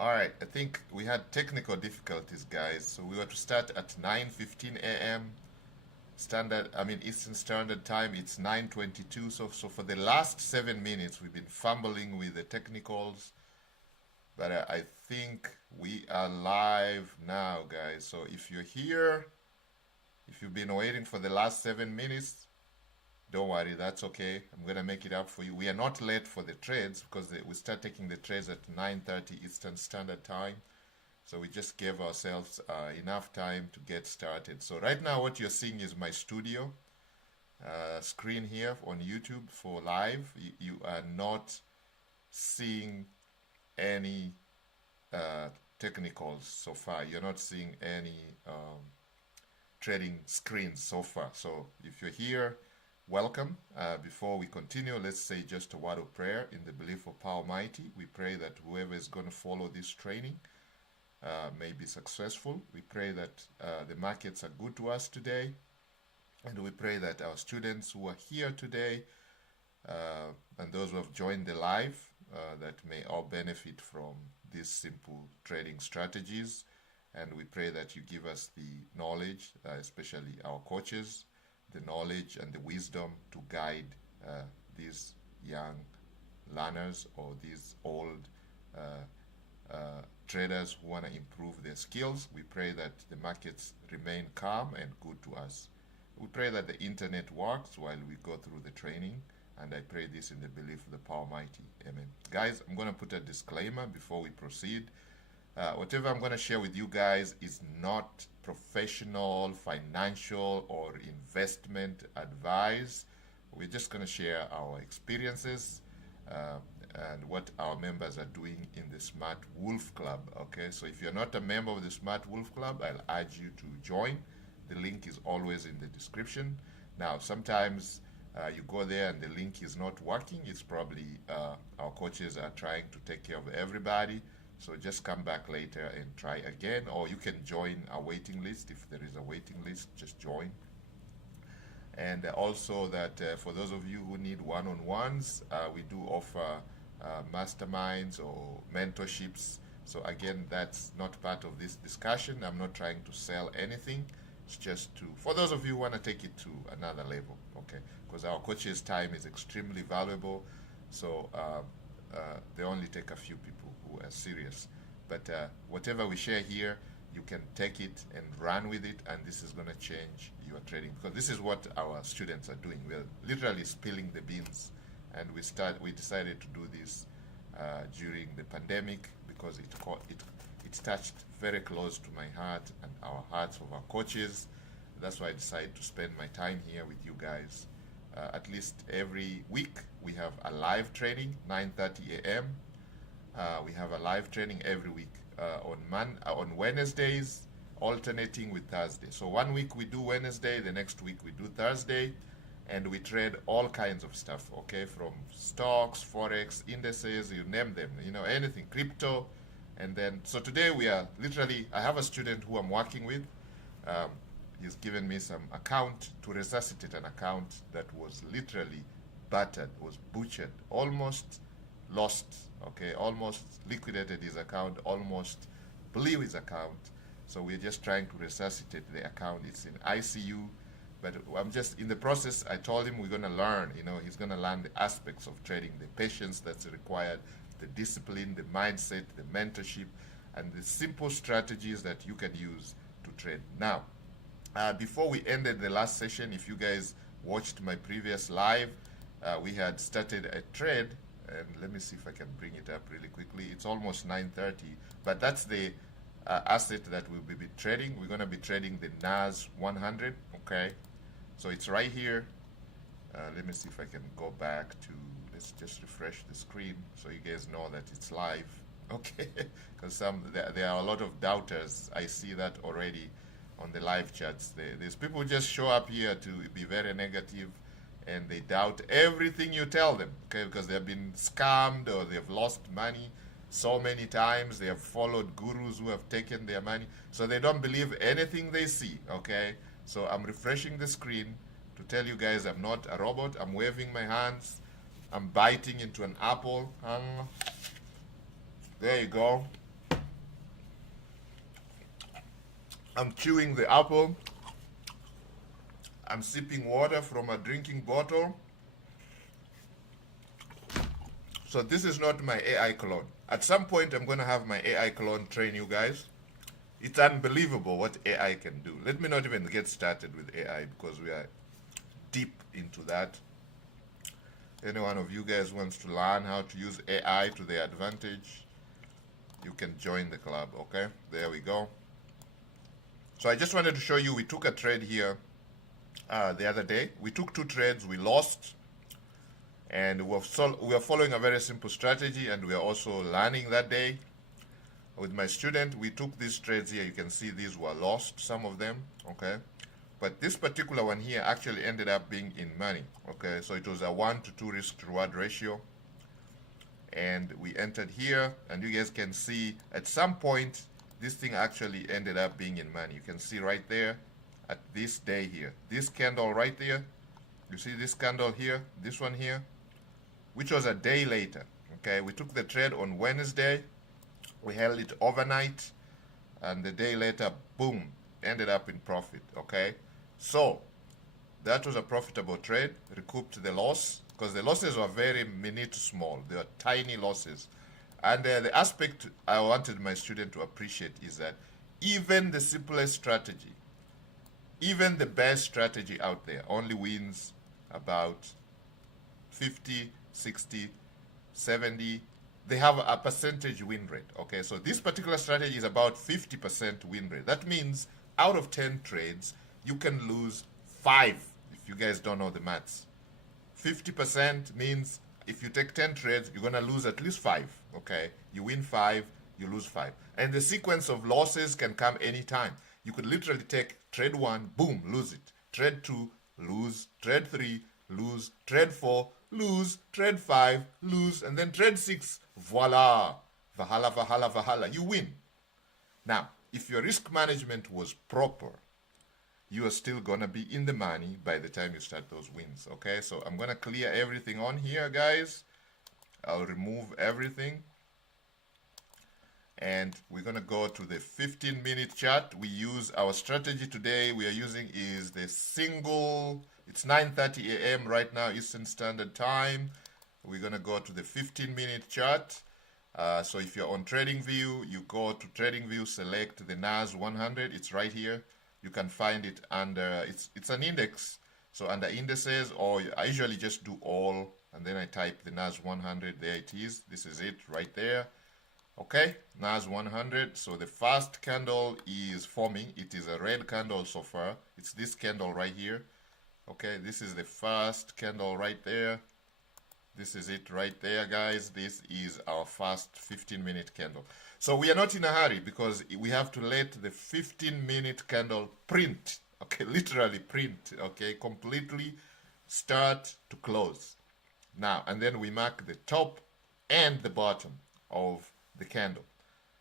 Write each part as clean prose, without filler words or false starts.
All right, I think we had technical difficulties, guys. So we were to start at 9:15 a.m. Eastern Standard Time. It's 9:22. So for the last 7 minutes, we've been fumbling with the technicals, but I think we are live now, guys. So if you're here, if you've been waiting for the last 7 minutes, don't worry, that's okay. I'm gonna make it up for you. We are not late for the trades because we start taking the trades at 9:30 Eastern Standard Time. So we just gave ourselves enough time to get started. So right now what you're seeing is my studio screen here on YouTube for live. You are not seeing any technicals so far. You're not seeing any trading screens so far. So if you're here, welcome. Before we continue, let's say just a word of prayer in the belief of Power Mighty. We pray that whoever is going to follow this training may be successful. We pray that the markets are good to us today. And we pray that our students who are here today and those who have joined the live, that may all benefit from these simple trading strategies. And we pray that you give us the knowledge, especially our coaches, the knowledge and the wisdom to guide these young learners or these old traders who want to improve their skills. We pray that the markets remain calm and good to us. We pray that the internet works while we go through the training, and I pray this in the belief of the Power Mighty. Amen. Guys, I'm going to put a disclaimer before we proceed. Whatever I'm going to share with you guys is not professional, financial, or investment advice. We're just going to share our experiences and what our members are doing in the Smart Wolf Club. Okay, so if you're not a member of the Smart Wolf Club, I'll urge you to join. The link is always in the description. Now, sometimes you go there and the link is not working. It's probably our coaches are trying to take care of everybody. So just come back later and try again, or you can join a waiting list. If there is a waiting list, just join. And also that for those of you who need one-on-ones, we do offer masterminds or mentorships. So again, that's not part of this discussion. I'm not trying to sell anything. It's just for those of you who want to take it to another level, okay? Because our coaches' time is extremely valuable. So they only take a few people who are serious. But whatever we share here, you can take it and run with it, and this is going to change your trading, because this is what our students are doing. We're literally spilling the beans, and we decided to do this during the pandemic because it touched very close to my heart and our hearts of our coaches. That's why I decided to spend my time here with you guys. At least every week we have a live training, 9:30 a.m. We have a live training every week on Wednesdays, alternating with Thursday. So one week we do Wednesday, the next week we do Thursday, and we trade all kinds of stuff, okay, from stocks, forex, indices, you name them, anything, crypto. And then, so today we are literally, I have a student who I'm working with. He's given me some account to resuscitate an account that was literally battered, was butchered, almost lost, okay, almost liquidated his account, almost blew his account. So we're just trying to resuscitate the account. It's in ICU, but I'm just in the process. I told him we're going to learn, he's going to learn the aspects of trading, the patience that's required, the discipline, the mindset, the mentorship, and the simple strategies that you can use to trade. Now, before we ended the last session, if you guys watched my previous live, we had started a trade, and let me see if I can bring it up really quickly. It's almost 9:30, but that's the asset that we'll be trading. We're going to be trading the NAS 100, okay? So it's right here. Let me see if I can go back to, let's just refresh the screen so you guys know that it's live, okay? Because there are a lot of doubters. I see that already on the live chats. There's people who just show up here to be very negative, and they doubt everything you tell them, okay? Because they've been scammed or they've lost money so many times. They have followed gurus who have taken their money, so they don't believe anything they see, okay? So I'm refreshing the screen to tell you guys I'm not a robot. I'm waving my hands. I'm biting into an apple. There you go. I'm chewing the apple. I'm sipping water from a drinking bottle. So this is not my AI clone. At some point, I'm going to have my AI clone train you guys. It's unbelievable what AI can do. Let me not even get started with AI because we are deep into that. Any one of you guys wants to learn how to use AI to their advantage, you can join the club, okay? There we go. So I just wanted to show you, we took a trade here the other day. We took 2 trades, we lost, and we are following a very simple strategy, and we are also learning that day. With my student, we took these trades here. You can see these were lost, some of them, okay? But this particular one here actually ended up being in money, okay? So it was a 1 to 2 risk to reward ratio. And we entered here, and you guys can see at some point, this thing actually ended up being in money. You can see right there at this day here, this candle right there. You see this candle here, this one here, which was a day later, okay? We took the trade on Wednesday. We held it overnight, and the day later, boom, ended up in profit, okay? So that was a profitable trade, recouped the loss, because the losses were very minute small. They were tiny losses. And the aspect I wanted my student to appreciate is that even the simplest strategy, even the best strategy out there only wins about 50, 60, 70. They have a percentage win rate, okay? So this particular strategy is about 50% win rate. That means out of 10 trades, you can lose 5 if you guys don't know the maths. 50% means if you take 10 trades, you're going to lose at least 5, okay? You win 5, you lose 5. And the sequence of losses can come anytime. You could literally take trade 1, boom, lose it. Trade 2, lose. Trade 3, lose. Trade 4, lose. Trade 5, lose. And then trade 6, voila. Vahala, vahala, vahala. You win. Now, if your risk management was proper, you are still going to be in the money by the time you start those wins, okay? So I'm going to clear everything on here, guys. I'll remove everything. And we're going to go to the 15-minute chart. We use our strategy today we are using is the single. It's 9:30 a.m. right now, Eastern Standard Time. We're going to go to the 15-minute chart. So if you're on TradingView, you go to TradingView, select the NAS 100. It's right here. You can find it under, it's an index. So under indices, or I usually just do all, and then I type the NAS 100. There it is. This is it right there. Okay, NAS 100. So the first candle is forming. It is a red candle so far. It's this candle right here. Okay, this is the first candle right there. This is it right there, guys. This is our first 15-minute candle. So we are not in a hurry because we have to let the 15-minute candle print. Okay, literally print. Okay, completely start to close. Now, and then we mark the top and the bottom of the candle.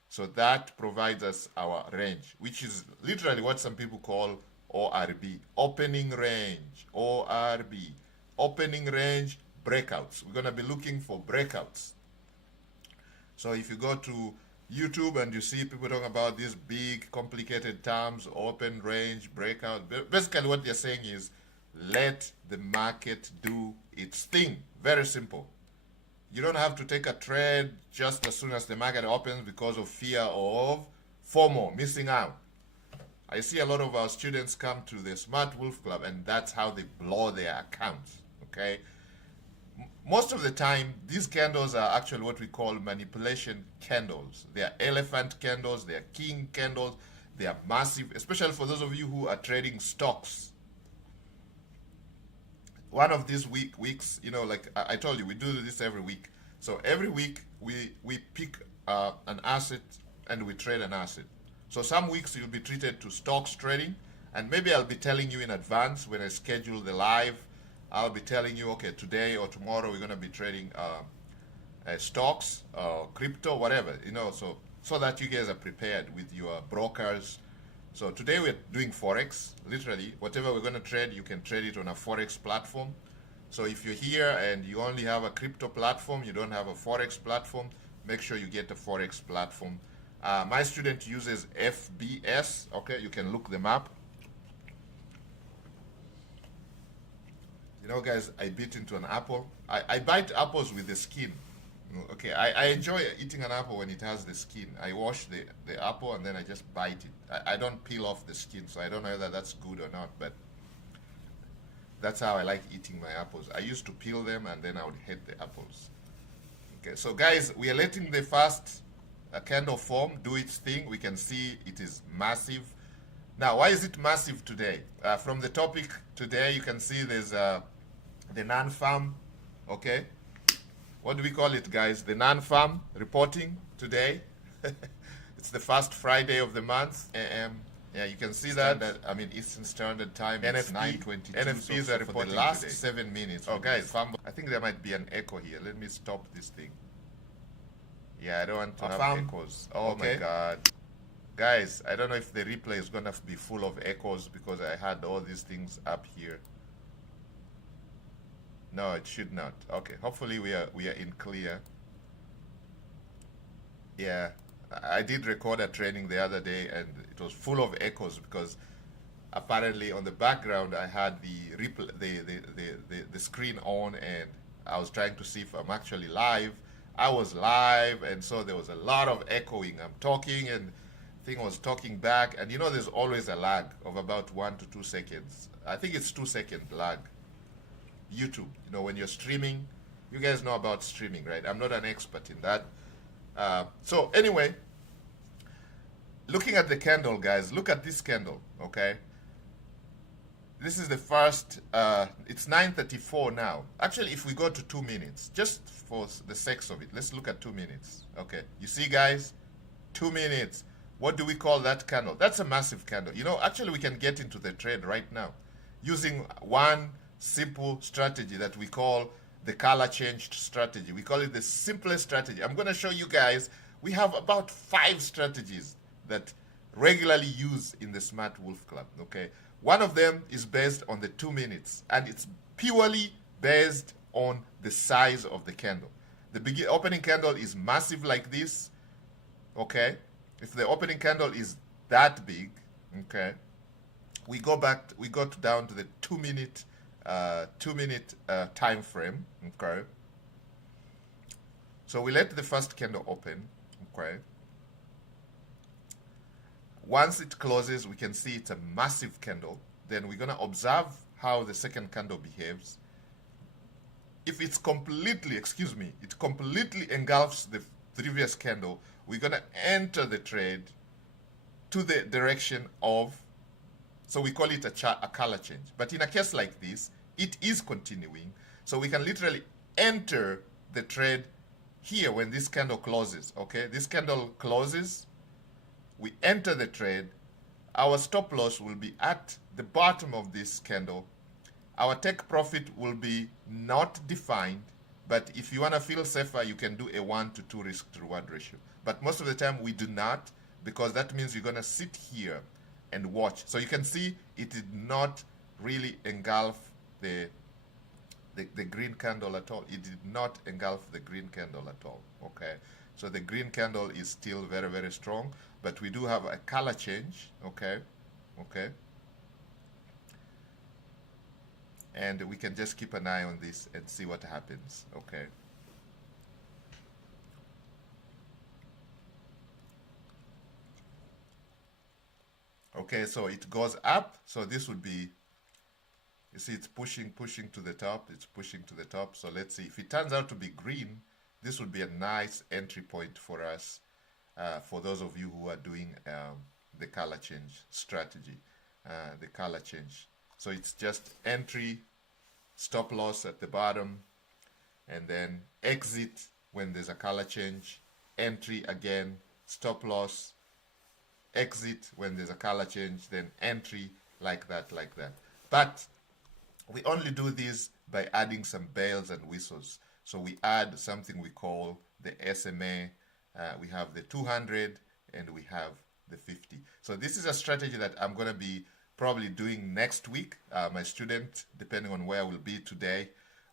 So that provides us our range, which is literally what some people call ORB, opening range, ORB, opening range, breakouts. We're going to be looking for breakouts. So if you go to YouTube and you see people talking about these big complicated terms, open range, breakout, basically what they're saying is let the market do its thing. Very simple. You don't have to take a trade just as soon as the market opens because of fear of FOMO, missing out. I see a lot of our students come to the Smart Wolf Club and that's how they blow their accounts, okay? Most of the time, these candles are actually what we call manipulation candles. They are elephant candles, they are king candles, they are massive, especially for those of you who are trading stocks. One of these weeks, you know, like I told you, we do this every week. So every week, we pick an asset and we trade an asset. So some weeks you'll be treated to stocks trading, and maybe I'll be telling you in advance when I schedule the live. I'll be telling you, okay, today or tomorrow we're going to be trading stocks, crypto, whatever, you know, so that you guys are prepared with your brokers. So today we're doing Forex, literally. Whatever we're going to trade, you can trade it on a Forex platform. So if you're here and you only have a crypto platform, you don't have a Forex platform, make sure you get a Forex platform My student uses FBS. Okay, you can look them up. You know, guys, I bit into an apple. I bite apples with the skin. Okay, I enjoy eating an apple when it has the skin. I wash the apple and then I just bite it. I don't peel off the skin, so I don't know whether that's good or not, but that's how I like eating my apples. I used to peel them and then I would hate the apples. Okay, so guys, we are letting the first candle form do its thing. We can see it is massive. Now, why is it massive today? From the topic today, you can see there's the non-farm, okay? What do we call it, guys? The non-farm reporting today. It's the first Friday of the month. Yeah, you can see that. I mean, Eastern Standard Time. NFP, 9:22. NFPs are reporting for the last today. 7 minutes. Oh, guys, I think there might be an echo here. Let me stop this thing. Yeah, I don't want to have echoes. Oh okay. My God. Guys, I don't know if the replay is going to be full of echoes because I had all these things up here. No, it should not. Okay, hopefully we are in clear. Yeah, I did record a training the other day and it was full of echoes because apparently on the background I had the screen on and I was trying to see if I'm actually live. I was live and so there was a lot of echoing. I'm talking and thing was talking back, and you know there's always a lag of about 1 to 2 seconds. I think it's 2-second lag. YouTube, you know, when you're streaming, you guys know about streaming, right? I'm not an expert in that. So anyway, looking at the candle, guys, look at this candle, okay? This is the first, it's 9:34 now. Actually, if we go to 2 minutes, just for the sake of it, let's look at 2 minutes, okay? You see, guys, 2 minutes. What do we call that candle? That's a massive candle. You know, actually, we can get into the trade right now using one simple strategy that we call the color changed strategy. We call it the simplest strategy. I'm going to show you guys, we have about 5 strategies that regularly use in the Smart Wolf Club, okay? One of them is based on the 2 minutes, and it's purely based on the size of the candle. The opening candle is massive like this, okay? If the opening candle is that big, okay, we go down to the 2 minute time frame, okay? So we let the first candle open, okay? Once it closes, we can see it's a massive candle. Then we're gonna observe how the second candle behaves. If it's completely, it completely engulfs the previous candle, we're gonna enter the trade to the direction of, so we call it a color change. But in a case like this, it is continuing. So we can literally enter the trade here when this candle closes, okay? This candle closes, we enter the trade. Our stop loss will be at the bottom of this candle. Our take profit will be not defined, but if you want to feel safer, you can do a 1 to 2 risk to reward ratio. But most of the time we do not, because that means you're going to sit here and watch. So you can see it did not really engulf the green candle at all. It did not engulf the green candle at all, okay? So the green candle is still very, very strong, but we do have a color change, okay? Okay. And we can just keep an eye on this and see what happens, okay? Okay, so it goes up, so this would be, you see it's pushing to the top, it's pushing to the top. So let's see, if it turns out to be green, this would be a nice entry point for us, for those of you who are doing the color change strategy, the color change. So it's just entry, stop loss at the bottom, and then exit when there's a color change, entry again, stop loss, exit when there's a color change, then entry, like that. But we only do this by adding some bells and whistles. So we add something we call the SMA. We have the 200 and we have the 50. So this is a strategy that I'm going to be probably doing next week. My student, depending on where I will be today,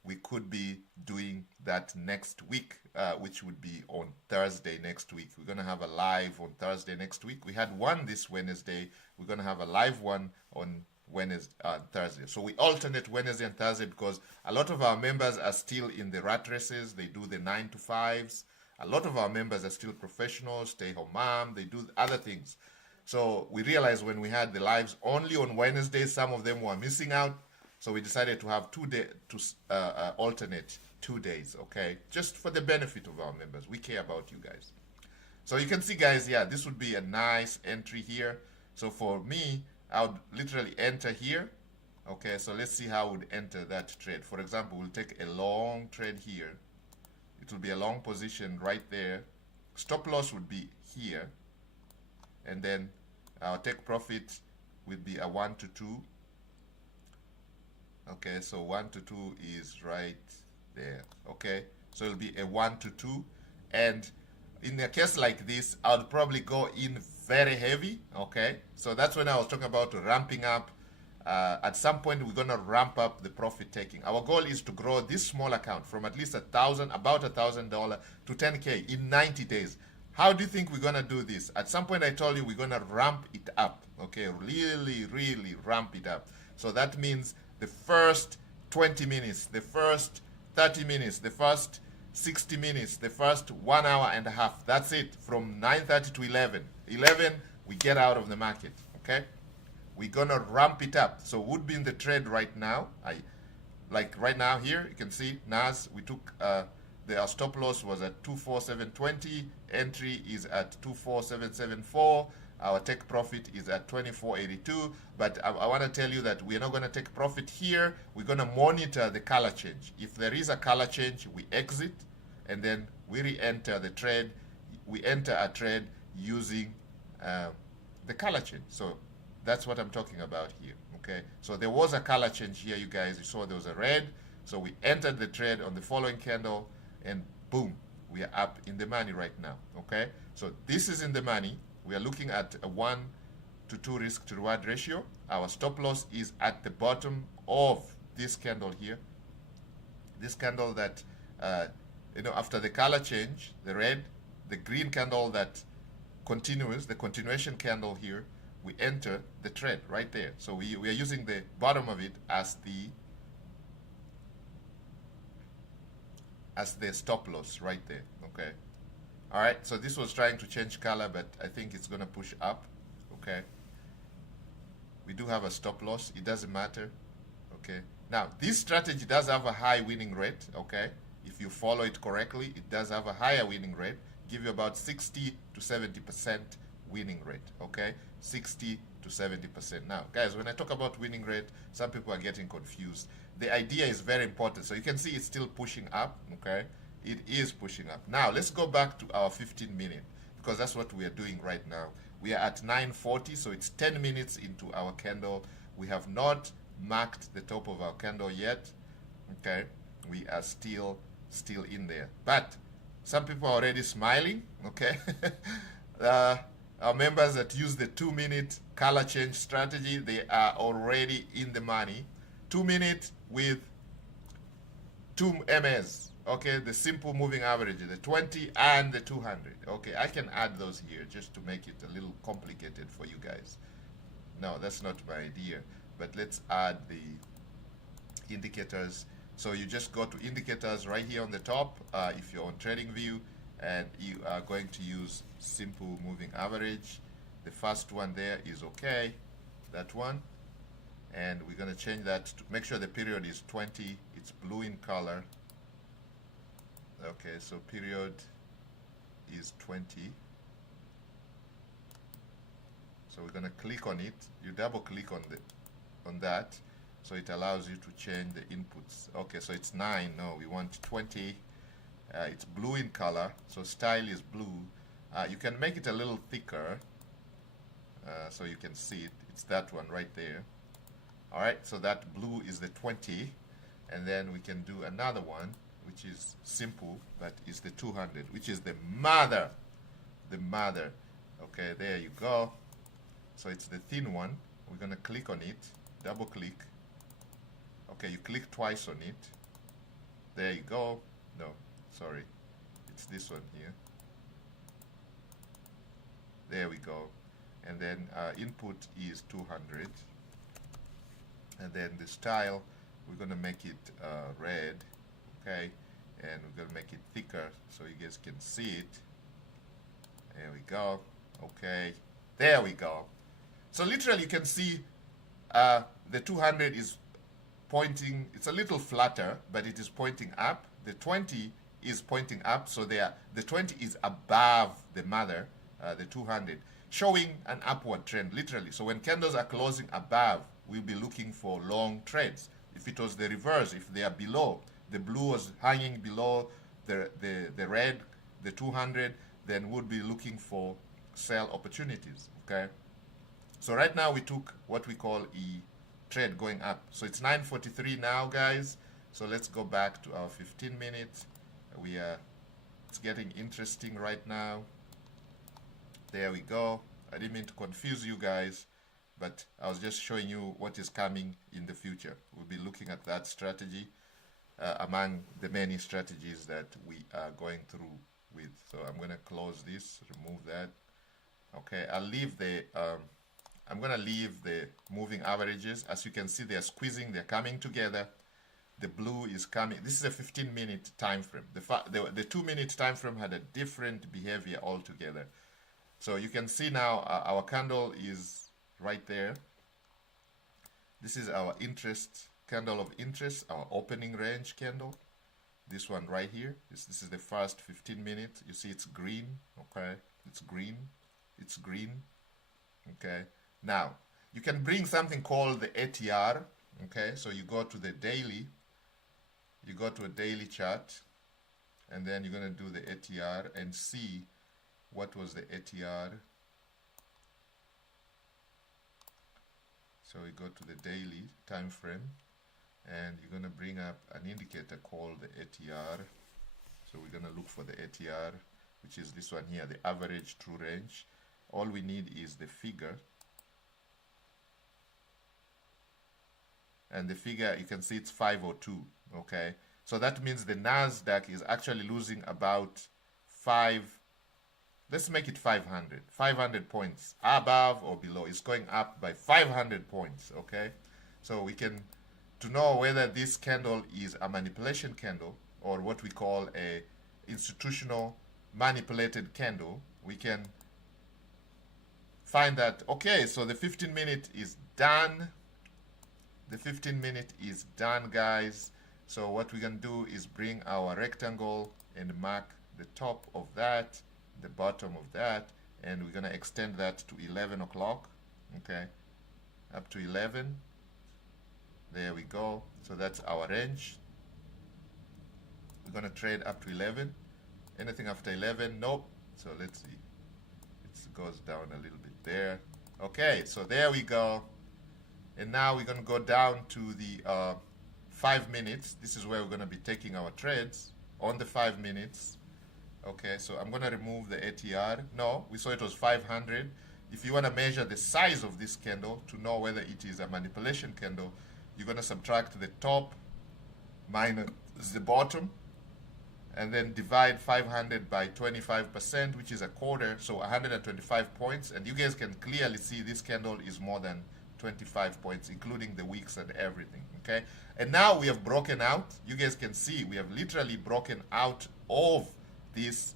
we could be doing that next week, which would be on Thursday next week. We're going to have a live on Thursday next week. We had one this Wednesday. We're going to have a live one on Thursday. So we alternate Wednesday and Thursday because a lot of our members are still in the rat races. They do the 9 to 5s. A lot of our members are still professionals, stay-home mom. They do other things. So we realized when we had the lives only on Wednesdays, some of them were missing out. So we decided to have alternate 2 days, okay? Just for the benefit of our members. We care about you guys. So you can see, guys, yeah, this would be a nice entry here. So for me, I would literally enter here. Okay, so let's see how I would enter that trade. For example, we'll take a long trade here. It will be a long position right there. Stop loss would be here. And then our take profit would be a 1 to 2. Okay, so 1 to 2 is right there. Okay, so it'll be a 1 to 2. And in a case like this, I would probably go in very heavy. Okay, so that's when I was talking about ramping up. At some point, we're going to ramp up the profit taking. Our goal is to grow this small account from at least about $1,000 to 10K in 90 days. How do you think we're going to do this? At some point, I told you we're going to ramp it up. Okay, really, really ramp it up. So that means the first 20 minutes, the first 30 minutes, the first 60 minutes, the first 1 hour and a half. That's it. From 9:30 to 11. 11, we get out of the market. Okay? We're going to ramp it up. So would be in the trade right now. Like right now here, you can see NAS, we took, our stop loss was at 24720. Entry is at 24774. Our take profit is at 2482. But I want to tell you that we're not going to take profit here. We're going to monitor the color change. If there is a color change, we exit and then we re-enter the trade. We enter a trade using the color change. So that's what I'm talking about here. Okay, so there was a color change here, you guys. You saw there was a red. So we entered the trade on the following candle and boom, we are up in the money right now. Okay, so this is in the money. We are looking at a 1 to 2 risk to reward ratio. Our stop loss is at the bottom of this candle here. This candle that, after the color change, the red, the green candle that continues, the continuation candle here, we enter the trade right there. So we are using the bottom of it as the stop loss right there. Okay. All right. So this was trying to change color, but I think it's going to push up. Okay. We do have a stop loss. It doesn't matter. Okay. Now, this strategy does have a high winning rate. Okay. If you follow it correctly, it does have a higher winning rate. Give you about 60 to 70% winning rate. Okay. 60 to 70%. Now, guys, when I talk about winning rate, some people are getting confused. The idea is very important. So you can see it's still pushing up. Okay. It is pushing up. Now, let's go back to our 15 minute because that's what we are doing right now. We are at 9:40, so it's 10 minutes into our candle. We have not marked the top of our candle yet. Okay. We are still in there. But some people are already smiling. Okay. Our members that use the 2-minute color change strategy, they are already in the money. 2 minutes with 2 MS. Okay, the simple moving average, the 20 and the 200. Okay, I can add those here just to make it a little complicated for you guys. No, that's not my idea. But let's add the indicators. So you just go to indicators right here on the top if you're on TradingView, and you are going to use simple moving average. The first one there is okay, that one. And we're going to change that to make sure the period is 20. It's blue in color. Okay, so period is 20. So we're going to click on it. You double click on that, so it allows you to change the inputs. Okay, so it's 9. No, we want 20. It's blue in color, so style is blue. You can make it a little thicker so you can see it. It's that one right there. All right, so that blue is the 20, and then we can do another one which is simple, but is the 200, which is the mother. Okay, there you go. So it's the thin one. We're going to click on it, double click. Okay, you click twice on it. There you go. No, sorry, it's this one here. There we go. And then input is 200. And then the style, we're going to make it red, okay? And we're going to make it thicker so you guys can see it. There we go. Okay, there we go. So literally you can see the 200 is pointing, it's a little flatter, but it is pointing up. The 20 is pointing up, so the 20 is above the mother, the 200, showing an upward trend, literally. So when candles are closing above, we'll be looking for long trades. If it was the reverse, if they are below, the blue was hanging below the red, the 200, then we'll be looking for sell opportunities, okay? So right now we took what we call a trade going up. So it's 9:43 now, guys. So let's go back to our 15 minutes. It's getting interesting right now. There we go. I didn't mean to confuse you guys, but I was just showing you what is coming in the future. We'll be looking at that strategy among the many strategies that we are going through with. So I'm going to close this, remove that. Okay, I'll leave the I'm going to leave the moving averages. As you can see, they're squeezing, they're coming together. The blue is coming. This is a 15-minute time frame. The 2-minute time frame had a different behavior altogether. So you can see now our candle is right there. This is our interest, candle of interest, our opening range candle. This one right here. This is the first 15 minutes. You see it's green, okay? It's green. It's green, okay? Now, you can bring something called the ATR, okay? So you go to the daily, you go to a daily chart, and then you're going to do the ATR and see what was the ATR. So we go to the daily time frame, and you're going to bring up an indicator called the ATR. So we're going to look for the ATR, which is this one here, the average true range. All we need is the figure. And the figure, you can see it's 502, okay? So that means the NASDAQ is actually losing about let's make it 500 points above or below. It's going up by 500 points, okay? So we can, to know whether this candle is a manipulation candle or what we call a institutional manipulated candle, we can find that, okay, so the 15-minute is done. The 15-minute is done, guys. So what we're going to do is bring our rectangle and mark the top of that, the bottom of that, and we're going to extend that to 11 o'clock, okay, up to 11. There we go. So that's our range. We're going to trade up to 11. Anything after 11? Nope. So let's see. It goes down a little bit there. Okay, so there we go. And now we're going to go down to the 5 minutes. This is where we're going to be taking our trades on the 5 minutes. Okay, so I'm going to remove the ATR. No, we saw it was 500. If you want to measure the size of this candle to know whether it is a manipulation candle, you're going to subtract the top minus the bottom, and then divide 500 by 25%, which is a quarter, so 125 points. And you guys can clearly see this candle is more than 25 points, including the wicks and everything, okay? And now we have broken out. You guys can see we have literally broken out of this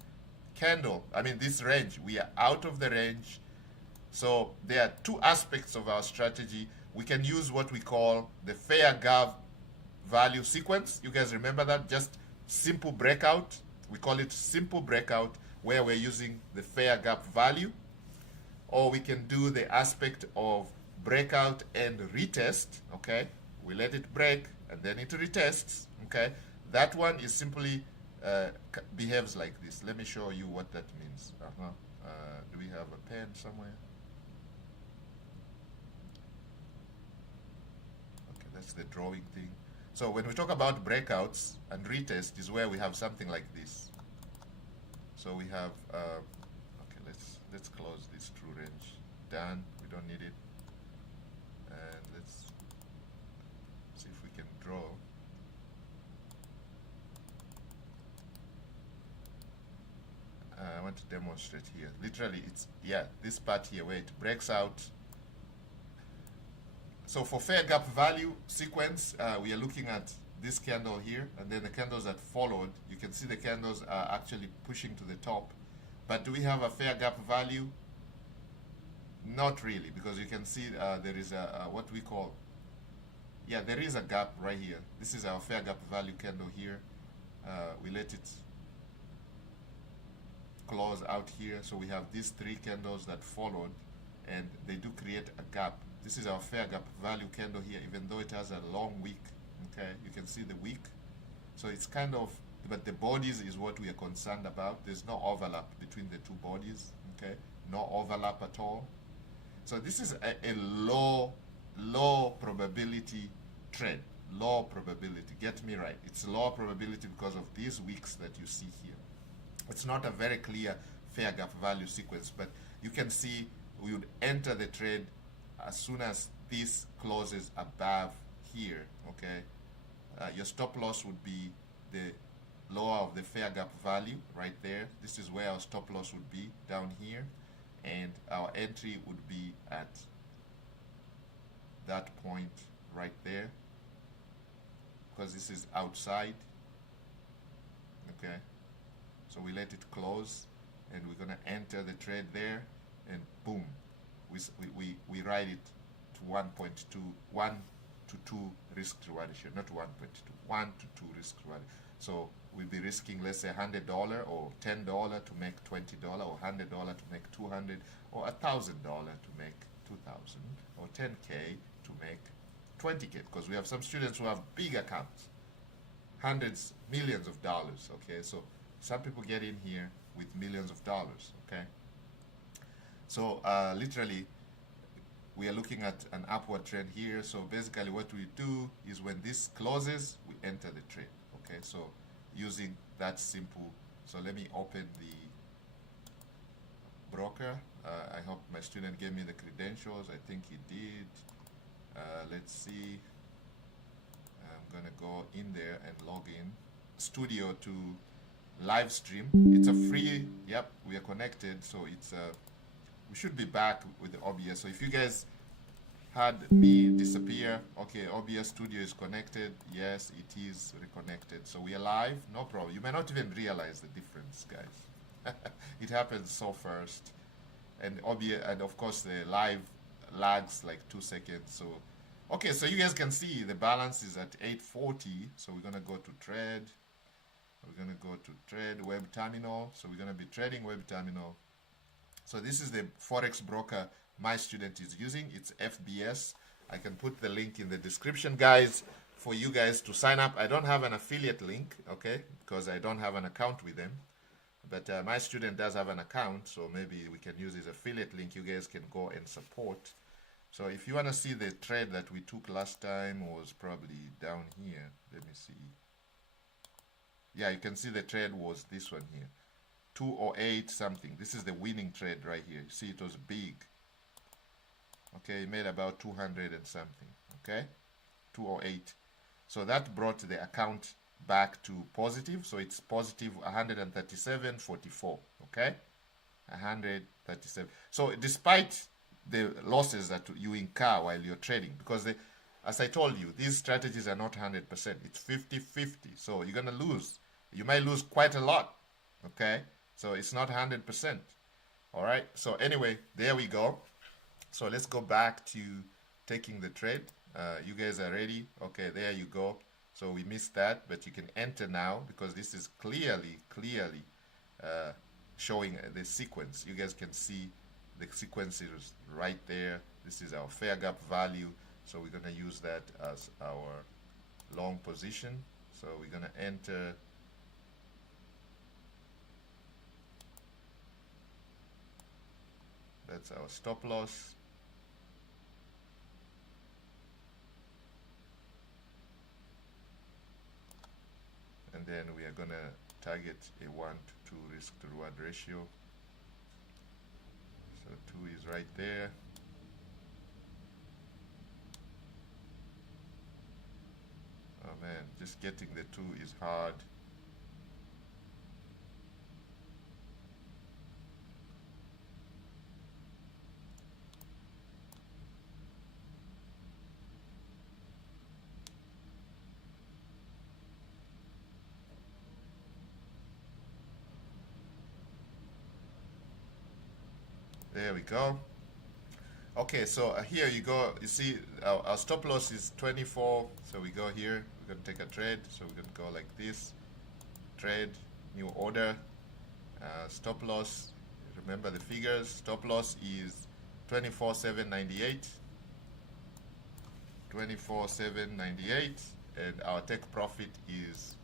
candle. I mean, this range. We are out of the range. So there are two aspects of our strategy. We can use what we call the fair gap value sequence. You guys remember that? Just simple breakout. We call it simple breakout, where we're using the fair gap value. Or we can do the aspect of breakout and retest, okay? We let it break and then it retests, okay? That one is simply behaves like this. Let me show you what that means. Do we have a pen somewhere? Okay, that's the drawing thing. So when we talk about breakouts and retest is where we have something like this. So we have, okay, let's close this true range. Done, we don't need it. And let's see if we can draw. want to demonstrate here. Literally, it's, yeah, this part here where it breaks out. So for fair gap value sequence, we are looking at this candle here, and then the candles that followed. You can see the candles are actually pushing to the top. But do we have a fair gap value? Not really, because you can see there is a what we call, yeah, there is a gap right here. This is our fair gap value candle here. We let it close out here. So we have these three candles that followed, and they do create a gap. This is our fair gap value candle here, even though it has a long wick. Okay, you can see the wick. So it's kind of, but the bodies is what we are concerned about. There's no overlap between the two bodies. Okay, no overlap at all. So this is a low probability trade. Low probability, get me right. It's low probability because of these wicks that you see here. It's not a very clear fair gap value sequence, but you can see we would enter the trade as soon as this closes above here. Okay, your stop loss would be the lower of the fair gap value right there. This is where our stop loss would be, down here, and our entry would be at that point right there, because this is outside. Okay, so we let it close, and we're gonna enter the trade there, and boom, we ride it to 1.2, 1 to 2 risk reward ratio, not 1.2, 1 to 2 risk reward. So we'll be risking, let's say, $100 or $10 to make $20, or $100 to make $200, or $1,000 to make $2,000, or $10K to make $20K, because we have some students who have big accounts, hundreds, millions of dollars. Okay, so some people get in here with millions of dollars. Okay, so literally we are looking at an upward trend here. So basically what we do is when this closes, we enter the trade. Okay, so using that simple, so let me open the broker. I hope my student gave me the credentials. I think he did. Let's see. I'm gonna go in there and log in studio to live stream. It's a free, yep, we are connected, so it's we should be back with the OBS. So if you guys had me disappear, okay, OBS studio is connected. Yes, it is reconnected, so we are live, no problem. You may not even realize the difference, guys. It happens so first, and OBS, and of course the live lags like 2 seconds. So okay, so you guys can see the balance is at 840. So we're gonna go to trade. We're gonna go to trade web terminal. So we're gonna be trading web terminal. So this is the forex broker my student is using. It's FBS. I can put the link in the description, guys, for you guys to sign up. I don't have an affiliate link, okay, because I don't have an account with them. But my student does have an account, so maybe we can use his affiliate link. You guys can go and support. So if you want to see the trade that we took last time, was probably down here. Let me see. Yeah, you can see the trade was this one here. 208 something. This is the winning trade right here. You see, it was big. Okay, it made about 200 and something. Okay, 208. So that brought the account back to positive. So it's positive 137.44. Okay, 137. So despite the losses that you incur while you're trading, because as I told you, these strategies are not 100%. It's 50-50. So you're gonna lose. You might lose quite a lot. Okay, so it's not 100%. All right. So anyway, there we go. So let's go back to taking the trade. You guys are ready? Okay, there you go. So we missed that, but you can enter now, because this is clearly showing the sequence. You guys can see the sequence is right there. This is our fair gap value. So we're gonna use that as our long position. So we're gonna enter. That's our stop loss. And then we are gonna target a 1 to 2 risk to reward ratio. So 2 is right there. Oh man, just getting the 2 is hard. There we go. Okay, so here you go. You see, our stop loss is 24. So we go here. We're gonna take a trade. So we're gonna go like this. Trade, new order. Stop loss. Remember the figures. Stop loss is 24,798. 24,798, and our take profit is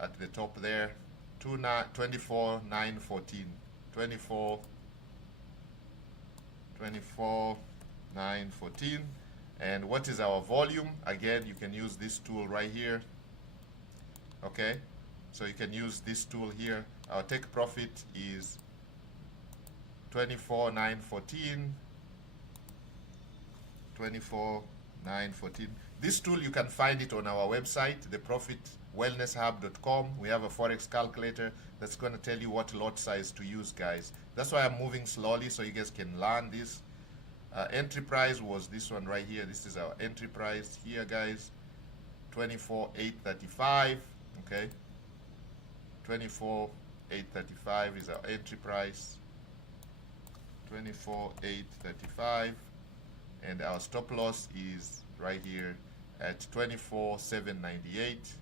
at the top there. 24,914. 24,914. And what is our volume? Again, you can use this tool right here. Okay, so you can use this tool here. Our take profit is 24,914. 24,914. This tool, you can find it on our website, theprofitwellnesshub.com. We have a forex calculator that's going to tell you what lot size to use, guys. That's why I'm moving slowly, so you guys can learn this. Entry price was this one right here. This is our entry price here, guys. 24,835. Okay, 24,835 is our entry price. 24,835. And our stop loss is right here at 24,798.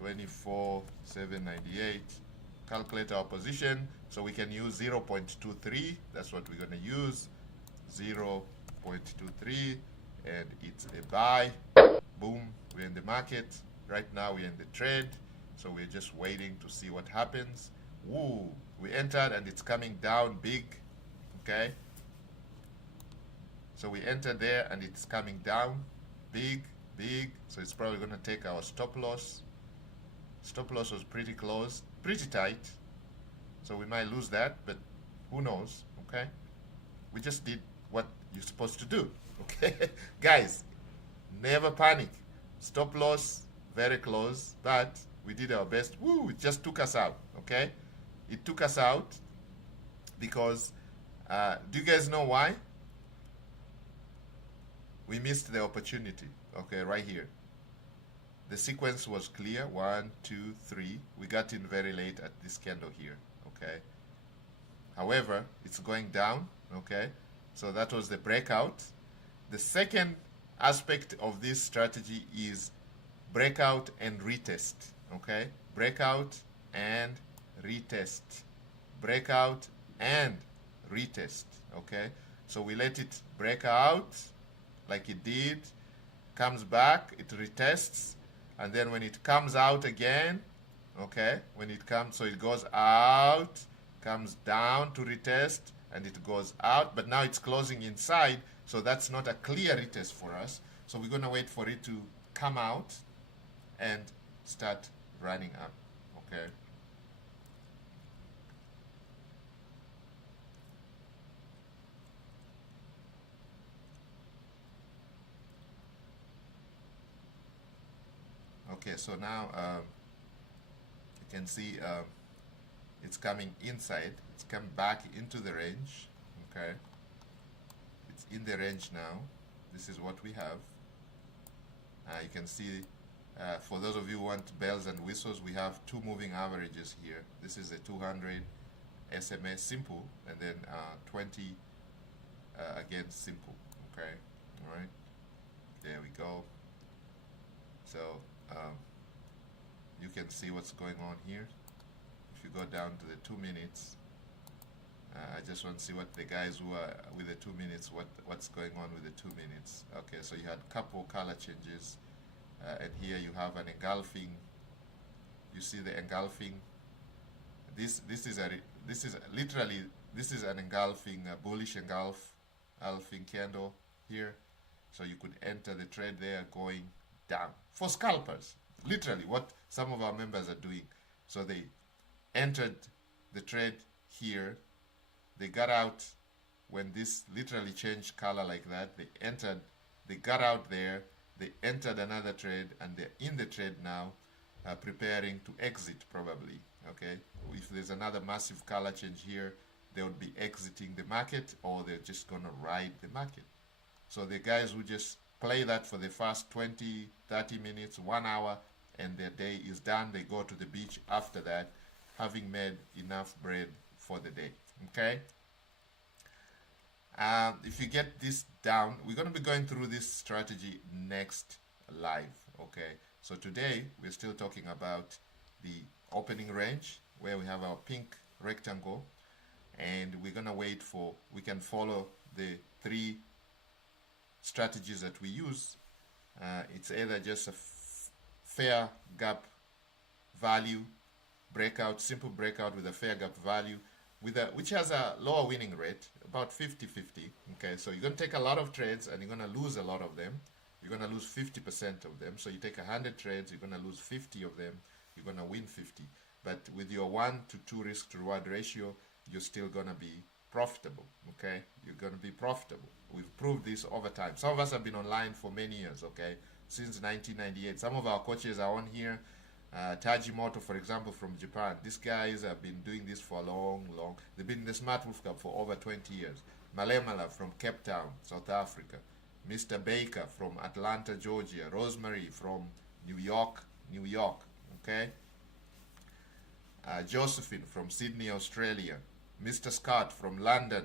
24,798. Calculate our position. So we can use 0.23. That's what we're going to use. 0.23. And it's a buy. Boom. We're in the market. Right now we're in the trade. So we're just waiting to see what happens. Woo. We entered and it's coming down big. Okay. So we entered there and it's coming down big. So it's probably going to take our stop loss. Stop loss was pretty close, pretty tight. So we might lose that, but who knows, okay? We just did what you're supposed to do, okay? Guys, never panic. Stop loss, very close, but we did our best. Woo, it just took us out, okay? It took us out because, do you guys know why? We missed the opportunity, okay, right here. The sequence was clear, 1, 2, 3. We got in very late at this candle here, okay? However, it's going down, okay? So that was the breakout. The second aspect of this strategy is breakout and retest, okay? Breakout and retest. Breakout and retest, okay? So we let it break out like it did, comes back, it retests, and then when it comes out again, okay, when it comes, so it goes out, comes down to retest, and it goes out, but now it's closing inside, so that's not a clear retest for us. So we're going to wait for it to come out and start running up, okay? Okay, so now you can see it's coming inside. It's come back into the range. Okay, it's in the range now. This is what we have. You can see, for those of you who want bells and whistles, we have two moving averages here. This is a 200 SMA simple, and then 20 again simple. Okay, all right. There we go. So you can see what's going on here. If you go down to the 2 minutes, I just want to see what the guys who are with the 2 minutes, what's going on with the 2 minutes. Okay, so you had couple color changes, and here you have an engulfing. You see the engulfing. This is literally an engulfing, bullish engulfing candle here. So you could enter the trade there going down for scalpers. Literally what some of our members are doing. So they entered the trade here, they got out when this literally changed color like that. They entered, they got out there, they entered another trade, and they're in the trade now, preparing to exit probably. Okay, if there's another massive color change here, they would be exiting the market, or they're just gonna ride the market. So the guys who just play that for the first 20, 30 minutes, 1 hour, and their day is done, they go to the beach after that, having made enough bread for the day. Okay? If you get this down, we're going to be going through this strategy next live. Okay, so today we're still talking about the opening range where we have our pink rectangle, and we're going to wait for, we can follow the three strategies that we use. It's either just a fair gap value breakout, simple breakout with a fair gap value, which has a lower winning rate, about 50-50. Okay, so you're going to take a lot of trades and you're going to lose a lot of them. You're going to lose 50% of them. So you take 100 trades, you're going to lose 50 of them. You're going to win 50. But with your 1 to 2 risk to reward ratio, you're still going to be profitable. Okay, you're going to be profitable. We've proved this over time. Some of us have been online for many years. Okay, since 1998. Some of our coaches are on here. Tajimoto, for example, from Japan. These guys have been doing this for a long. They've been in the Smart Wolf Cup for over 20 years. Malemala from Cape Town, South Africa. Mr. Baker from Atlanta, Georgia. Rosemary from New York. Okay. Josephine from Sydney, Australia. Mr. Scott from London.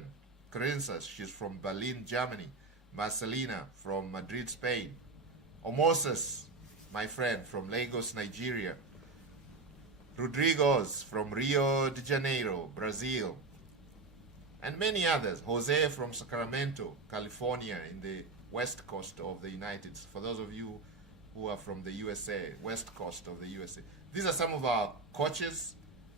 Princess, she's from Berlin, Germany. Marcelina from Madrid, Spain. Omoses, my friend, from Lagos, Nigeria. Rodriguez from Rio de Janeiro, Brazil. And many others. Jose from Sacramento, California, in the west coast of the United States. For those of you who are from the USA, west coast of the USA. These are some of our coaches.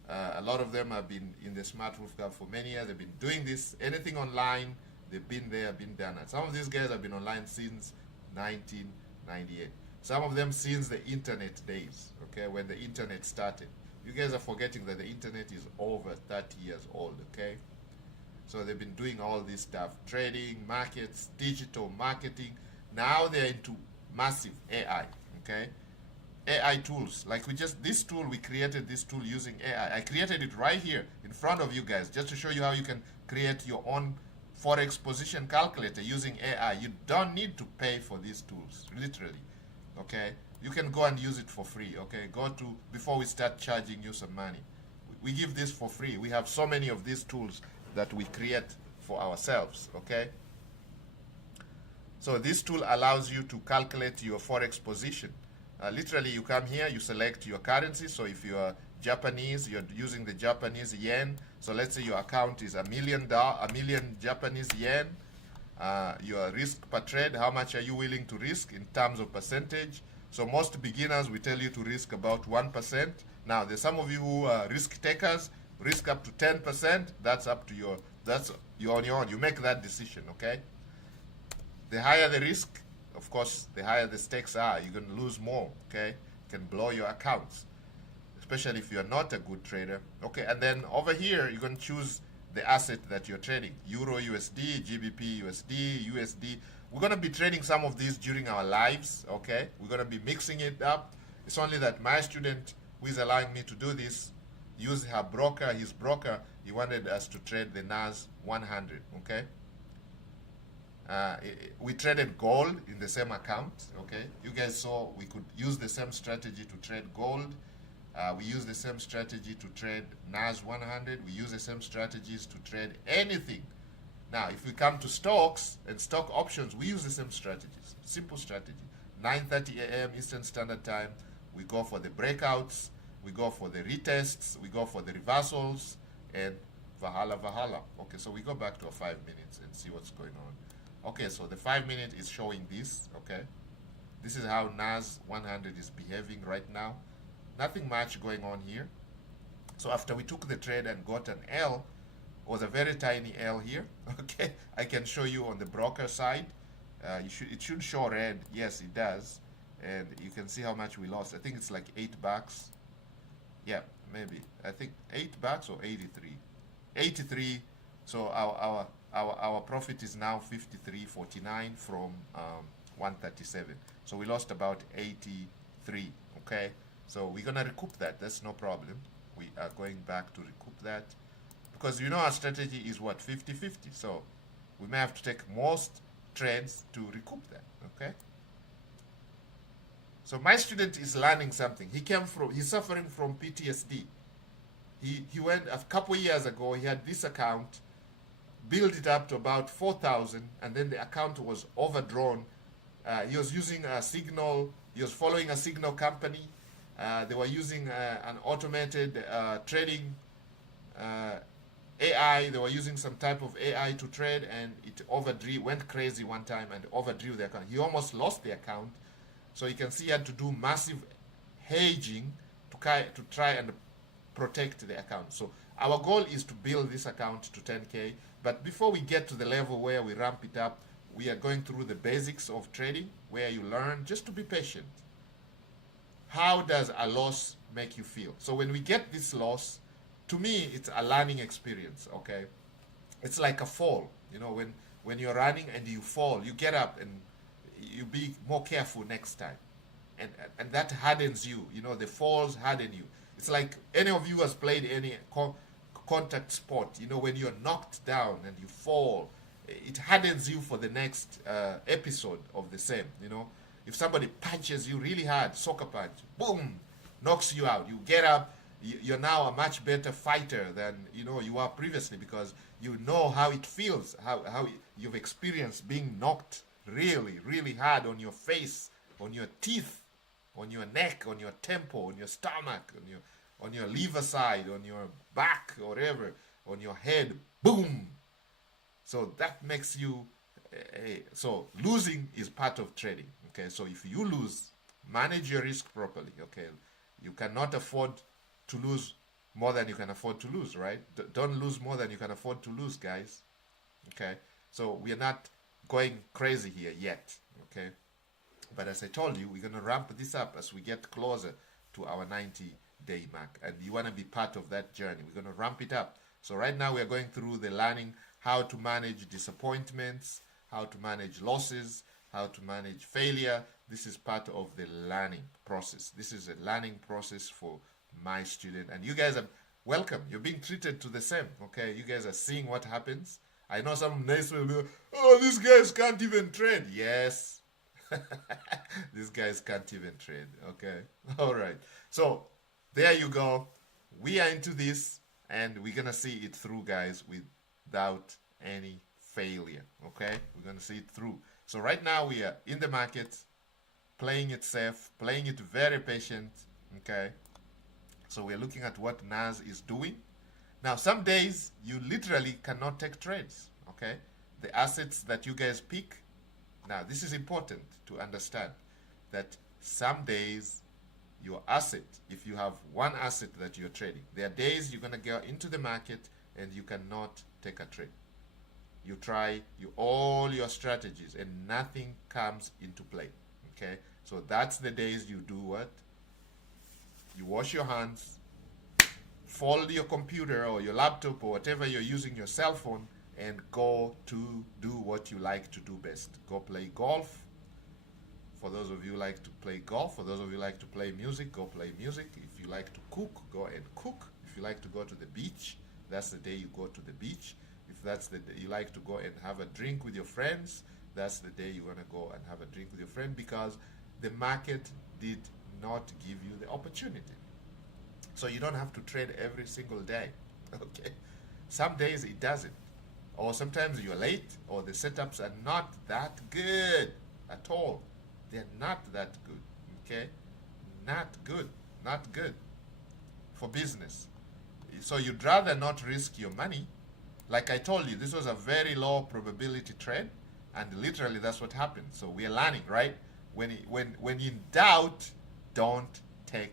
A lot of them have been in the Smart Wolf Cup for many years. They've been doing this. Anything online, they've been there, been done. And some of these guys have been online since 1998. Some of them since the internet days, okay, when the internet started. You guys are forgetting that the internet is over 30 years old, okay? So they've been doing all this stuff, trading, markets, digital marketing. Now they're into massive AI, okay? AI tools, like this tool, we created this tool using AI. I created it right here in front of you guys, just to show you how you can create your own Forex position calculator using AI. You don't need to pay for these tools, literally. Okay, you can go and use it for free. Okay, go to, before we start charging you some money, we give this for free. We have so many of these tools that we create for ourselves. Okay, so this tool allows you to calculate your Forex position. Literally, you come here, you select your currency. So if you are Japanese, you're using the Japanese yen. So let's say your account is $1 million Japanese yen. Your risk per trade, how much are you willing to risk in terms of percentage? So most beginners, we tell you to risk about 1%. Now, there's some of you who are risk takers, risk up to 10%. That's up to you're on your own. You make that decision, okay? The higher the risk, of course, the higher the stakes are. You're going to lose more, okay? You can blow your accounts, especially if you're not a good trader. Okay, and then over here, you're going to choose the asset that you're trading. Euro USD, GBP USD, USD. We're going to be trading some of these during our lives, okay? We're going to be mixing it up. It's only that my student, who is allowing me to do this, used his broker, he wanted us to trade the NAS 100, okay? We traded gold in the same account, okay? You guys saw we could use the same strategy to trade gold. We use the same strategy to trade NAS 100. We use the same strategies to trade anything. Now, if we come to stocks and stock options, we use the same strategies. Simple strategy. 9:30 a.m. Eastern Standard Time, we go for the breakouts, we go for the retests, we go for the reversals, and Valhalla. Okay, so we go back to 5 minutes and see what's going on. Okay, so the 5 minute is showing this, okay? This is how NAS 100 is behaving right now. Nothing much going on here. So after we took the trade and got an L, was a very tiny L here, okay? I can show you on the broker side. It should show red. Yes, it does. And you can see how much we lost. I think it's like $8. Yeah, maybe. I think $8 or 83. 83. So our profit is now 53.49 from 137. So we lost about 83. Okay. So we're gonna recoup that. That's no problem. We are going back to recoup that because you know our strategy is what, 50-50. So we may have to take most trades to recoup that. Okay. So my student is learning something. He's suffering from PTSD. He went a couple years ago. He had this account, built it up to about 4,000, and then the account was overdrawn. He was using a signal. He was following a signal company. They were using an automated trading AI. They were using some type of AI to trade, and it overdrew, went crazy one time and overdrew the account. He almost lost the account. So you can see he had to do massive hedging to try and protect the account. So our goal is to build this account to 10K. But before we get to the level where we ramp it up, we are going through the basics of trading, where you learn just to be patient. How does a loss make you feel? So when we get this loss, to me, it's a learning experience, okay? It's like a fall. You know, when you're running and you fall, you get up and you be more careful next time. And that hardens you. You know, the falls harden you. It's like any of you has played any contact sport. You know, when you're knocked down and you fall, it hardens you for the next episode of the same. You know, if somebody punches you really hard, soccer punch, boom, knocks you out. You get up. You're now a much better fighter than you were previously, because you know how it feels, how you've experienced being knocked really, really hard on your face, on your teeth, on your neck, on your temple, on your stomach, on your liver side, on your back, or whatever, on your head, boom. So that makes you, so losing is part of trading, okay? So if you lose, manage your risk properly, okay? You cannot afford to lose more than you can afford to lose, right? Don't lose more than you can afford to lose, guys, okay? So we are not going crazy here yet, okay? But as I told you, we're going to ramp this up as we get closer to our 90-day mark, and you want to be part of that journey. We're going to ramp it up. So right now we are going through the learning how to manage disappointments, how to manage losses, how to manage failure. This is part of the learning process. This is a learning process for my student, and you guys are welcome. You're being treated to the same, okay? You guys are seeing what happens. I know some nice people will be like, oh, these guys can't even trade. Yes. These guys can't even trade, okay? All right. So there you go. We are into this, and we're going to see it through, guys, without any failure, okay? We're going to see it through. So right now we are in the market, playing it safe, playing it very patient, okay? So we're looking at what NAS is doing. Now, some days you literally cannot take trades, okay? The assets that you guys pick. Now, this is important to understand that some days your asset, if you have one asset that you're trading, there are days you're going to go into the market and you cannot take a trade. You try all your strategies and nothing comes into play, okay? So that's the days you do what? You wash your hands, fold your computer or your laptop or whatever you're using, your cell phone, and go to do what you like to do best. Go play golf. For those of you who like to play golf, for those of you who like to play music, go play music. If you like to cook, go and cook. If you like to go to the beach, that's the day you go to the beach. If that's the day you like to go and have a drink with your friends, that's the day you want to go and have a drink with your friend, because the market did not give you the opportunity. So you don't have to trade every single day, okay? Some days it doesn't. Or sometimes you're late, or the setups are not that good at all. They're not that good, okay? Not good, not good for business. So you'd rather not risk your money. Like I told you, this was a very low probability trade, and literally that's what happened. So we are learning, right? When in doubt, don't take.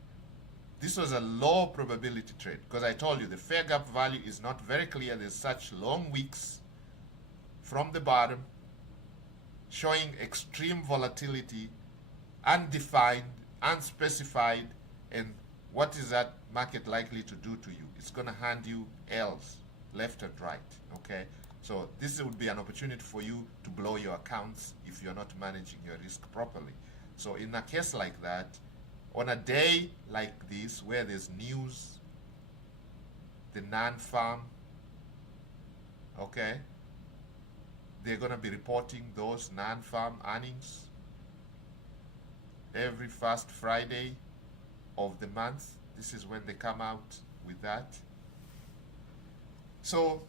This was a low probability trade, because I told you the fair gap value is not very clear. There's such long wicks from the bottom showing extreme volatility, undefined, unspecified, and what is that market likely to do to you? It's going to hand you L's left and right, okay? So this would be an opportunity for you to blow your accounts if you're not managing your risk properly. So in a case like that, on a day like this where there's news, the non-farm, okay, they're going to be reporting those non-farm earnings every first Friday of the month. This is when they come out with that. So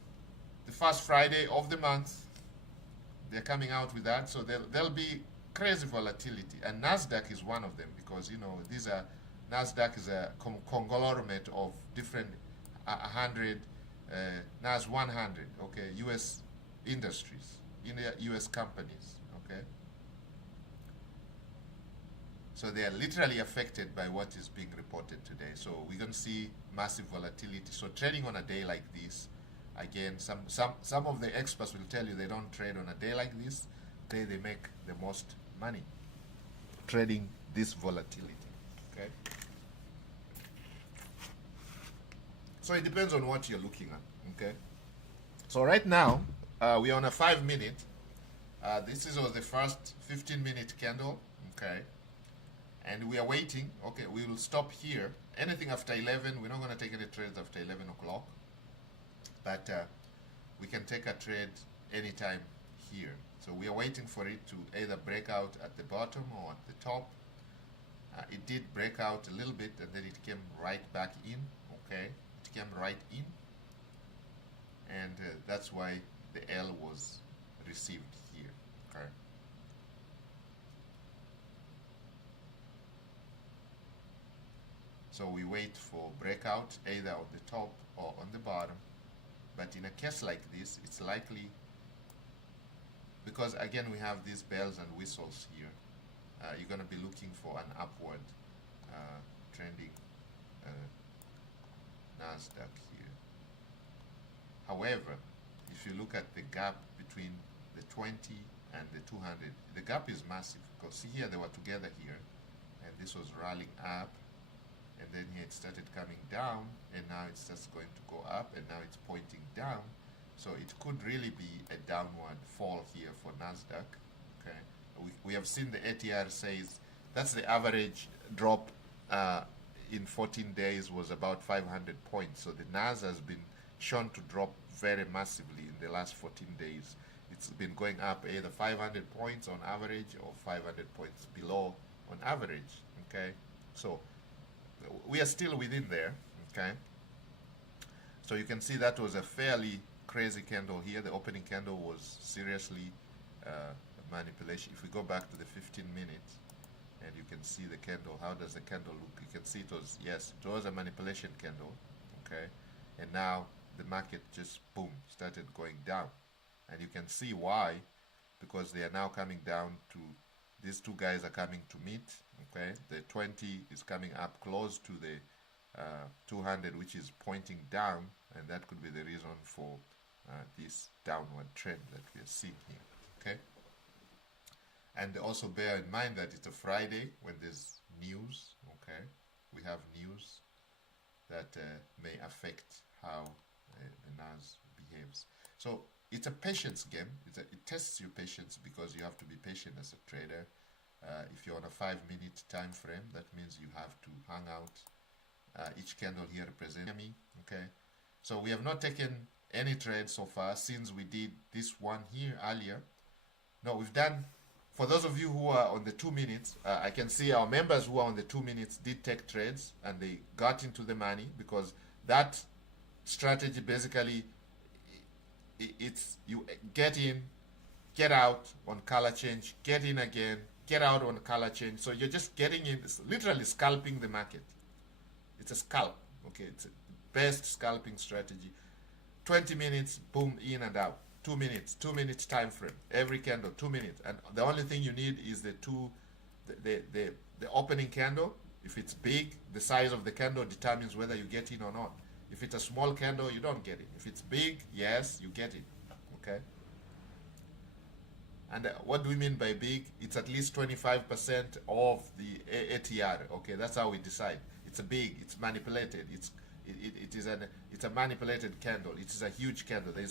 the first Friday of the month. They're coming out with that, so there'll be crazy volatility, and Nasdaq is one of them, because these are Nasdaq is a conglomerate of different 100 Nas 100, okay, U.S. industries, U.S. companies, okay. So they are literally affected by what is being reported today. So we're going to see massive volatility. So trading on a day like this, again, some of the experts will tell you they don't trade on a day like this. They make the most money trading this volatility. Okay. So it depends on what you're looking at. Okay. So right now we're on a 5-minute. This was the first 15-minute candle. Okay. And we are waiting. Okay, we will stop here. Anything after 11, we're not going to take any trades after 11 o'clock. But we can take a trade anytime here. So we are waiting for it to either break out at the bottom or at the top. It did break out a little bit, and then it came right back in. Okay, it came right in. And that's why the L was received here. Okay. So we wait for breakout either on the top or on the bottom. But in a case like this, it's likely, because again we have these bells and whistles here, you're going to be looking for an upward trending Nasdaq here. However, if you look at the gap between the 20 and the 200, the gap is massive, because see here they were together here, and this was rallying up. And then here it started coming down, and now it's just going to go up, and now it's pointing down. So it could really be a downward fall here for Nasdaq. Okay, we have seen the ATR says that's the average drop in 14 days was about 500 points. So the NAS has been shown to drop very massively in the last 14 days. It's been going up either 500 points on average or 500 points below on average. Okay, so we are still within there. Okay, so you can see that was a fairly crazy candle here. The opening candle was seriously manipulation. If we go back to the 15 minutes and you can see the candle, how does the candle look? You can see it was a manipulation candle. Okay, and now the market just boom started going down, and you can see why, because they are now coming down to, these two guys are coming to meet. Okay, the 20 is coming up close to the 200, which is pointing down, and that could be the reason for this downward trend that we are seeing here. Okay, and also bear in mind that it's a Friday when there's news. Okay, we have news that may affect how the NAS behaves. So it's a patience game. It tests your patience, because you have to be patient as a trader. If you're on a 5-minute time frame, that means you have to hang out. Each candle here represents me. Okay, so we have not taken any trade so far since we did this one here earlier. No, we've done, for those of you who are on the 2 minutes, I can see our members who are on the 2 minutes did take trades, and they got into the money, because that strategy basically, it's you get in, get out on color change, get in again, get out on color change. So you're just getting in, literally scalping the market. It's a scalp. Okay, it's the best scalping strategy. 20 minutes, boom, in and out. 2 minutes, 2 minutes time frame. Every candle, 2 minutes. And the only thing you need is the opening candle. If it's big, the size of the candle determines whether you get in or not. If it's a small candle, you don't get it. If it's big, yes, you get it. Okay. And what do we mean by big? It's at least 25% of the ATR. Okay, that's how we decide. It's a big. It's manipulated. It's a manipulated candle. It is a huge candle. The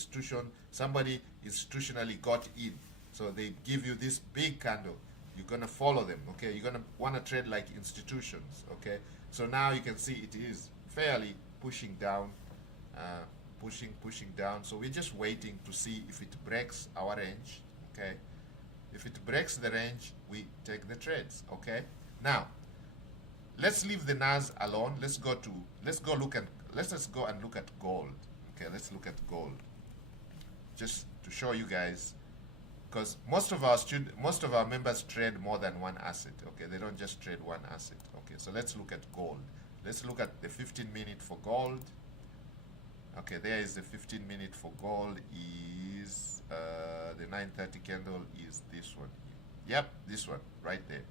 somebody institutionally got in, so they give you this big candle. You're gonna follow them. Okay, you're gonna want to trade like institutions. Okay, so now you can see it is fairly pushing down, pushing down. So we're just waiting to see if it breaks our range. Okay, if it breaks the range, we take the trades. Okay, now let's leave the NAS alone. Let's just go and look at gold. Okay, let's look at gold. just to show you guys, because most of our members trade more than one asset. Okay, they don't just trade one asset. Okay, so let's look at gold. Let's look at the 15-minute for gold. Okay, there is the 15-minute for gold. Is the 930 candle is this one here. Yep, this one right there.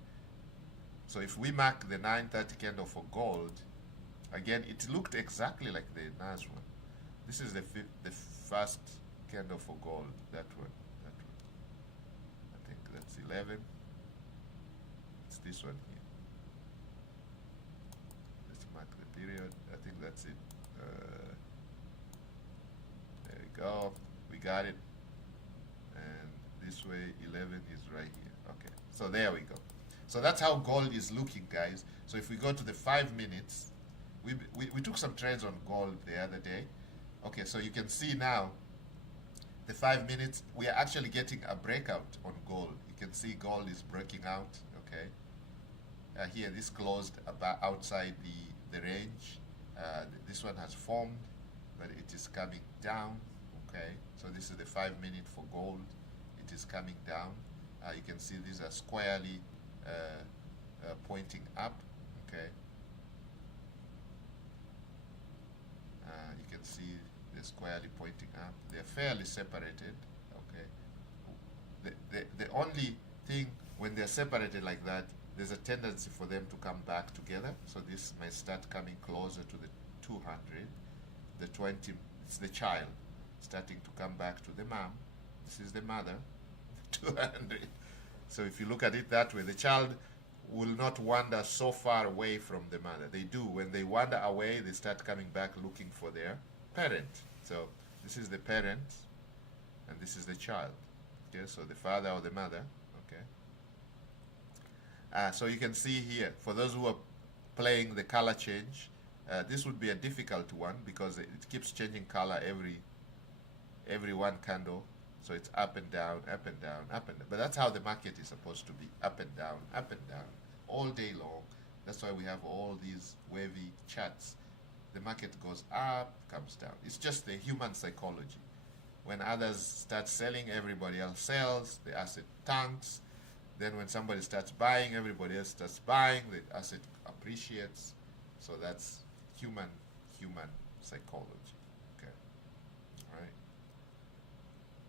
So if we mark the 930 candle for gold, again, it looked exactly like the NAS one. This is the first candle for gold. That one. I think that's 11. It's this one here. Let's mark the period. I think that's it. There we go. We got it. And this way, 11 is right here. Okay. So there we go. So that's how gold is looking, guys. So if we go to the 5 minutes, we took some trades on gold the other day. Okay, so you can see now the 5 minutes, we are actually getting a breakout on gold. You can see gold is breaking out. Okay, here this closed about outside the range. This one has formed, but it is coming down. Okay, so this is the 5 minute for gold. It is coming down. You can see these are squarely pointing up. Okay, you can see they're squarely pointing up. They're fairly separated. Okay, the only thing when they're separated like that, there's a tendency for them to come back together. So this may start coming closer to the 200. The 20, it's the child starting to come back to the mom. This is the mother, 200. So if you look at it that way, the child will not wander so far away from the mother. They do. When they wander away, they start coming back looking for their parent. So this is the parent, and this is the child. Okay, so the father or the mother. Okay. So you can see here, for those who are playing the color change, this would be a difficult one because it keeps changing color every one candle. So it's up and down, up and down, up and down. But that's how the market is supposed to be, up and down, all day long. That's why we have all these wavy charts. The market goes up, comes down. It's just the human psychology. When others start selling, everybody else sells, the asset tanks. Then when somebody starts buying, everybody else starts buying, the asset appreciates. So that's human psychology. Okay, all right.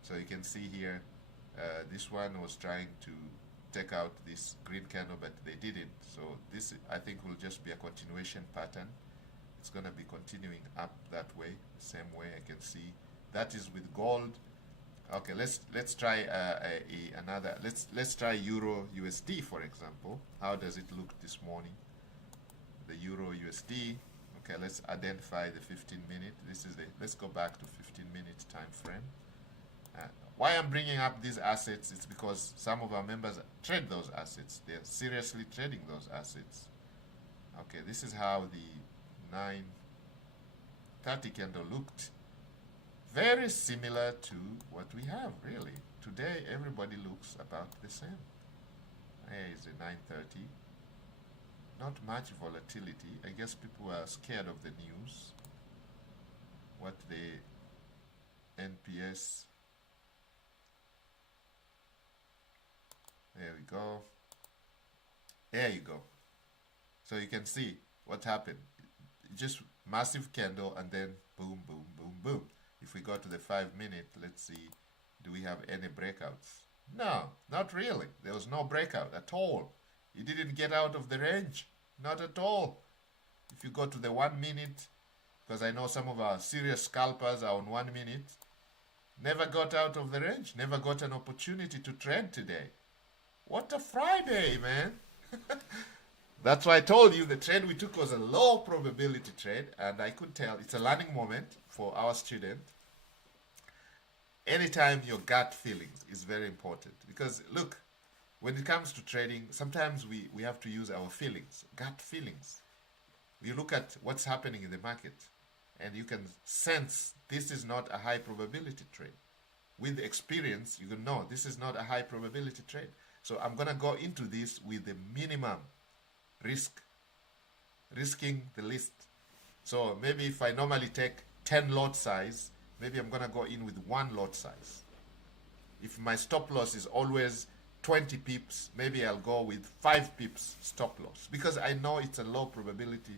So you can see here, this one was trying to take out this green candle, but they didn't. So this, I think, will just be a continuation pattern. It's going to be continuing up that way, same way. I can see that is with gold. Okay, let's try another. Let's try Euro USD, for example. How does it look this morning? The Euro USD. Okay, let's identify the 15-minute. This is the. Let's go back to 15-minute time frame. Why I'm bringing up these assets is because some of our members trade those assets. They're seriously trading those assets. Okay, this is how the 930 candle looked. Very similar to what we have, really. Today, everybody looks about the same. Here is the 930. Not much volatility. I guess people are scared of the news. What the NPS. There we go. There you go. So you can see what happened. Just massive candle and then boom, boom, boom, boom. If we go to the 5 minute, let's see, do we have any breakouts? No, not really. There was no breakout at all. It didn't get out of the range. Not at all. If you go to the 1 minute, because I know some of our serious scalpers are on 1 minute, never got out of the range, never got an opportunity to trade today. What a Friday, man. That's why I told you the trade we took was a low probability trade, and I could tell it's a learning moment for our student. Anytime your gut feelings is very important, because look, when it comes to trading, sometimes we have to use our feelings, gut feelings. You look at what's happening in the market, and you can sense this is not a high probability trade. With experience, you can know this is not a high probability trade. So I'm going to go into this with the minimum risk, risking the least. So maybe if I normally take 10 lot size, maybe I'm going to go in with one lot size. If my stop loss is always 20 pips, maybe I'll go with 5 pips stop loss because I know it's a low probability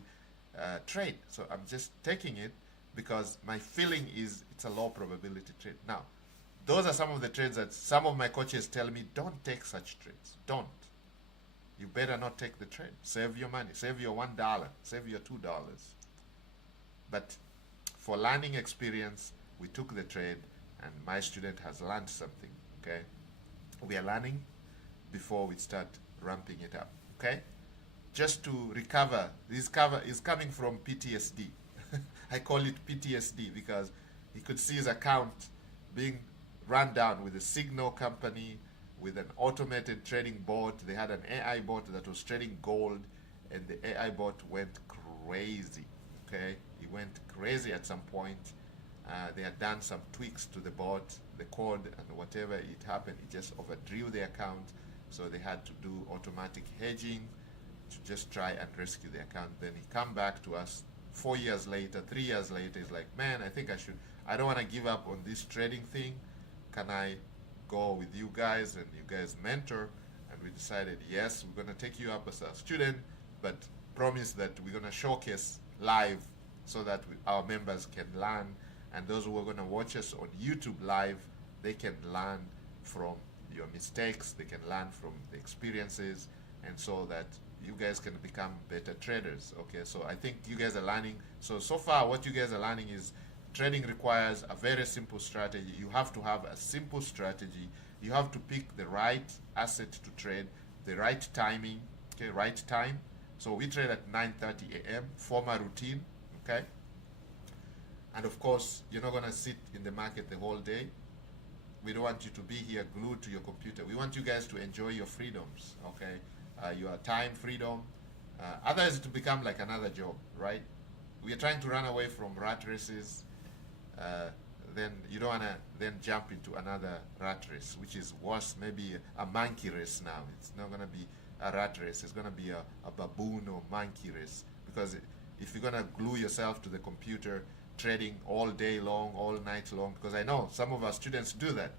trade. So I'm just taking it because my feeling is it's a low probability trade. Now, those are some of the trades that some of my coaches tell me, don't take such trades. Don't. You better not take the trade. Save your money. Save your $1. Save your $2. But for learning experience, we took the trade and my student has learned something, okay? We are learning before we start ramping it up, okay? Just to recover, this cover is coming from PTSD. I call it PTSD because he could see his account being run down with a signal company, with an automated trading bot. They had an AI bot that was trading gold, and the AI bot went crazy, okay? It went crazy at some point. They had done some tweaks to the bot, the code, and whatever it happened, it just overdrew the account. So they had to do automatic hedging to just try and rescue the account. Then he come back to us 4 years later, 3 years later. He's like, man, I don't want to give up on this trading thing. Can I go with you guys and you guys mentor? And we decided, yes, we're going to take you up as a student, but promise that we're going to showcase live so that our members can learn, and those who are going to watch us on YouTube live, they can learn from your mistakes, they can learn from the experiences, and so that you guys can become better traders. Okay, so I think you guys are learning. So far what you guys are learning is trading requires a very simple strategy. You have to have a simple strategy. You have to pick the right asset to trade, the right timing, okay, right time. So we trade at 9:30 a.m., form a routine, okay? And of course, you're not gonna sit in the market the whole day. We don't want you to be here glued to your computer. We want you guys to enjoy your freedoms, okay? Your time freedom. Otherwise, to become like another job, right? We are trying to run away from rat races. Then you don't want to then jump into another rat race, which is worse, maybe a monkey race now. It's not going to be a rat race. It's going to be a baboon or monkey race. Because if you're going to glue yourself to the computer, trading all day long, all night long, because I know some of our students do that.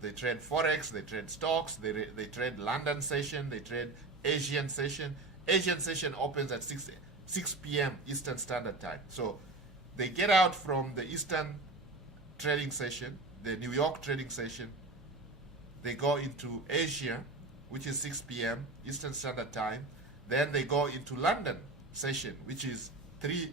They trade Forex, they trade stocks, they trade London session, they trade Asian session. Asian session opens at 6 p.m. Eastern Standard Time. So they get out from the Eastern trading session, the New York trading session, they go into Asia, which is 6 p.m. Eastern Standard Time. Then they go into London session, which is 3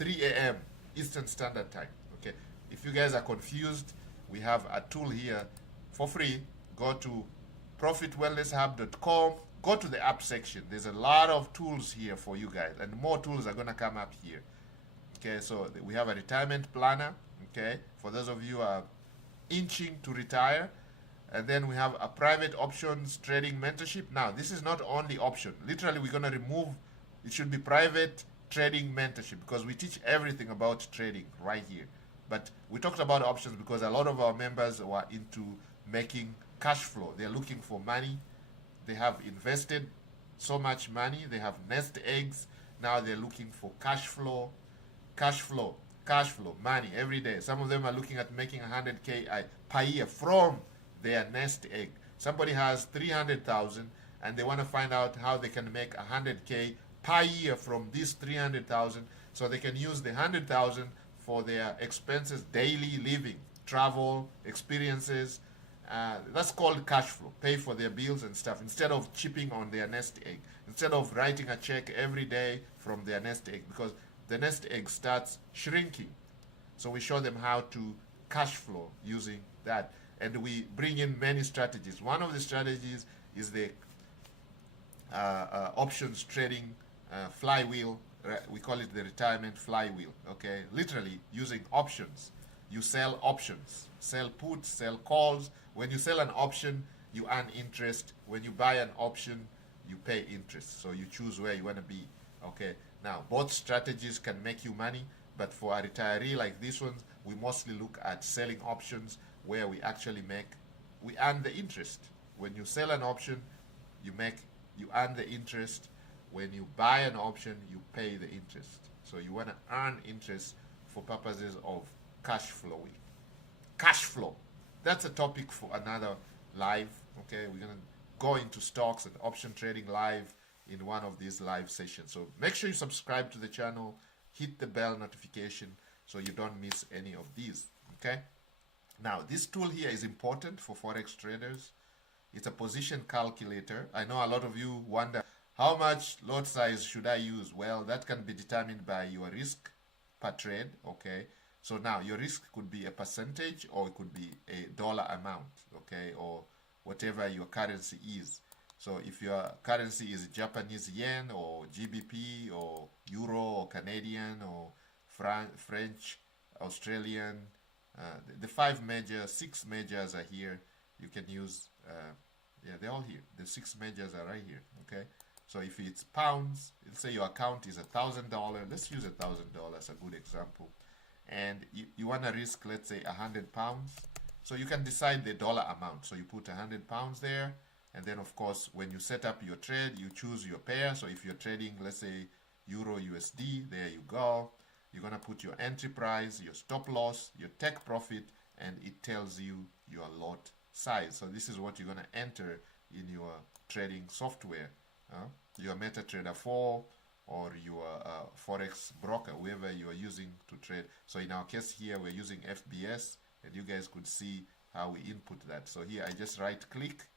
a.m. Eastern Standard Time. Okay. If you guys are confused, we have a tool here for free. Go to profitwellnesshub.com. Go to the app section. There's a lot of tools here for you guys, and more tools are going to come up here. Okay, so we have a retirement planner, okay, for those of you who are inching to retire. And then we have a private options trading mentorship. Now, this is not only option. Literally, we're going to remove, it should be private trading mentorship, because we teach everything about trading right here. But we talked about options because a lot of our members were into making cash flow. They're looking for money. They have invested so much money. They have nest eggs. Now they're looking for cash flow, money every day. Some of them are looking at making 100K per year from their nest egg. Somebody has 300,000 and they want to find out how they can make 100K per year from this 300,000, so they can use the 100,000 for their expenses, daily living, travel, experiences. That's called cash flow. Pay for their bills and stuff instead of chipping on their nest egg, instead of writing a check every day from their nest egg, because the nest egg starts shrinking. So we show them how to cash flow using that, and we bring in many strategies. One of the strategies is the options trading flywheel. We call it the retirement flywheel. Okay, literally using options. You sell options, sell puts, sell calls. When you sell an option, you earn interest. When you buy an option, you pay interest. So you choose where you want to be. Okay. Now, both strategies can make you money, but for a retiree like this one, we mostly look at selling options where we actually we earn the interest. When you sell an option, you earn the interest. When you buy an option, you pay the interest. So you want to earn interest for purposes of cash flowing. cash flow. That's a topic for another live. Okay, we're gonna go into stocks and option trading live in one of these live sessions. So make sure you subscribe to the channel, hit the bell notification so you don't miss any of these. Okay. Now this tool here is important for forex traders. It's a position calculator. I know a lot of you wonder how much lot size should I use. Well, that can be determined by your risk per trade. Okay. So now your risk could be a percentage, or it could be a dollar amount, okay, or whatever your currency is. So if your currency is Japanese yen or GBP or Euro or Canadian or French, Australian, the six majors are here. You can use, yeah, they're all here. The six majors are right here, okay. So if it's pounds, let's say your account is $1,000. Let's use $1,000, a good example. And you want to risk, let's say, 100 pounds. So you can decide the dollar amount. So you put 100 pounds there. And then, of course, when you set up your trade, you choose your pair. So if you're trading, let's say, Euro USD, there you go. You're going to put your entry price, your stop loss, your take profit, and it tells you your lot size. So this is what you're going to enter in your trading software. Your MetaTrader 4 or your forex broker, whoever you are using to trade. So in our case here, we're using FBS, and you guys could see how we input that. So here I just right click.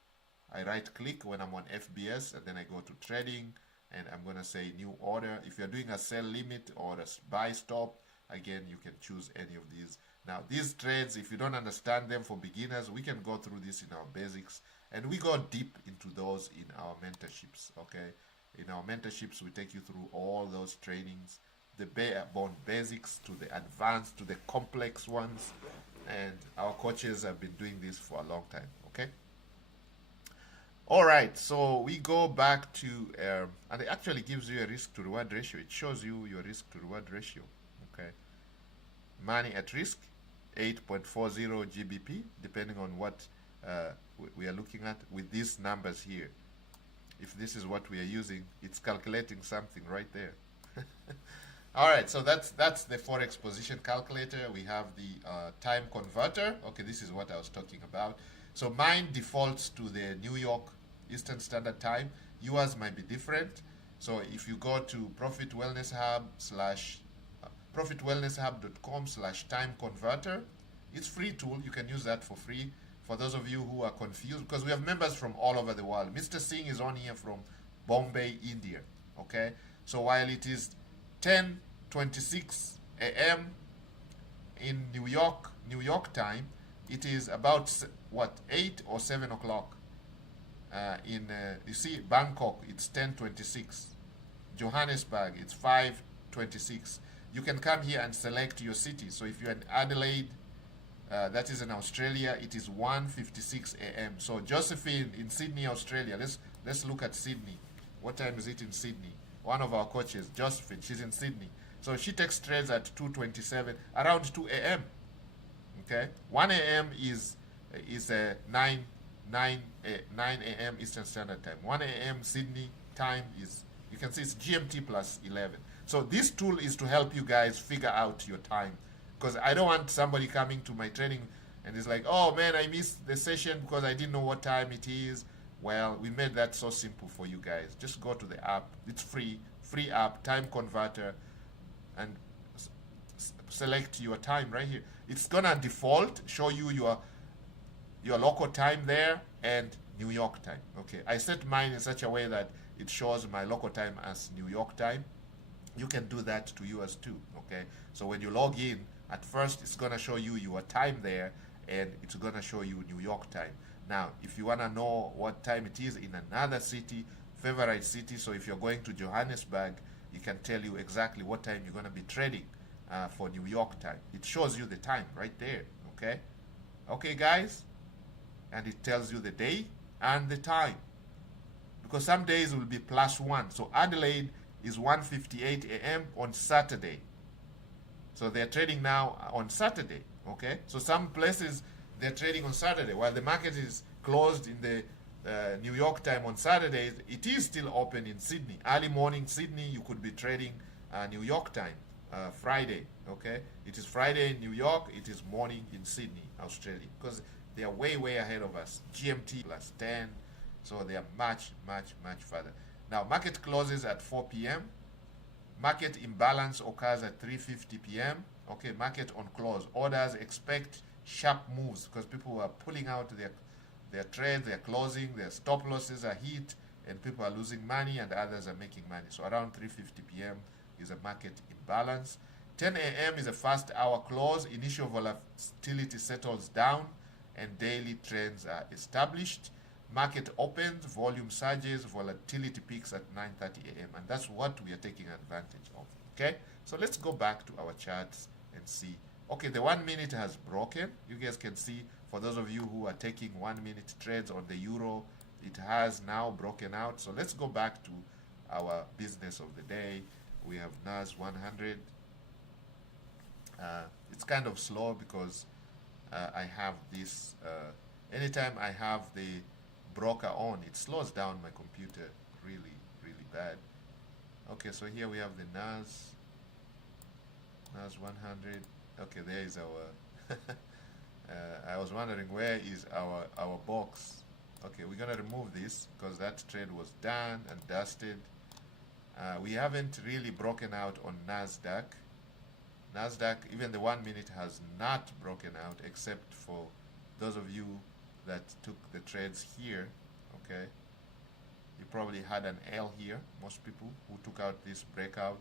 I right click when I'm on FBS, and then I go to trading, and I'm going to say new order. If you're doing a sell limit or a buy stop, again, you can choose any of these. Now these trades, if you don't understand them for beginners, we can go through this in our basics, and we go deep into those in our mentorships. Okay. In our mentorships, we take you through all those trainings, the bare bone basics to the advanced to the complex ones, and our coaches have been doing this for a long time. Okay. All right, so we go back to, and it actually gives you a risk to reward ratio. It shows you your risk to reward ratio. Okay. Money at risk, 8.40 GBP, depending on what we are looking at with these numbers here. If this is what we are using, it's calculating something right there. All right, so that's the forex position calculator. We have the time converter. Okay, this is what I was talking about. So mine defaults to the New York Eastern Standard Time. Yours might be different. So if you go to Profit Wellness Hub profitwellnesshub.com/time converter, it's free tool. You can use that for free. For those of you who are confused, because we have members from all over the world. Mr. Singh is on here from Bombay, India. Okay, so while it is 10:26 a.m. in New York time, it is about what, 8 or 7 o'clock. You see, Bangkok, it's 10:26. Johannesburg, it's 5:26. You can come here and select your city. So if you're in Adelaide, that is in Australia, it is 1:56 a.m. So Josephine in Sydney, Australia. Let's look at Sydney. What time is it in Sydney? One of our coaches, Josephine, she's in Sydney. So she takes trades at 2:27, around 2 a.m. Okay, 1 a.m. is 9 a.m. Eastern Standard Time. 1 a.m. Sydney time is, you can see it's GMT plus 11. So this tool is to help you guys figure out your time. Because I don't want somebody coming to my training and it's like, oh man, I missed the session because I didn't know what time it is. Well, we made that so simple for you guys. Just go to the app. It's free app, time converter, and select your time right here. It's gonna default show you your local time there and New York time. Okay, I set mine in such a way that it shows my local time as New York time. You can do that to yours too. Okay, so when you log in, at first it's gonna show you your time there, and it's gonna show you New York time. Now, if you wanna know what time it is in another city, favorite city, so if you're going to Johannesburg, it can tell you exactly what time you're gonna be trading for New York time. It shows you the time right there. Okay, okay, guys, and it tells you the day and the time, because some days will be +1. So Adelaide is 1:58 a.m. on Saturday. So they're trading now on Saturday. Okay, so some places they're trading on Saturday while the market is closed in the New York time on Saturdays. It is still open in Sydney. Early morning Sydney, you could be trading New York time. Friday, okay? It is Friday in New York, it is morning in Sydney, Australia, because they are way, way ahead of us. GMT plus 10, so they are much, much, much further. Now, market closes at 4 p.m. Market imbalance occurs at 3:50 p.m. Okay, market on close. Orders expect sharp moves because people are pulling out their trades, they're closing, their stop losses are hit, and people are losing money and others are making money. So around 3:50 p.m. is a market imbalance. 10 a.m. is a first hour close. Initial volatility settles down and daily trends are established. Market opens, volume surges, volatility peaks at 9:30 a.m. And that's what we are taking advantage of. Okay? So let's go back to our charts and see. Okay, the 1 minute has broken. You guys can see, for those of you who are taking 1 minute trades on the euro, it has now broken out. So let's go back to our business of the day. We have NAS 100. It's kind of slow because I have this, anytime I have the broker on, it slows down my computer really, really bad. Okay, so here we have the NAS 100. Okay, there is our, I was wondering where is our box. Okay, we're gonna remove this because that trade was done and dusted. We haven't really broken out on NASDAQ. NASDAQ, even the 1 minute has not broken out except for those of you that took the trades here. Okay, you probably had an L here, most people who took out this breakout.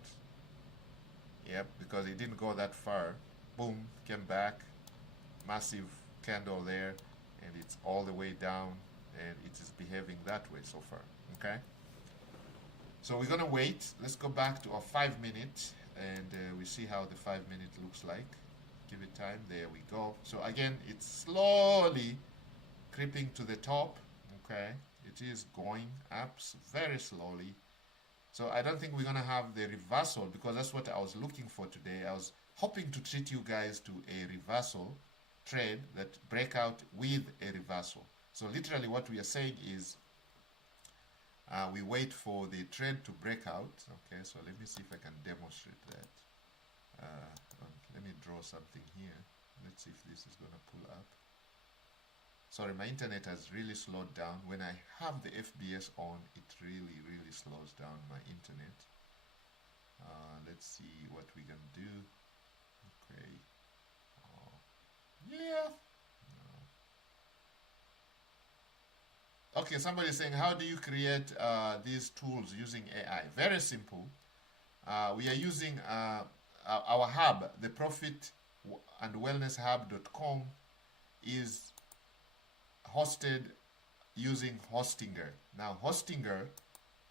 Yep, because it didn't go that far. Boom, came back, massive candle there, and it's all the way down, and it is behaving that way so far. Okay, so we're gonna wait. Let's go back to our 5 minute, and we see how the 5 minute looks like. Give it time. There we go. So again, it's slowly creeping to the top. Okay, it is going up very slowly. So I don't think we're gonna have the reversal because that's what I was looking for today. I was hoping to treat you guys to a reversal trade, that breakout with a reversal. So literally what we are saying is we wait for the trade to break out. Okay, so let me see if I can demonstrate that. Let me draw something here. Let's see if this is gonna pull up. Sorry, my internet has really slowed down. When I have the FBS on, it really, really slows down my internet. Let's see what we can do. Okay. Yeah. No. Okay, somebody's saying, how do you create these tools using AI? Very simple. We are using our hub, the Profit and Wellness Hub.com is hosted using Hostinger. Now, Hostinger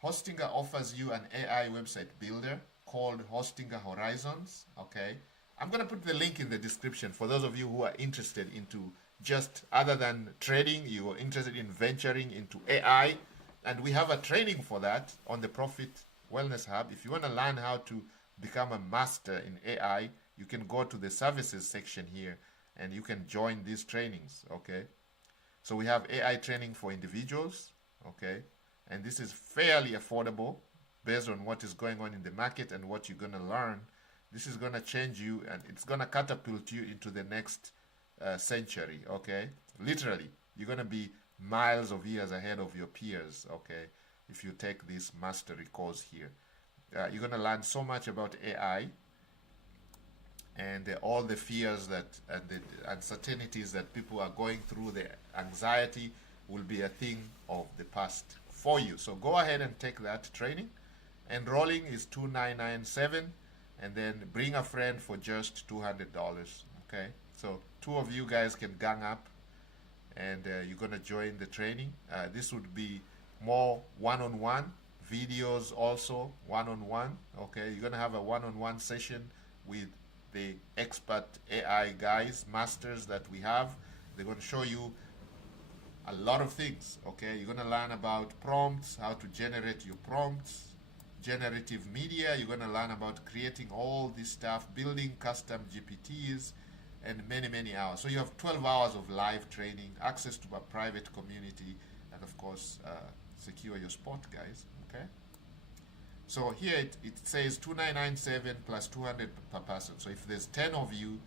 offers you an AI website builder called Hostinger Horizons. Okay, I'm gonna put the link in the description for those of you who are interested into just other than trading, you are interested in venturing into AI, and we have a training for that on the Profit Wellness Hub. If you want to learn how to become a master in AI, you can go to the services section here and you can join these trainings. Okay, so we have AI training for individuals. Okay, and this is fairly affordable based on what is going on in the market and what you're going to learn. This is going to change you and it's going to catapult you into the next century. Okay, literally you're going to be miles of years ahead of your peers. Okay, if you take this mastery course here, you're going to learn so much about AI and all the fears that and the uncertainties that people are going through. The anxiety will be a thing of the past for you. So go ahead and take that training. Enrolling is $2,997, and then bring a friend for just $200. Okay, so 2 of you guys can gang up and you're gonna join the training. This would be more one-on-one videos, also one-on-one. Okay, you're gonna have a one-on-one session with the expert AI guys, masters that we have. They're going to show you a lot of things. Okay, you're going to learn about prompts, how to generate your prompts, generative media. You're going to learn about creating all this stuff, building custom GPTs, and many, many hours. So you have 12 hours of live training, access to a private community, and of course, secure your spot, guys. Okay. So here it says 2997 plus 200 per person. So if there's 10 of you,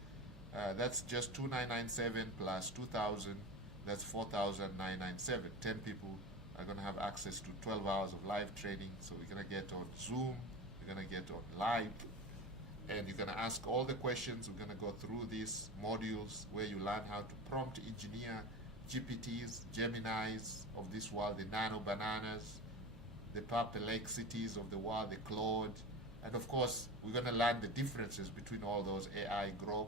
that's just 2997 plus 2000, that's 4997. 10 people are going to have access to 12 hours of live training. So we're going to get on Zoom, we're going to get on live, and you're going to ask all the questions. We're going to go through these modules where you learn how to prompt engineer GPTs, Geminis of this world, the nano bananas, the perplexities of the world, the Claude, and of course we're going to learn the differences between all those AI, Grok.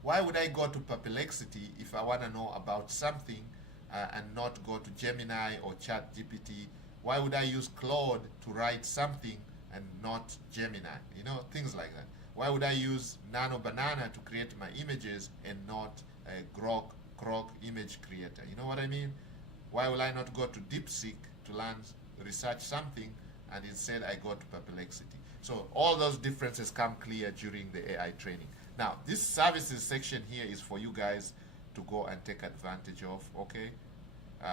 Why would I go to perplexity if I want to know about something and not go to Gemini or Chat GPT? Why would I use Claude to write something and not Gemini? You know, things like that. Why would I use Nano Banana to create my images and not Grok image creator? You know what I mean? Why will I not go to DeepSeek to learn, research something, and instead I go to perplexity? So all those differences come clear during the AI training. Now, this services section here is for you guys to go and take advantage of, okay?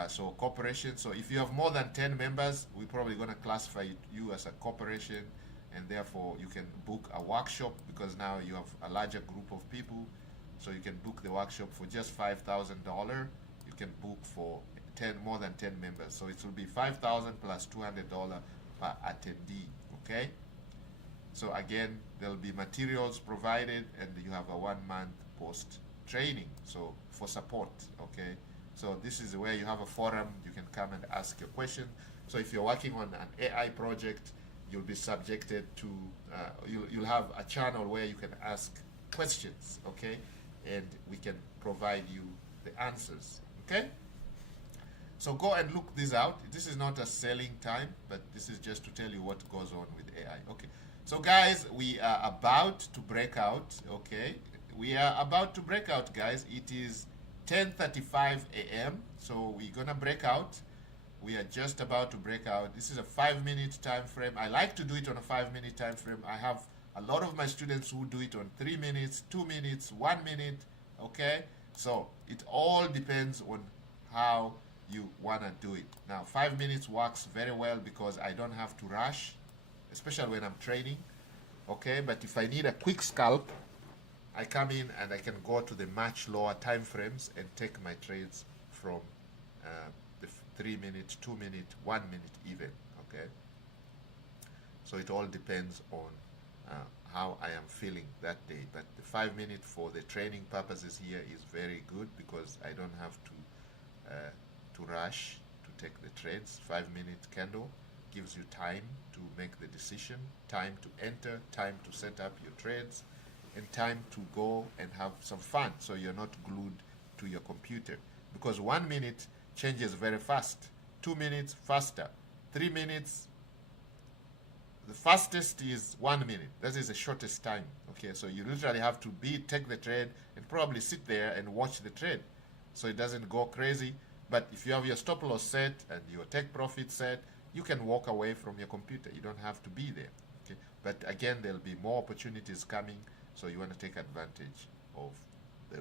So corporation, so if you have more than 10 members, we're probably going to classify you as a corporation, and therefore you can book a workshop because now you have a larger group of people. So you can book the workshop for just $5,000. You can book for more than 10 members. So it will be $5,000 plus $200 per attendee, okay? So again, there'll be materials provided, and you have a 1 month post training, so for support, okay? So this is where you have a forum, you can come and ask your question. So if you're working on an AI project, you'll be subjected to, you'll have a channel where you can ask questions, okay? And we can provide you the answers, okay? So go and look this out. This is not a selling time, but this is just to tell you what goes on with AI, okay? So guys, we are about to break out, okay? We are about to break out, guys. It is 10:35 a.m. So we're gonna break out. We are just about to break out. This is a 5-minute time frame. I like to do it on a 5-minute time frame. I have a lot of my students who do it on 3 minutes, 2 minutes, 1 minute, okay? So it all depends on how you wanna do it. Now, 5 minutes works very well because I don't have to rush, especially when I'm training, okay? But if I need a quick scalp, I come in and I can go to the much lower time frames and take my trades from the 3 minute, 2 minute, 1 minute even, okay? So it all depends on how I am feeling that day. But the 5 minute for the training purposes here is very good because I don't have to rush to take the trades. 5-minute candle gives you time to make the decision, time to enter, time to set up your trades, and time to go and have some fun so you're not glued to your computer. Because 1 minute changes very fast. 2 minutes, faster. 3 minutes, the fastest is 1 minute. That is the shortest time. Okay, so you literally have to take the trade and probably sit there and watch the trade so it doesn't go crazy. But if you have your stop loss set and your take profit set, you can walk away from your computer. You don't have to be there. Okay, but again, there'll be more opportunities coming, so you want to take advantage of those.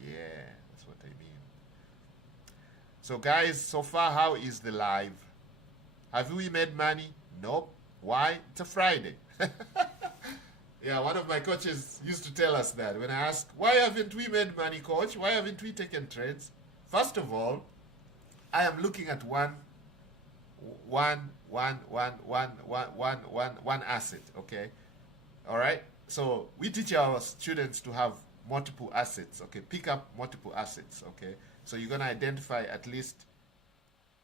Yeah, that's what I mean. So guys, so far, how is the live? Have we made money? Nope. Why? It's a Friday. Yeah, one of my coaches used to tell us that. When I ask, why haven't we made money, coach? Why haven't we taken trades? First of all, I am looking at one asset, okay? All right? So we teach our students to have multiple assets, okay? Pick up multiple assets, okay? So you're going to identify at least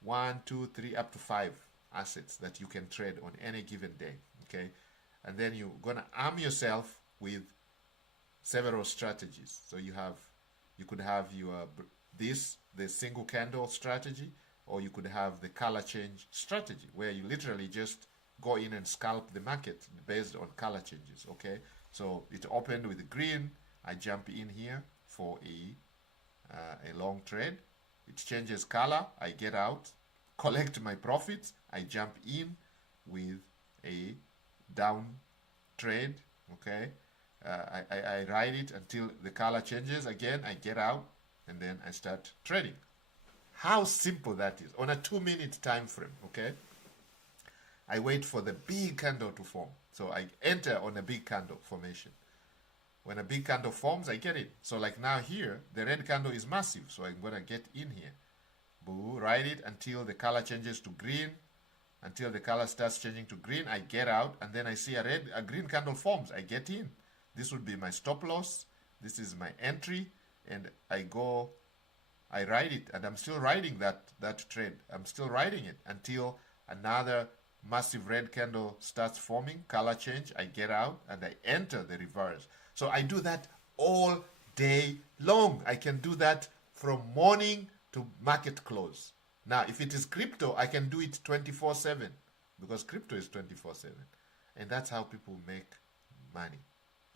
1, 2, 3, up to 5 assets that you can trade on any given day, okay? And then you're going to arm yourself with several strategies. So you could have the single candle strategy, or you could have the color change strategy, where you literally just go in and scalp the market based on color changes, okay? So it opened with green. I jump in here for a long trade. It changes color. I get out, collect my profits. I jump in with a down trade, okay? I ride it until the color changes again. I get out, and then I start trading. How simple that is on a 2-minute time frame, okay? I wait for the big candle to form. So I enter on a big candle formation. When a big candle forms, I get it. So like now here, the red candle is massive. So I'm going to get in here. Boo, ride it until the color changes to green. Until the color starts changing to green, I get out. And then I see a green candle forms. I get in. This would be my stop loss. This is my entry. And I ride it. And I'm still riding that trade. I'm still riding it until another massive red candle starts forming, color change. I get out and I enter the reverse. So I do that all day long. I can do that from morning to market close. Now, if it is crypto, I can do it 24/7 because crypto is 24/7. And that's how people make money.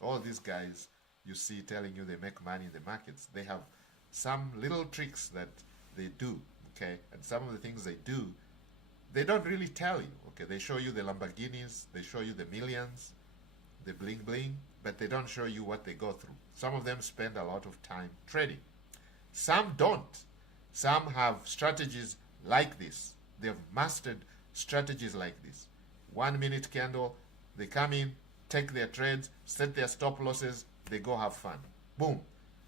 All these guys you see telling you they make money in the markets, they have some little tricks that they do, okay? And some of the things they do, they don't really tell you, okay? They show you the Lamborghinis, they show you the millions, the bling bling, but they don't show you what they go through. Some of them spend a lot of time trading. Some don't. Some have strategies like this. They've mastered strategies like this. 1 minute candle, they come in, take their trades, set their stop losses, they go have fun. Boom.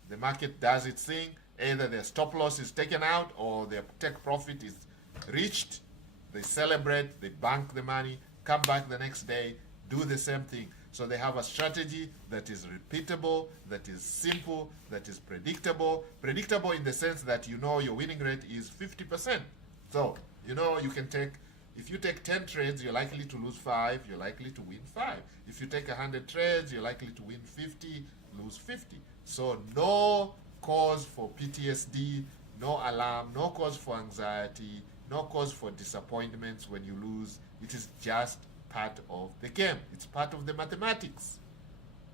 The market does its thing. Either their stop loss is taken out or their take profit is reached. They celebrate, they bank the money, come back the next day, do the same thing. So they have a strategy that is repeatable, that is simple, that is predictable. Predictable in the sense that you know your winning rate is 50%. So, you know, you can take, if you take 10 trades, you're likely to lose 5, you're likely to win 5. If you take 100 trades, you're likely to win 50, lose 50. So no cause for PTSD, no alarm, no cause for anxiety, no cause for disappointments when you lose. It is just part of the game. It's part of the mathematics.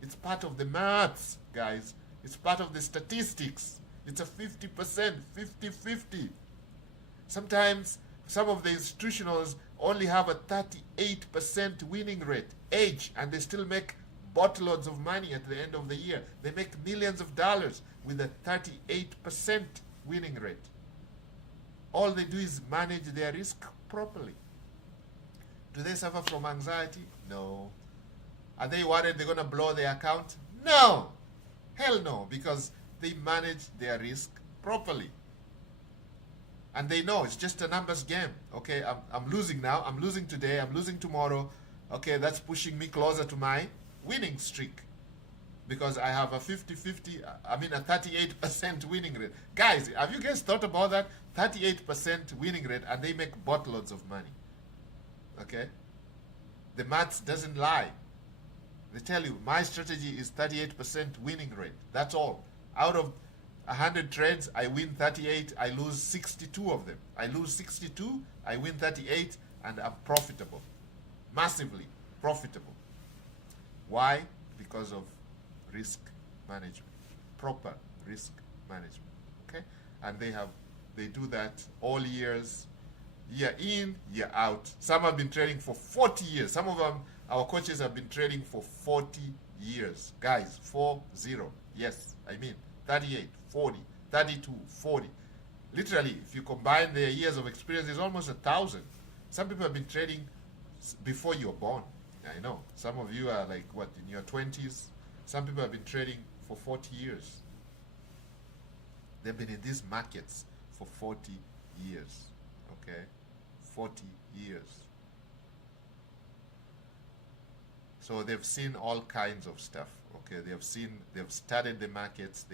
It's part of the maths, guys. It's part of the statistics. It's a 50%, 50-50. Sometimes some of the institutionals only have a 38% winning rate, and they still make boatloads of money at the end of the year. They make millions of dollars with a 38% winning rate. All they do is manage their risk properly. Do they suffer from anxiety? No. Are they worried they're going to blow their account? No. Hell no, because they manage their risk properly. And they know it's just a numbers game. Okay, I'm losing now. I'm losing today. I'm losing tomorrow. Okay, that's pushing me closer to my winning streak. Because I have a 38% winning rate. Guys, have you guys thought about that? 38% winning rate, and they make boatloads of money. Okay? The maths doesn't lie. They tell you, my strategy is 38% winning rate. That's all. Out of 100 trades, I win 38, I lose 62 of them. I lose 62, I win 38, and I'm profitable. Massively profitable. Why? Because of risk management. Proper risk management. Okay? And they do that all years, year in, year out. Some have been trading for 40 years. Some of them, our coaches have been trading for 40 years. Guys, 40. Yes, I mean 38, 40, 32, 40. Literally, if you combine their years of experience, it's almost 1,000. Some people have been trading before you were born. I know. Some of you are like, what, in your 20s? Some people have been trading for 40 years. They've been in these markets for 40 years. Okay? 40 years. So they've seen all kinds of stuff. Okay? They've studied the markets.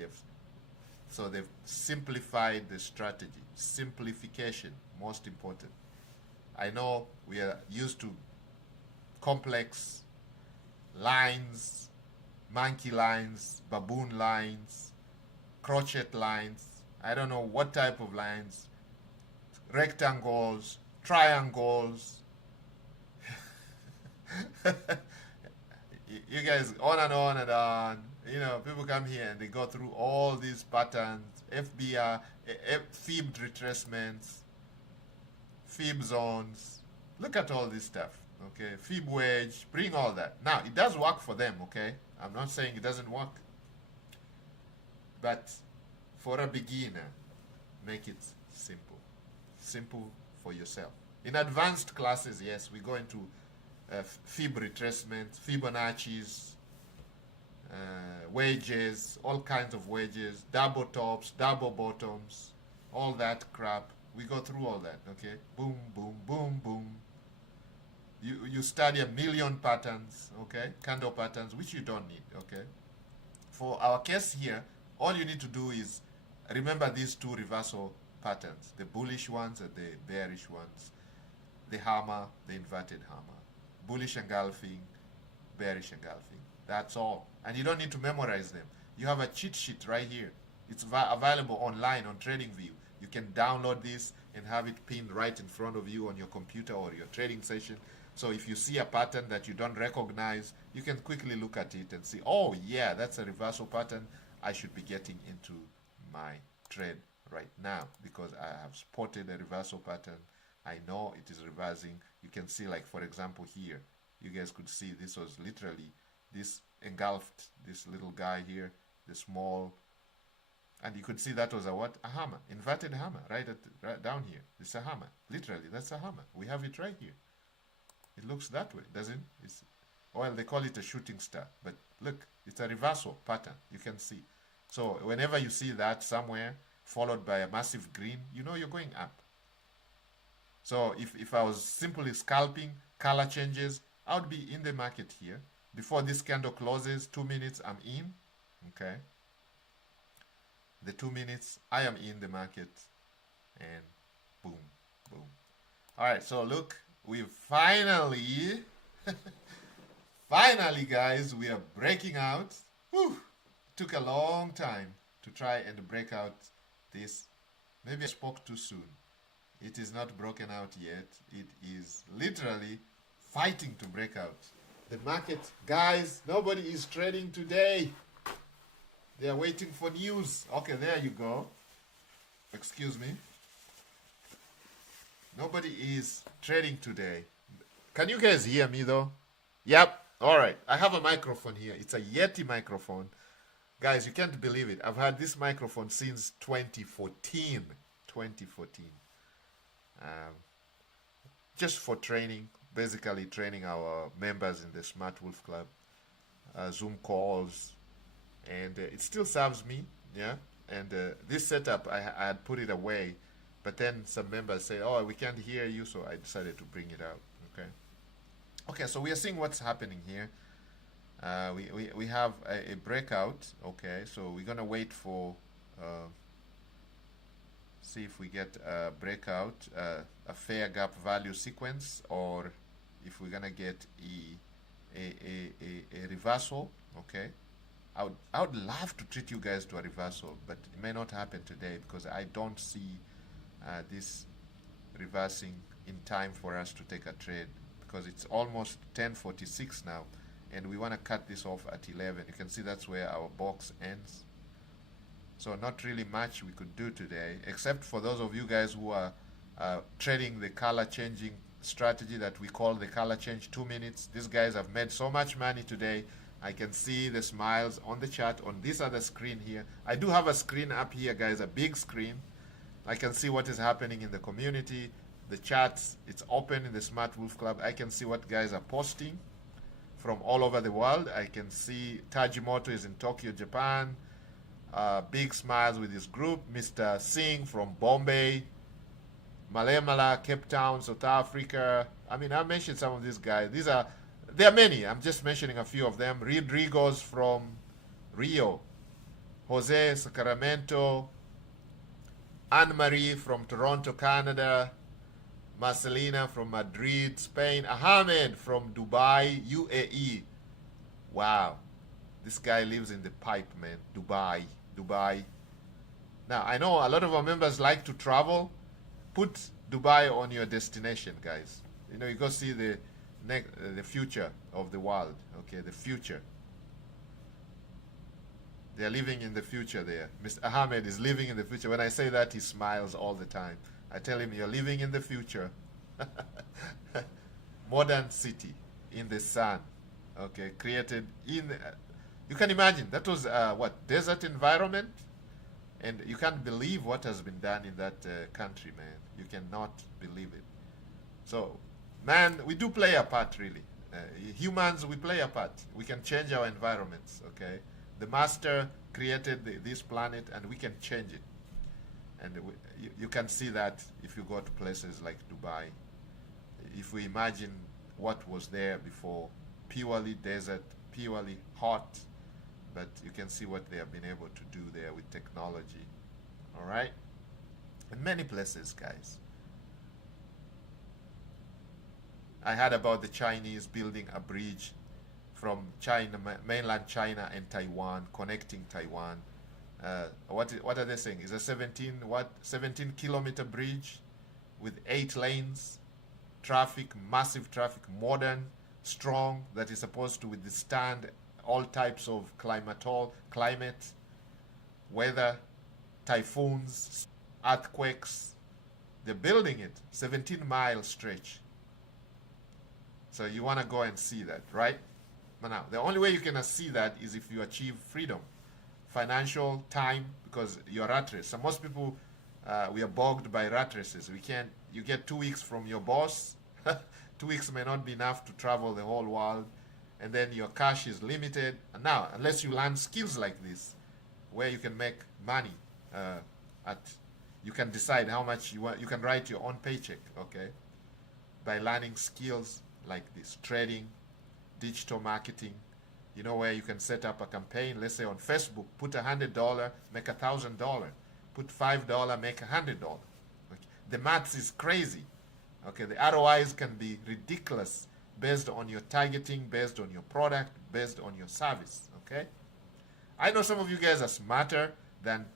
So they've simplified the strategy. Simplification, most important. I know we are used to complex lines, monkey lines, baboon lines, crochet lines, I don't know what type of lines, rectangles, triangles. You guys, on and on and on. You know, people come here and they go through all these patterns, FBR, fib retracements, fib zones. Look at all this stuff. Okay, fib wedge, bring all that. Now, it does work for them, okay? I'm not saying it doesn't work. But for a beginner, make it simple. Simple for yourself. In advanced classes, yes, we go into Fib retracement, Fibonacci's, wedges, all kinds of wedges, double tops, double bottoms, all that crap. We go through all that, okay? Boom, boom, boom, boom. You study 1,000,000 patterns, okay? Candle patterns, which you don't need, okay? For our case here, all you need to do is remember these two reversal patterns, the bullish ones and the bearish ones, the hammer, the inverted hammer, bullish engulfing, bearish engulfing. That's all. And you don't need to memorize them. You have a cheat sheet right here. It's available online on TradingView. You can download this and have it pinned right in front of you on your computer or your trading session. So if you see a pattern that you don't recognize, you can quickly look at it and see, oh yeah, that's a reversal pattern. I should be getting into my trade right now because I have spotted a reversal pattern. I know it is reversing. You can see, like, for example, here, you guys could see this was literally, this engulfed this little guy here, the small, and you could see that was a what? A hammer, inverted hammer, right down here. It's a hammer, literally, that's a hammer. We have it right here. It looks that way, doesn't it? It's, well, they call it a shooting star, but look, it's a reversal pattern, you can see. So whenever you see that somewhere, followed by a massive green, you know you're going up. So if I was simply scalping color changes, I would be in the market here. Before this candle closes, 2 minutes, I'm in, okay? The 2 minutes, I am in the market, and boom, boom. All right, so look, we finally, finally, guys, we are breaking out. Whew. Took a long time to try and break out this. Maybe I spoke too soon. It is not broken out yet. It is literally fighting to break out. The market, guys, nobody is trading today. They are waiting for news. Okay, there you go. Excuse me. Nobody is trading today. Can you guys hear me though? Yep. All right. I have a microphone here. It's a Yeti microphone. Guys, you can't believe it. I've had this microphone since 2014. 2014. Just for training, basically training our members in the Smart Wolf Club, Zoom calls, and it still serves me, yeah. And this setup, I had put it away, but then some members say, oh, we can't hear you, so I decided to bring it out, okay. Okay, so we are seeing what's happening here. We have a breakout, okay, so we're gonna wait for see if we get a breakout, a fair gap value sequence, or if we're gonna get a reversal, okay. I would love to treat you guys to a reversal, but it may not happen today because I don't see this reversing in time for us to take a trade, because it's almost 10:46 now, and we want to cut this off at 11. You can see that's where our box ends. So not really much we could do today, except for those of you guys who are trading the color changing strategy that we call the color change 2 minutes. These guys have made so much money today. I can see the smiles on the chart on this other screen here. I do have a screen up here, guys, a big screen. I can see what is happening in the community. The charts, it's open in the Smart Wolf Club. I can see what guys are posting from all over the world. I can see Tajimoto is in Tokyo, Japan. Big smiles with his group. Mr. Singh from Bombay. Malemala, Cape Town, South Africa. I mean, I mentioned some of these guys. There are many. I'm just mentioning a few of them. Rodriguez from Rio. Jose Sacramento. Anne-Marie from Toronto, Canada. Marcelina from Madrid, Spain. Ahmed from Dubai, UAE. Wow. This guy lives in the pipe, man. Dubai. Now, I know a lot of our members like to travel. Put Dubai on your destination, guys. You know, you go see the future of the world. Okay, the future. They are living in the future there. Mr. Ahmed is living in the future. When I say that, he smiles all the time. I tell him, you're living in the future. Modern city in the sun. Okay, created in... you can imagine, that was, desert environment? And you can't believe what has been done in that country, man. You cannot believe it. So, man, we do play a part, really. Humans, we play a part. We can change our environments, okay? The master created this planet, and we can change it. And you can see that if you go to places like Dubai. If we imagine what was there before, purely desert, purely hot, but you can see what they have been able to do there with technology. All right? In many places, guys. I heard about the Chinese building a bridge from China, mainland China and Taiwan, connecting Taiwan. What are they saying? Is a 17-kilometer bridge with 8 lanes, traffic, massive traffic, modern, strong, that is supposed to withstand all types of climate, weather, typhoons, earthquakes. They're building it, 17-mile stretch. So you want to go and see that, right? But now, the only way you can see that is if you achieve freedom, financial, time, because you're rat race. So most people, we are bogged by rat races. You get 2 weeks from your boss. 2 weeks may not be enough to travel the whole world. And then your cash is limited. And now, unless you learn skills like this, where you can make money, you can decide how much you want. You can write your own paycheck, okay? By learning skills like this, trading, digital marketing, where you can set up a campaign. Let's say on Facebook, put $100, make $1,000. Put $5, make $100. Okay. The maths is crazy. Okay, the ROIs can be ridiculous based on your targeting, based on your product, based on your service. Okay, I know some of you guys are smarter than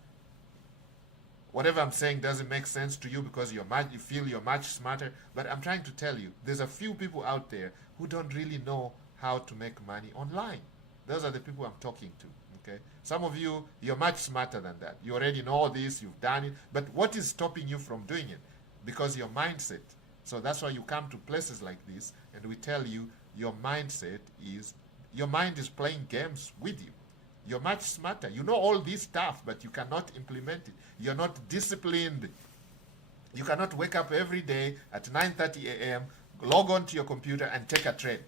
whatever I'm saying doesn't make sense to you because you feel you're much smarter. But I'm trying to tell you, there's a few people out there who don't really know how to make money online. Those are the people I'm talking to. Okay, some of you, you're much smarter than that. You already know this, you've done it. But what is stopping you from doing it? Because your mindset. So that's why you come to places like this, and we tell you your mindset is, your mind is playing games with you. You're much smarter. You know all this stuff, but you cannot implement it. You're not disciplined. You cannot wake up every day at 9:30 a.m., log on to your computer and take a trade.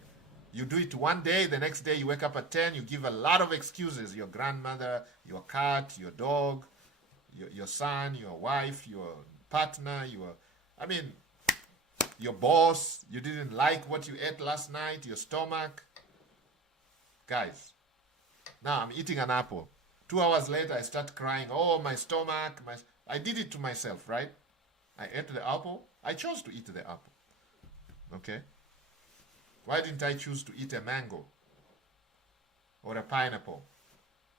You do it one day, the next day you wake up at 10, you give a lot of excuses. Your grandmother, your cat, your dog, your son, your wife, your partner, your boss, you didn't like what you ate last night, your stomach. Guys, now I'm eating an apple. 2 hours later, I start crying, oh, my stomach. I did it to myself, right? I ate the apple. I chose to eat the apple. Okay? Why didn't I choose to eat a mango or a pineapple?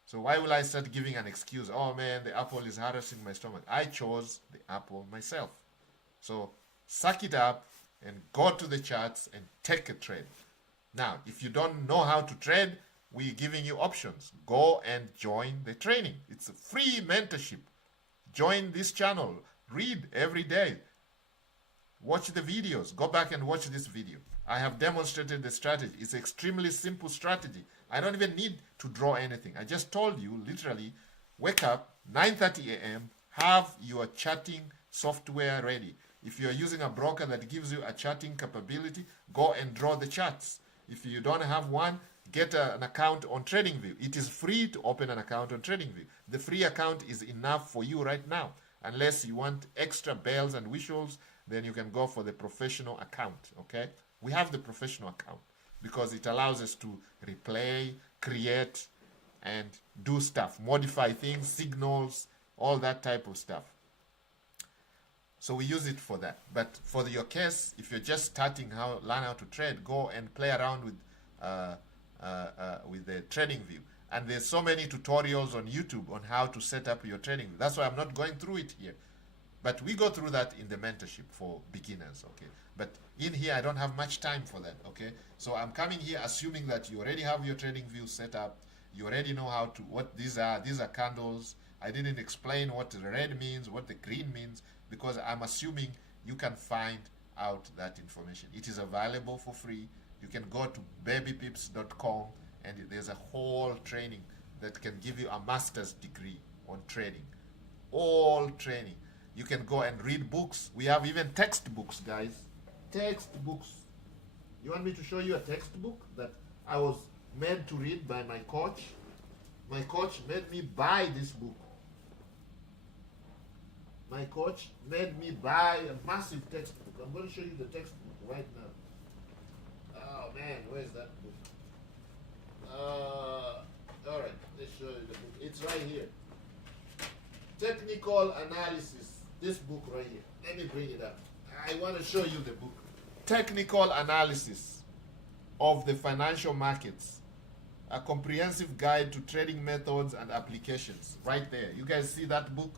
So why will I start giving an excuse? Oh, man, the apple is harassing my stomach. I chose the apple myself. So suck it up and go to the charts and take a trade. Now, if you don't know how to trade, we're giving you options. Go and join the training. It's a free mentorship. Join this channel. Read every day. Watch the videos. Go back and watch this video. I have demonstrated the strategy. It's an extremely simple strategy. I don't even need to draw anything. I just told you, literally, wake up, 9:30 a.m., have your chatting software ready. If you're using a broker that gives you a chatting capability, go and draw the charts. If you don't have one, get an account on TradingView. It is free to open an account on TradingView. The free account is enough for you right now. Unless you want extra bells and whistles, then you can go for the professional account, okay? We have the professional account because it allows us to replay, create, and do stuff, modify things, signals, all that type of stuff. So we use it for that. But for your case, if you're just starting learn how to trade, go and play around with the TradingView. And there's so many tutorials on YouTube on how to set up your TradingView. That's why I'm not going through it here. But we go through that in the mentorship for beginners, okay? But in here, I don't have much time for that, okay? So I'm coming here assuming that you already have your TradingView set up. You already know what these are. These are candles. I didn't explain what the red means, what the green means, because I'm assuming you can find out that information. It is available for free. You can go to babypips.com and there's a whole training that can give you a master's degree on trading. All training. You can go and read books. We have even textbooks, guys. textbooks. You want me to show you a textbook that I was made to read by my coach? My coach made me buy this book. My coach made me buy a massive textbook. I'm going to show you the textbook right now. Oh man, where's that book? All right, let's show you the book. It's right here. Technical analysis. This book right here. Let me bring it up. I want to show you the book. Technical analysis of the financial markets. A comprehensive guide to trading methods and applications. Right there. You guys see that book?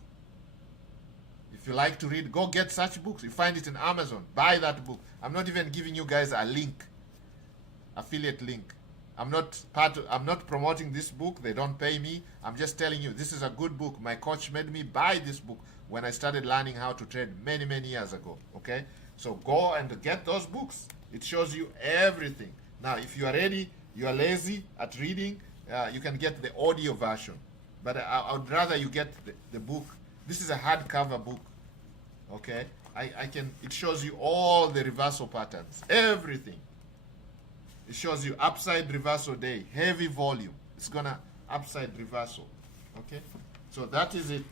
If you like to read, go get such books. You find it in Amazon. Buy that book. I'm not even giving you guys a link, affiliate link. I'm not promoting this book. They don't pay me. I'm just telling you, this is a good book. My coach made me buy this book when I started learning how to trade many, many years ago. Okay? So go and get those books. It shows you everything. Now, if you are ready, you are lazy at reading, you can get the audio version. But I would rather you get the book. This is a hardcover book. Okay? It shows you all the reversal patterns. Everything. It shows you upside reversal day, heavy volume. It's gonna upside reversal. Okay? So that is it.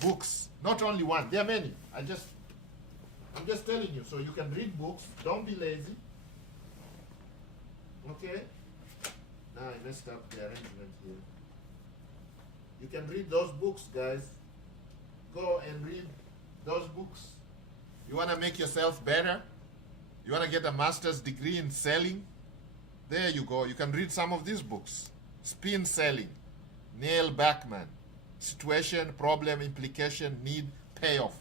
Books. Not only one. There are many. I'm just telling you. So you can read books. Don't be lazy. Okay? Now I messed up the arrangement here. You can read those books, guys. Go and read those books. You want to make yourself better? You want to get a master's degree in selling? There you go. You can read some of these books. Spin Selling, Neil Backman, Situation, Problem, Implication, Need, Payoff.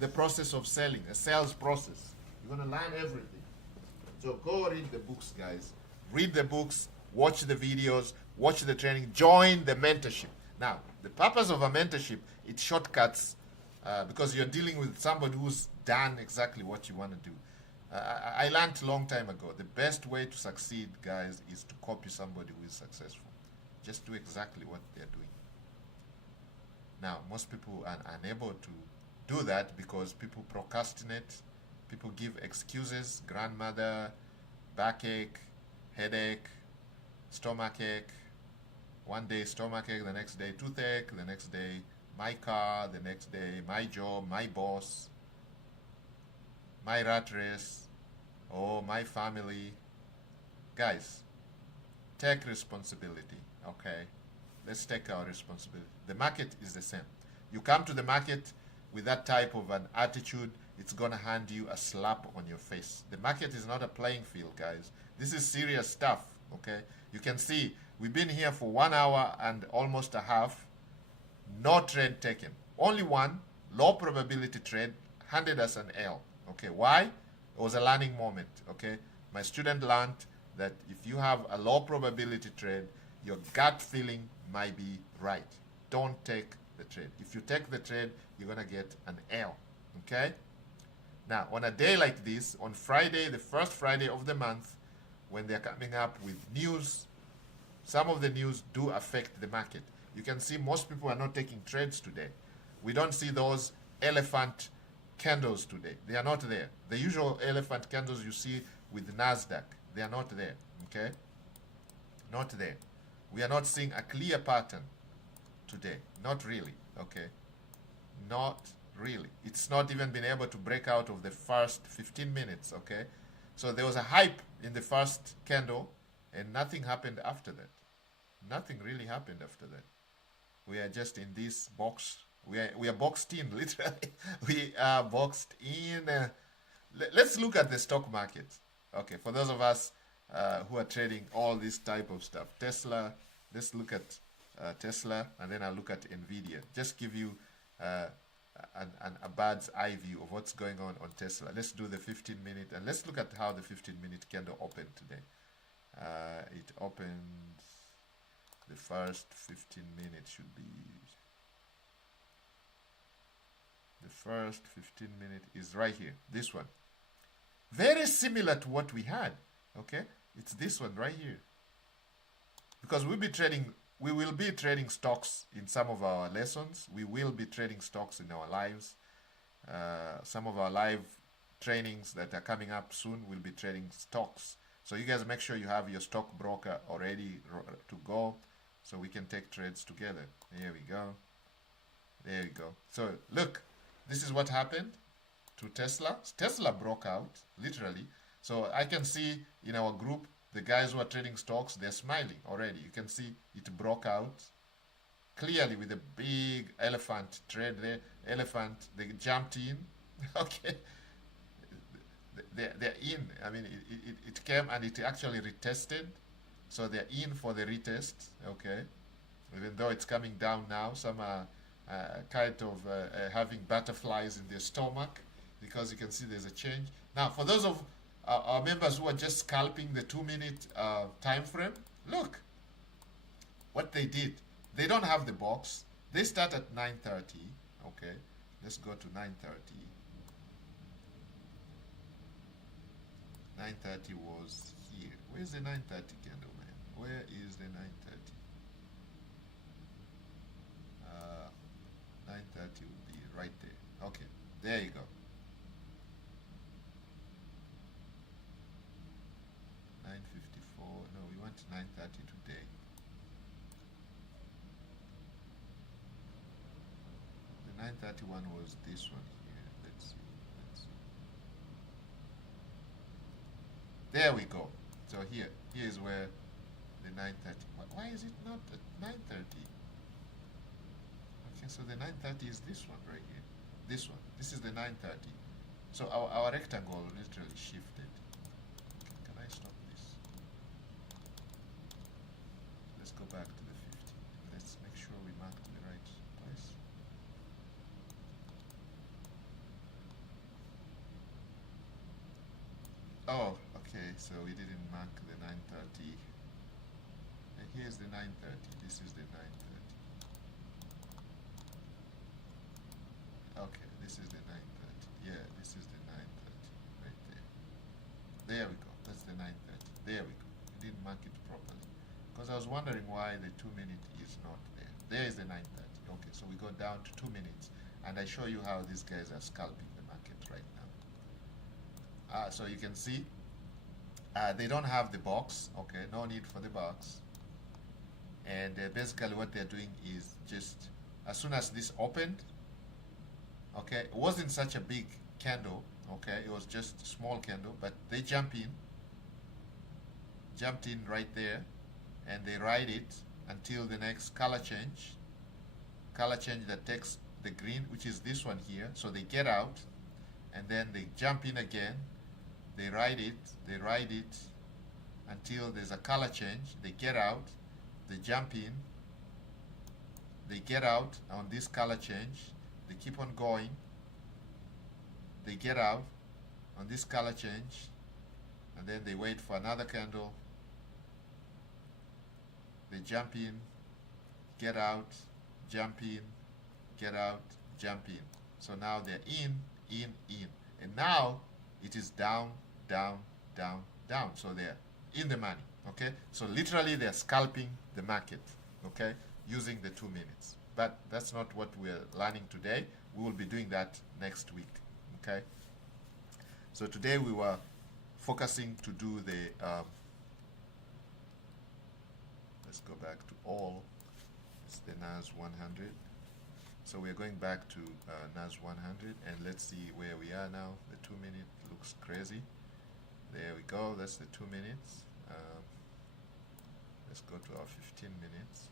The process of selling, a sales process. You're going to learn everything. So go read the books, guys. Read the books, watch the videos, watch the training, join the mentorship. Now, the purpose of a mentorship, it shortcuts because you're dealing with somebody who's done exactly what you want to do. I learned a long time ago, the best way to succeed, guys, is to copy somebody who is successful. Just do exactly what they're doing. Now, most people are unable to do that because people procrastinate, people give excuses, grandmother, backache, headache, stomachache, one day stomachache, the next day toothache, the next day my car, the next day my job, my boss, my rat race, oh, my family. Guys, take responsibility, okay? Let's take our responsibility. The market is the same. You come to the market with that type of an attitude, it's going to hand you a slap on your face. The market is not a playing field, guys. This is serious stuff, okay? You can see we've been here for 1 hour and almost a half. No trade taken. Only one low probability trade handed us an L. Okay, why? It was a learning moment, okay? My student learned that if you have a low probability trade, your gut feeling might be right. Don't take the trade. If you take the trade, you're going to get an L, okay? Now, on a day like this, on Friday, the first Friday of the month, when they're coming up with news, some of the news do affect the market. You can see most people are not taking trades today. We don't see those elephant candles today. They are not there. The usual elephant candles you see with NASDAQ, they are not there, okay? Not there. We are not seeing a clear pattern today. Not really, okay? Not really. It's not even been able to break out of the first 15 minutes, okay? So there was a hype in the first candle and nothing happened after that. Nothing really happened after that. We are just in this box. We are boxed in, literally. We are boxed in. Let's look at the stock market. Okay, for those of us who are trading all this type of stuff. Tesla, let's look at Tesla, and then I'll look at NVIDIA. Just give you a bird's eye view of what's going on Tesla. Let's do the 15-minute, and let's look at how the 15-minute candle opened today. It opened, the first 15 minutes should be, the first 15 minute is right here, this one. Very similar to what we had, okay? It's this one right here. Because we will be trading stocks in some of our lessons. We will be trading stocks in our lives. Some of our live trainings that are coming up soon. We'll be trading stocks. So you guys make sure you have your stockbroker already to go so we can take trades together. Here we go. There we go. So look, this is what happened to Tesla. Tesla broke out, literally. So I can see in our group, the guys who are trading stocks, they're smiling already. You can see it broke out clearly with a big elephant trade there. Elephant, they jumped in. Okay. They're in. I mean, it came and it actually retested. So they're in for the retest. Okay. Even though it's coming down now, some are kind of having butterflies in their stomach because you can see there's a change. Now, for those of our members who are just scalping the 2-minute time frame, look what they did. They don't have the box. They start at 9:30. Okay, let's go to 9:30. 9:30 was here. Where's the 9:30 candle, man? Where is the 9:30? 9:30 will be right there. Okay, there you go. 9:54. No, we want 9:30 today. The 9:31 was this one here. Let's see. Let's see. There we go. So here's where the 9:30. Why is it not at 9:30? Okay, so the 9:30 is this one right here. This one. This is the 9:30. So our rectangle literally shifted. Okay, can I stop this? Let's go back to the 50. Let's make sure we mark the right place. Oh, okay, so we didn't mark the 9:30. And here's the 9:30. This is the 9:30. Okay, this is the 9:30. Yeah, this is the 9:30 right there. There we go. That's the 9:30. There we go. We didn't mark it properly because I was wondering why the 2-minute is not there. There is the 9:30. Okay, so we go down to 2 minutes, and I show you how these guys are scalping the market right now. So you can see they don't have the box. Okay, no need for the box. And basically what they're doing is just as soon as this opened, okay, it wasn't such a big candle. Okay, it was just a small candle, but they jumped in right there, and they ride it until the next color change that takes the green, which is this one here. So they get out, and then they jump in again. They ride it until there's a color change. They get out, they jump in, they get out on this color change. They keep on going. They get out on this color change, and then they wait for another candle. They jump in, get out, jump in, get out, jump in. So now they're in, and now it is down, down, down, down. So they're in the money. Okay, so literally they're scalping the market. Okay, using the 2 minutes. But that's not what we're learning today. We will be doing that next week. Okay, so today we were focusing to do the let's go back to all. It's the NAS 100. So we're going back to NAS 100, and let's see where we are now. The 2 minute looks crazy. There we go. That's the 2 minutes. Let's go to our 15 minutes,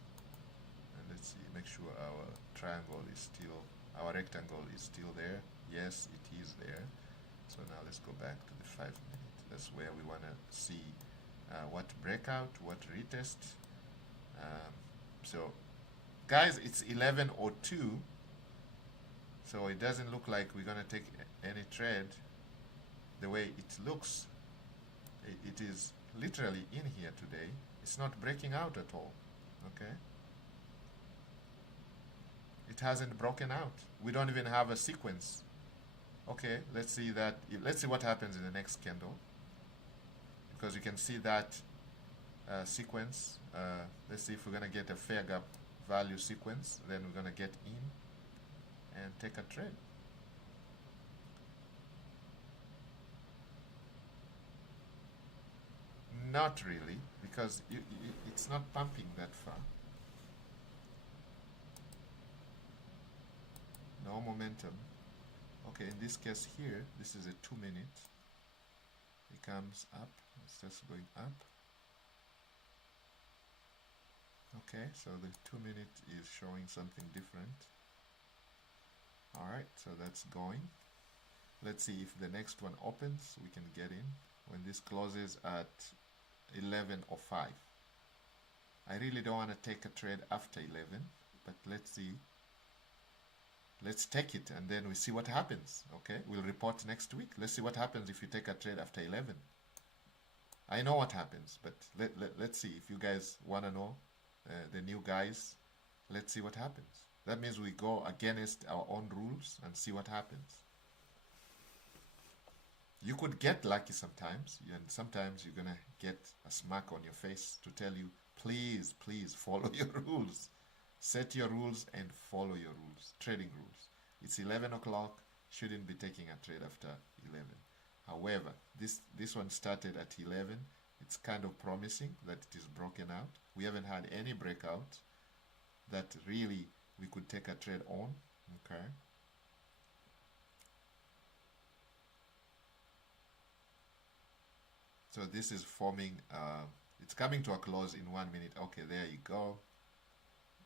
and let's see. Make sure our triangle is still, our rectangle is still there. Yes, it is there. So now let's go back to the 5 minute. That's where we want to see what breakout, what retest. So guys, it's 11:02, so it doesn't look like we're gonna take any trade. The way it looks, it is literally in here today. It's not breaking out at all. Okay, it hasn't broken out. We don't even have a sequence. Okay, let's see that. Let's see what happens in the next candle, because you can see that sequence. Let's see if we're gonna get a fair gap value sequence. Then we're gonna get in and take a trade. not really, because it's not pumping that far. No momentum. Okay, in this case here, this is a 2 minute. It comes up. It's just going up. Okay, so the 2 minute is showing something different. All right, so that's going. Let's see if the next one opens. We can get in. When this closes at 11:05. I really don't want to take a trade after 11, but let's see. Let's take it and then we see what happens. Okay, we'll report next week. Let's see what happens if you take a trade after 11. I know what happens, but let's see. If you guys want to know, the new guys, let's see what happens. That means we go against our own rules and see what happens. You could get lucky sometimes, and sometimes you're gonna get a smack on your face to tell you, please, please follow your rules. Set your rules and follow your rules, trading rules. It's 11 o'clock, shouldn't be taking a trade after 11. However, this one started at 11. It's kind of promising that it is broken out. We haven't had any breakout that really we could take a trade on. Okay. So this is forming, it's coming to a close in 1 minute. Okay, there you go.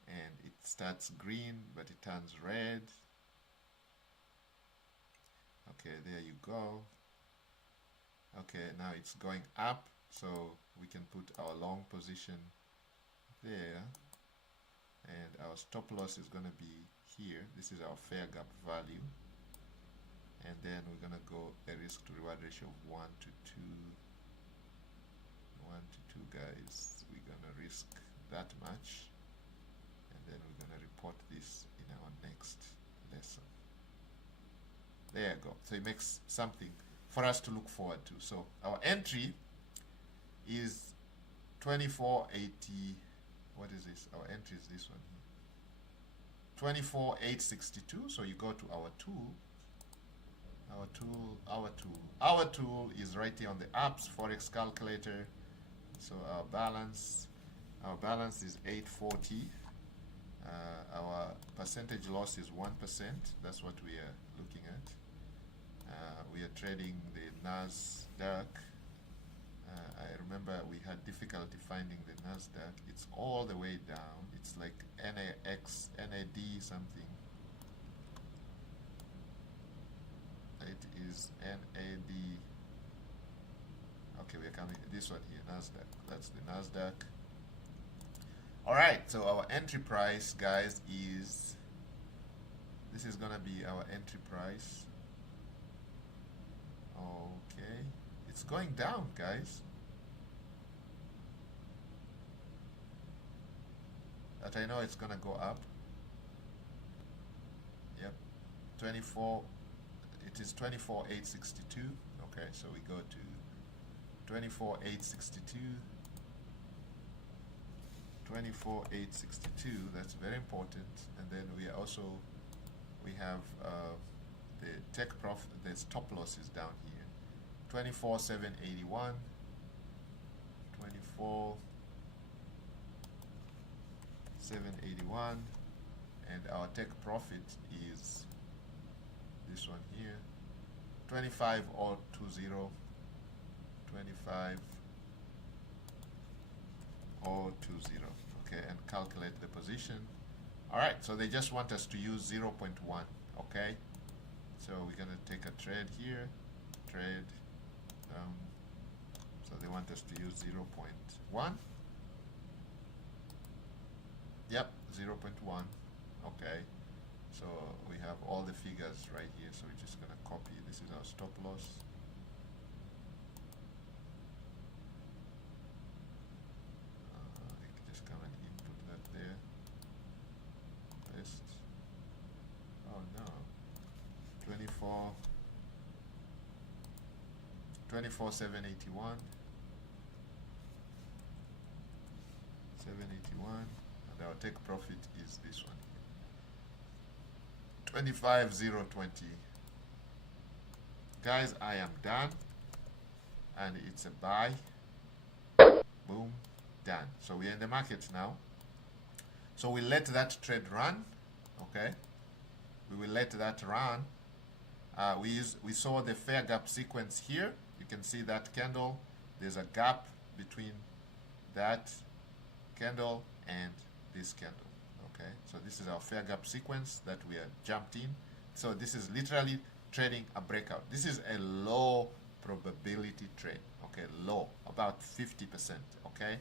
And it starts green, but it turns red. Okay, there you go. Okay, now it's going up, so we can put our long position there. And our stop loss is going to be here. This is our fair gap value. And then we're going to go a risk to reward ratio of 1 to 2. 1 to 2, guys. We're going to risk that much. And then we're going to report this in our next lesson. There you go. So it makes something for us to look forward to. So our entry is 2480. What is this? Our entry is this one here. 24,862. So you go to our tool. Our tool is right here on the apps Forex calculator. So our balance is 840. Our percentage loss is 1%. That's what we are looking at. We are trading the NASDAQ. I remember we had difficulty finding the NASDAQ. It's all the way down. It's like NAD something. It is NAD. Okay, we are coming. This one here, NASDAQ. That's the NASDAQ. All right, so our entry price, guys, is, this is gonna be our entry price. Okay, it's going down, guys. But I know it's gonna go up. Yep, 24. It is 24,862. Okay, so we go to 24,862. 24,862. That's very important. And then we have the take profit. The stop loss is down here. 24,781. 24,781. And our take profit is this one here. 25,020. 25,020. Okay, and calculate the position. All right, so they just want us to use 0.1. Okay, so we're gonna take a trade here, trade. So they want us to use 0.1. Yep, 0.1. Okay, so we have all the figures right here. So we're just gonna copy. This is our stop loss. Come and input that there. Paste. Oh no. 24,781. 781. And our take profit is this one here. 25,020. Guys, I am done. And it's a buy. boom, done. So we're in the market now. So we let that trade run, okay? We will let that run. We saw the fair gap sequence here. You can see that candle. There's a gap between that candle and this candle, okay? So this is our fair gap sequence that we are jumped in. So this is literally trading a breakout. This is a low probability trade, okay? Low, about 50%, okay?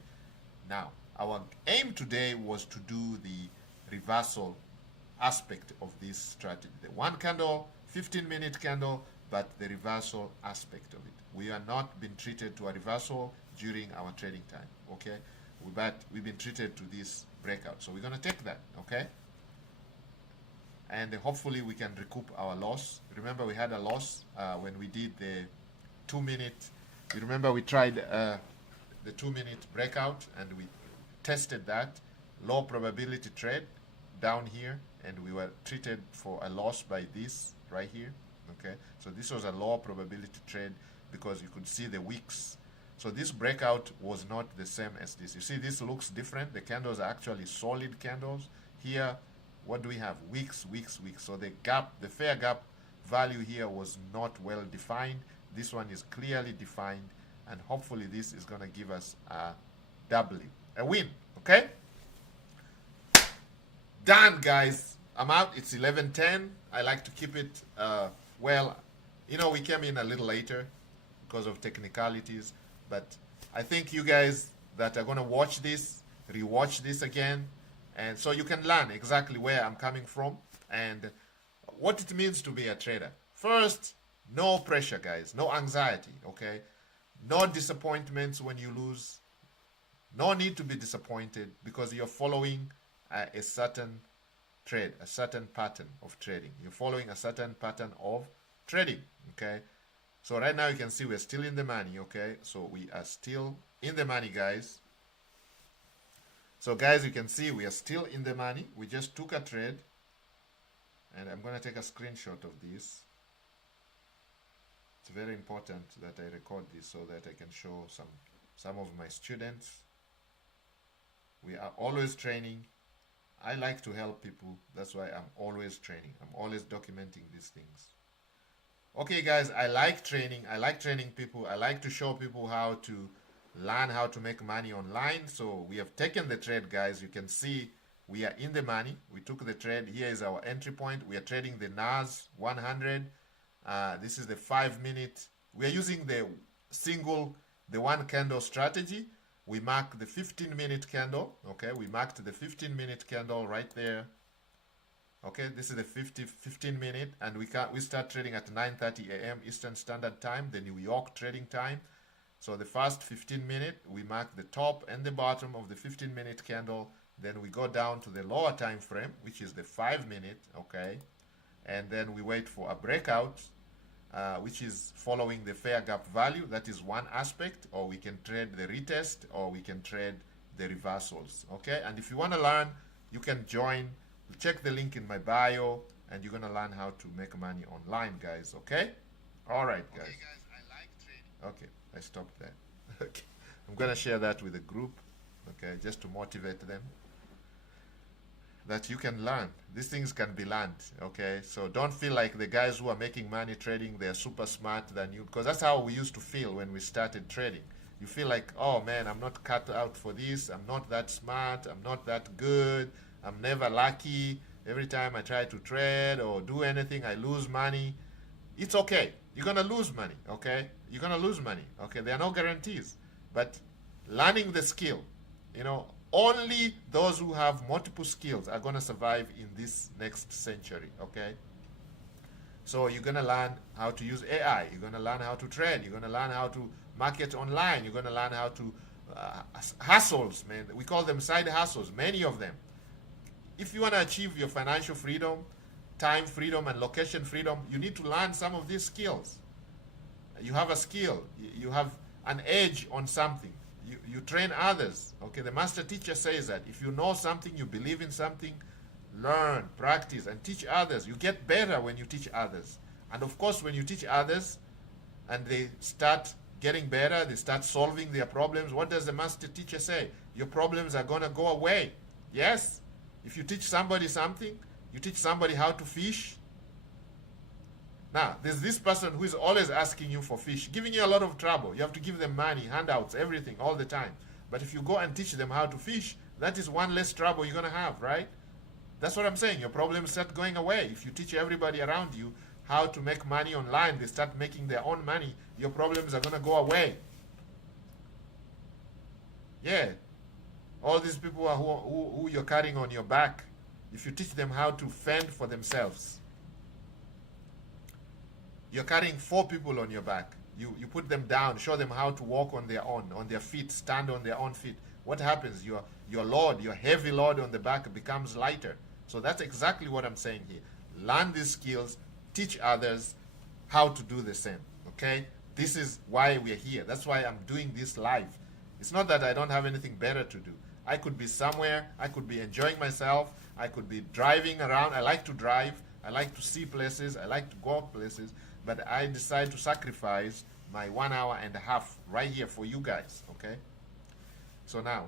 Now, our aim today was to do the reversal aspect of this strategy. The one candle, 15-minute candle, but the reversal aspect of it. We are not been treated to a reversal during our trading time, okay? But we've been treated to this breakout. So we're going to take that, okay? And hopefully we can recoup our loss. Remember, we had a loss when we did the 2-minute. You remember we tried the 2-minute breakout, and we tested that low probability trade down here, and we were treated for a loss by this right here, okay? So this was a low probability trade because you could see the wicks. So this breakout was not the same as this. You see, this looks different. The candles are actually solid candles. Here, what do we have? Wicks, wicks, wicks. So the gap, the fair gap value here was not well defined. This one is clearly defined, and hopefully this is going to give us a W, a win, okay? Done, guys. I'm out. It's 11:10. I like to keep it, well, you know, we came in a little later because of technicalities, but I think you guys that are going to watch this, rewatch this again, and so you can learn exactly where I'm coming from and what it means to be a trader. First, no pressure, guys. No anxiety, okay? No disappointments when you lose. No need to be disappointed because you're following a certain trade, a certain pattern of trading. You're following a certain pattern of trading, okay? So right now you can see we're still in the money, okay? So we are still in the money, guys. So guys, you can see we are still in the money. We just took a trade, and I'm going to take a screenshot of this. It's very important that I record this so that I can show some of my students. We are always training. I like to help people. That's why I'm always training. I'm always documenting these things. Okay, guys, I like training. I like training people. I like to show people how to learn how to make money online. So we have taken the trade, guys. You can see we are in the money. We took the trade. Here is our entry point. We are trading the NAS 100. This is the 5-minute. We are using the one candle strategy. We mark the 15-minute candle, okay? We marked the 15-minute candle right there. Okay, this is the 15-minute, and we start trading at 9:30 a.m. Eastern Standard Time, the New York trading time. So the first 15-minute, we mark the top and the bottom of the 15-minute candle. Then we go down to the lower time frame, which is the 5-minute, okay? And then we wait for a breakout, which is following the fair gap value. That is one aspect, or we can trade the retest, or we can trade the reversals, okay? And if you want to learn, you can join. Check the link in my bio, and you're going to learn how to make money online, guys, okay? All right, guys. Okay, guys, I like trading. Okay, I stopped there. Okay, I'm going to share that with the group, okay, just to motivate them that you can learn. These things can be learned, okay? So don't feel like the guys who are making money trading, they're super smart than you, because that's how we used to feel when we started trading. You feel like, oh man, I'm not cut out for this. I'm not that smart. I'm not that good. I'm never lucky. Every time I try to trade or do anything, I lose money. It's okay. You're going to lose money, okay? You're going to lose money, okay? There are no guarantees. But learning the skill, you know, only those who have multiple skills are going to survive in this next century, okay? So you're going to learn how to use AI. You're going to learn how to trade. You're going to learn how to market online. You're going to learn how to hustles, man. We call them side hustles, many of them. If you want to achieve your financial freedom, time freedom, and location freedom, you need to learn some of these skills. You have a skill. You have an edge on something. You train others. Okay, the master teacher says that if you know something, you believe in something, learn, practice, and teach others. You get better when you teach others. And of course, when you teach others and they start getting better, they start solving their problems. What does the master teacher say? Your problems are going to go away. Yes? If you teach somebody something, you teach somebody how to fish. Now, there's this person who is always asking you for fish, giving you a lot of trouble. You have to give them money, handouts, everything, all the time. But if you go and teach them how to fish, that is one less trouble you're going to have, right? That's what I'm saying. Your problems start going away. If you teach everybody around you how to make money online, they start making their own money, your problems are going to go away. Yeah. All these people who you're carrying on your back, if you teach them how to fend for themselves, you're carrying 4 people on your back. You put them down, show them how to walk on their feet, stand on their own feet. What happens? Your load, your heavy load on the back becomes lighter. So that's exactly what I'm saying here. Learn these skills, teach others how to do the same. Okay? This is why we're here. That's why I'm doing this live. It's not that I don't have anything better to do. I could be somewhere, I could be enjoying myself, I could be driving around. I like to drive, I like to see places, I like to go places, but I decide to sacrifice my 1 hour and a half right here for you guys, okay? So now,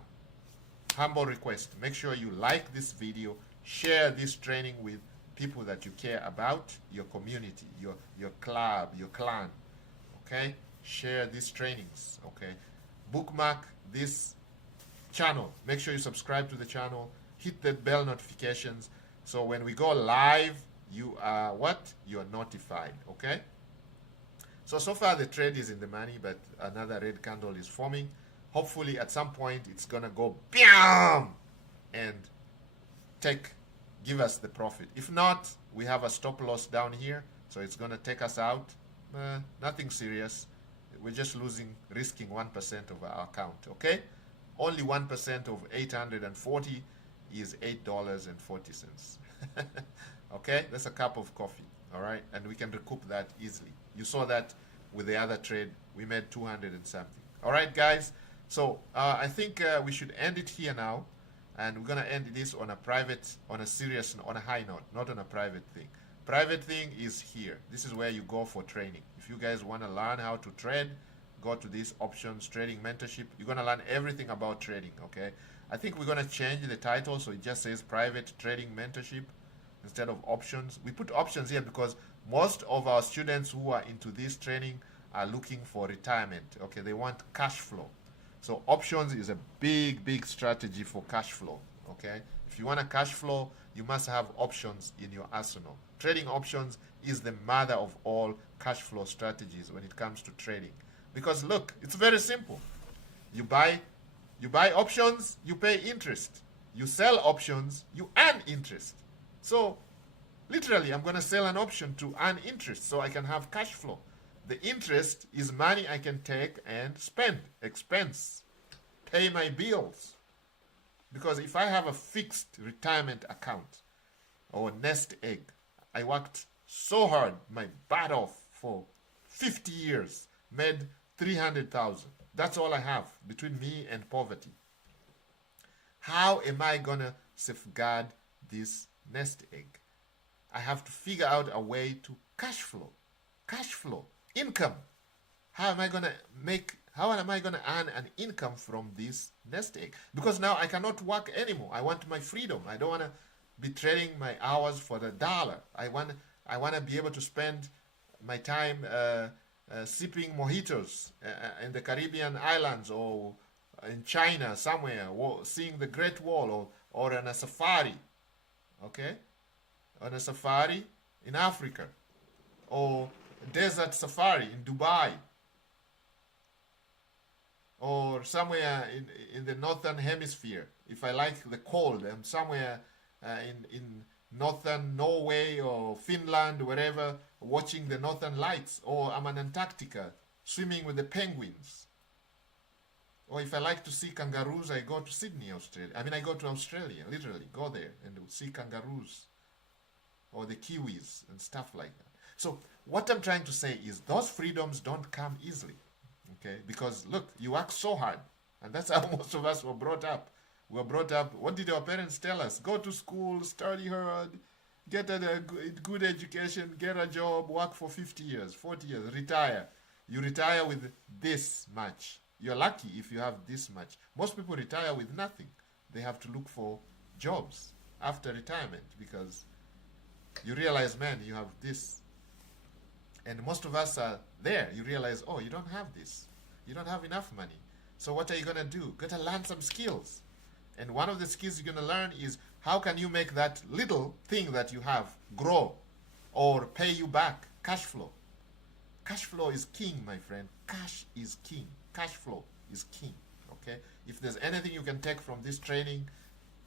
humble request, make sure you like this video, share this training with people that you care about, your community, your club, your clan, okay? Share these trainings, okay? Bookmark this channel. Make sure you subscribe to the channel, hit the bell notifications, so when we go live, you are what? You are notified, okay? So far the trade is in the money, but another red candle is forming. Hopefully at some point it's gonna go BAM! And give us the profit. If not, we have a stop loss down here, so it's gonna take us out. Nothing serious. We're just risking 1% of our account, okay? Only 1% of 840 is $8.40. Okay, that's a cup of coffee, all right? And we can recoup that easily. You saw that with the other trade. We made 200 and something. All right, guys. So I think we should end it here now. And we're going to end this on a serious, on a high note, not on a private thing. Private thing is here. This is where you go for training. If you guys want to learn how to trade, go to this options, trading mentorship. You're going to learn everything about trading, okay? I think we're going to change the title so it just says private trading mentorship instead of options. We put options here because most of our students who are into this training are looking for retirement, okay? They want cash flow. So options is a big strategy for cash flow, okay? If you want a cash flow, you must have options in your arsenal. Trading options is the mother of all cash flow strategies when it comes to trading. Because look, it's very simple. You buy options, you pay interest. You sell options, you earn interest. So literally, I'm going to sell an option to earn interest so I can have cash flow. The interest is money I can take and spend, expense, pay my bills. Because if I have a fixed retirement account or nest egg, I worked so hard, my butt off for 50 years, made 300,000. That's all I have between me and poverty. How am I going to safeguard this nest egg? I have to figure out a way to cash flow, income. How am I going to earn an income from this nest egg? Because now I cannot work anymore. I want my freedom. I don't want to be trading my hours for the dollar. I want to be able to spend my time sipping mojitos in the Caribbean islands or in China somewhere, seeing the Great Wall or on a safari, okay? On a safari in Africa or desert safari in Dubai or somewhere in the northern hemisphere. If I like the cold, I'm somewhere in northern Norway or Finland, wherever, watching the northern lights, or I'm in Antarctica swimming with the penguins. Or if I like to see kangaroos, I go to Sydney, Australia. I go to Australia, literally go there and see kangaroos or the kiwis and stuff like that. So what I'm trying to say is those freedoms don't come easily, okay? Because look, you work so hard, and that's how most of us were brought up. We were brought up, what did our parents tell us? Go to school, study hard, get a good education, get a job, work for 50 years, 40 years, retire. You retire with this much. You're lucky if you have this much. Most people retire with nothing. They have to look for jobs after retirement because you realize, man, you have this. And most of us are there. You realize, oh, you don't have this. You don't have enough money. So what are you going to do? Got to learn some skills. And one of the skills you're going to learn is how can you make that little thing that you have grow or pay you back? Cash flow. Cash flow is king, my friend. Cash is king. Cash flow is king. Okay? If there's anything you can take from this training,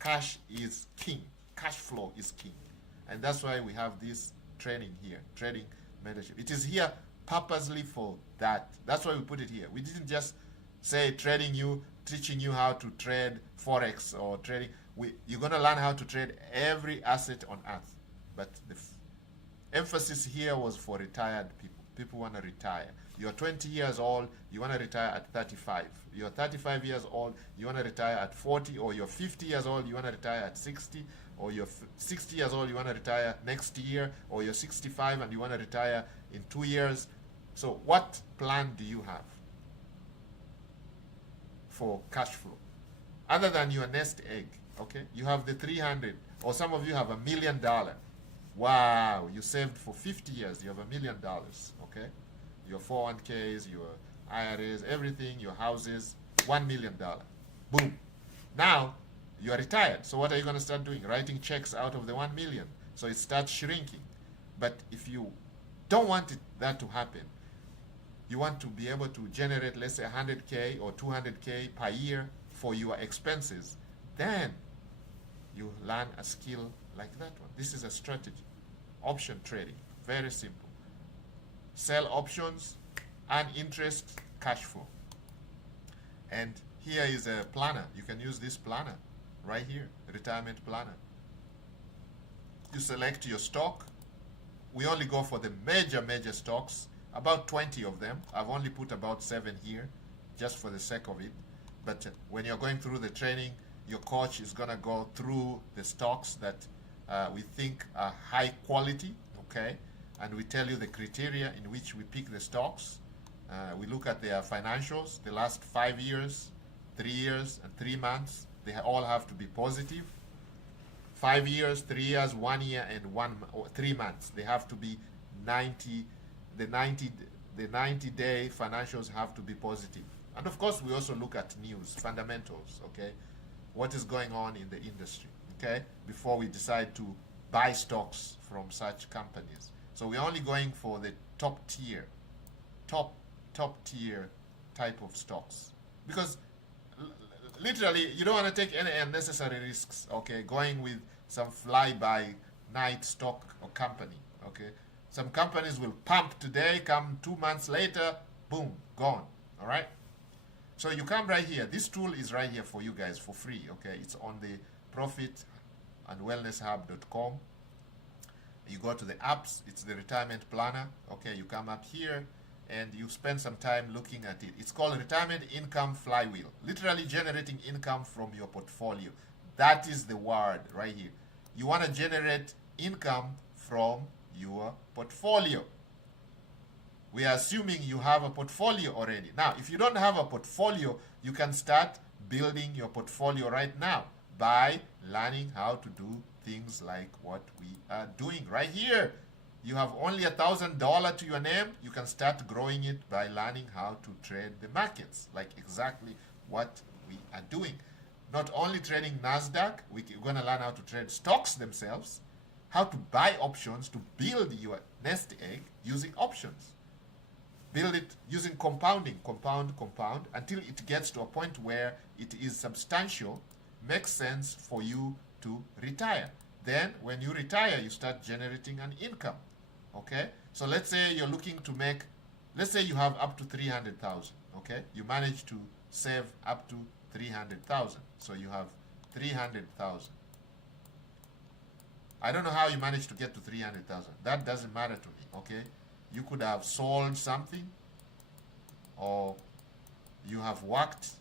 cash is king. Cash flow is king. And that's why we have this training here, trading mentorship. It is here purposely for that. That's why we put it here. We didn't just say trading you, teaching you how to trade Forex or trading. You're going to learn how to trade every asset on earth. But the emphasis here was for retired people. People want to retire. You're 20 years old, you want to retire at 35. You're 35 years old, you want to retire at 40, or you're 50 years old, you want to retire at 60, or you're 60 years old, you want to retire next year, or you're 65 and you want to retire in 2 years. So what plan do you have for cash flow? Other than your nest egg, okay? You have the 300, or some of you have $1 million. Wow, you saved for 50 years, you have $1 million, okay? Your 401ks, your IRAs, everything, your houses, $1 million. Boom. Now, you are retired. So what are you going to start doing? Writing checks out of the 1 million. So it starts shrinking. But if you don't want that to happen, you want to be able to generate, let's say, 100K or 200K per year for your expenses, then you learn a skill like that one. This is a strategy. Option trading. Very simple. Sell options, earn interest, cash flow. And here is a planner. You can use this planner right here, retirement planner. You select your stock. We only go for the major stocks, about 20 of them. I've only put about 7 here, just for the sake of it. But when you're going through the training, your coach is going to go through the stocks that we think are high quality, okay? And we tell you the criteria in which we pick the stocks. We look at their financials, the last 5 years, 3 years, and 3 months. They all have to be positive. 5 years, 3 years, 1 year, and 3 months. They have to be 90. The 90-day financials have to be positive. And of course, we also look at news, fundamentals, okay? What is going on in the industry, okay? Before we decide to buy stocks from such companies. So we're only going for the top tier type of stocks. Because literally, you don't want to take any unnecessary risks, okay? Going with some fly-by-night stock or company, okay? Some companies will pump today, come 2 months later, boom, gone, all right? So you come right here. This tool is right here for you guys for free, okay? It's on the profitandwellnesshub.com. You go to the apps, it's the retirement planner, okay? You come up here and you spend some time looking at it. It's called Retirement Income Flywheel, literally generating income from your portfolio. That is the word right here. You want to generate income from your portfolio. We are assuming you have a portfolio already. Now, if you don't have a portfolio, you can start building your portfolio right now by learning how to do things like what we are doing right here. You have only $1,000 to your name. You can start growing it by learning how to trade the markets, like exactly what we are doing. Not only trading NASDAQ, we're going to learn how to trade stocks themselves, how to buy options to build your nest egg using options. Build it using compounding, compound, until it gets to a point where it is substantial, makes sense for you to retire. Then when you retire, you start generating an income, okay? So let's say you're looking to make, let's say you have up to 300,000, okay? You manage to save up to 300,000. So you have 300,000. I don't know how you managed to get to 300,000. That doesn't matter to me, okay? You could have sold something, or you have worked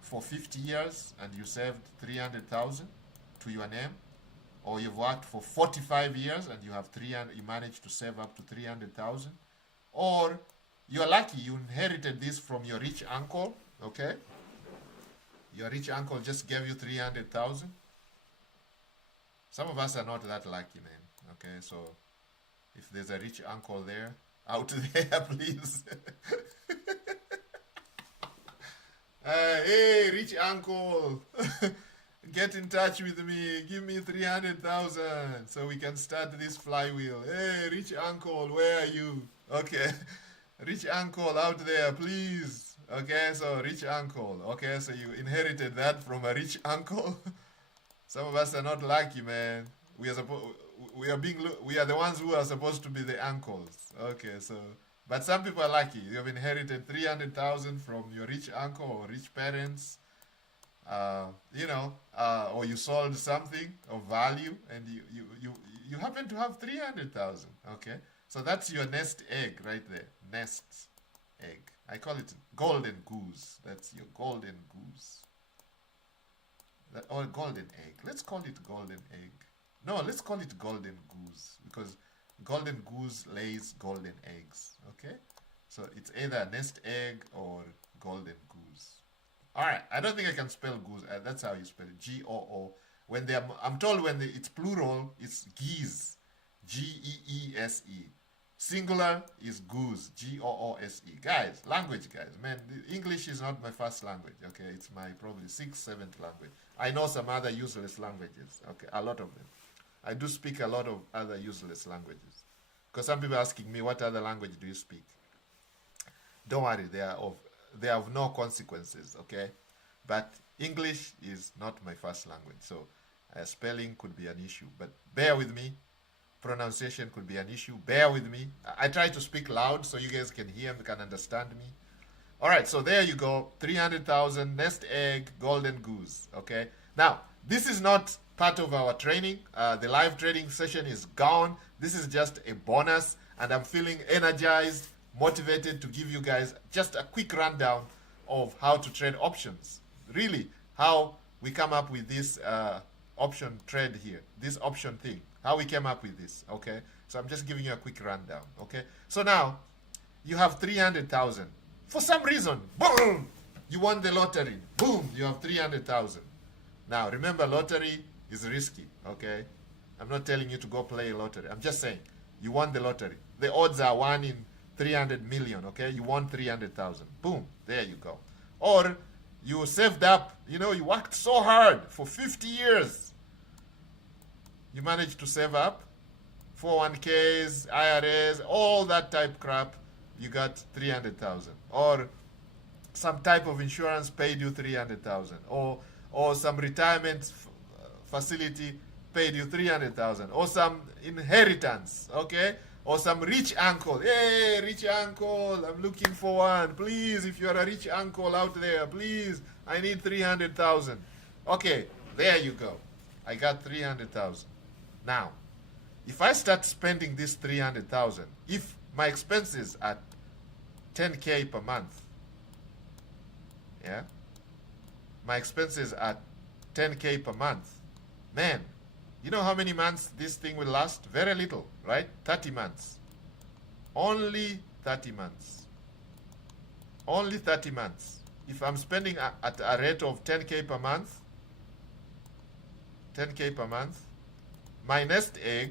for 50 years and you saved 300,000 to your name, or you've worked for 45 years and you have you managed to save up to 300,000, or You're lucky you inherited this from your rich uncle, okay? Your rich uncle just gave you 300,000. Some of us are not that lucky, man. Okay, so if there's a rich uncle there, out there, please. Hey, rich uncle, get in touch with me. Give me 300,000 so we can start this flywheel. Hey, rich uncle, where are you? Okay, rich uncle out there, please. Okay, so rich uncle. Okay, so you inherited that from a rich uncle. Some of us are not lucky, man. We are the ones who are supposed to be the uncles. Okay, so but some people are lucky. You have inherited 300,000 from your rich uncle or rich parents. Or you sold something of value and you happen to have 300,000. Okay, so that's your nest egg right there. Nest egg. I call it golden goose. That's your golden goose. Or golden egg. Let's call it golden egg. No, let's call it golden goose because golden goose lays golden eggs. Okay, so it's either nest egg or golden goose. All right, I don't think I can spell goose. That's how you spell it. G-O-O. When I'm told it's plural, it's geese. G-E-E-S-E. Singular is goose. G-O-O-S-E. Guys, language, guys. Man, English is not my first language. Okay, it's my probably 6th, 7th language. I know some other useless languages. Okay, a lot of them. I do speak a lot of other useless languages. Because some people are asking me, what other language do you speak? Don't worry, they have no consequences, okay? But English is not my first language, so spelling could be an issue. But bear with me. Pronunciation could be an issue. Bear with me. I try to speak loud so you guys can hear me, can understand me. All right, so there you go. 300,000, nest egg, golden goose, okay? Now, this is not part of our training. The live trading session is gone. This is just a bonus, and I'm feeling energized, motivated to give you guys just a quick rundown of how to trade options. Really, how we come up with this option trade here, this option thing, how we came up with this, okay? So I'm just giving you a quick rundown, okay? So now, you have 300,000. For some reason, boom, you won the lottery. Boom, you have 300,000. Now, remember, lottery is risky, okay? I'm not telling you to go play a lottery. I'm just saying, you won the lottery. The odds are 1 in 300 million, okay? You won 300,000. Boom, there you go. Or you saved up, you worked so hard for 50 years. You managed to save up 401ks, IRAs, all that type crap. You got 300,000. Or some type of insurance paid you 300,000. Or some retirement facility paid you 300,000. Or some inheritance, okay? Or some rich uncle. Hey, rich uncle, I'm looking for one. Please, if you're a rich uncle out there, please, I need 300,000. Okay, there you go. I got 300,000. Now, if I start spending this 300,000, if my expenses are 10K per month, yeah, my expenses are 10K per month, man, you know how many months this thing will last? Very little, right? 30 months. Only 30 months. Only 30 months. If I'm spending at a rate of 10K per month, 10K per month, my nest egg,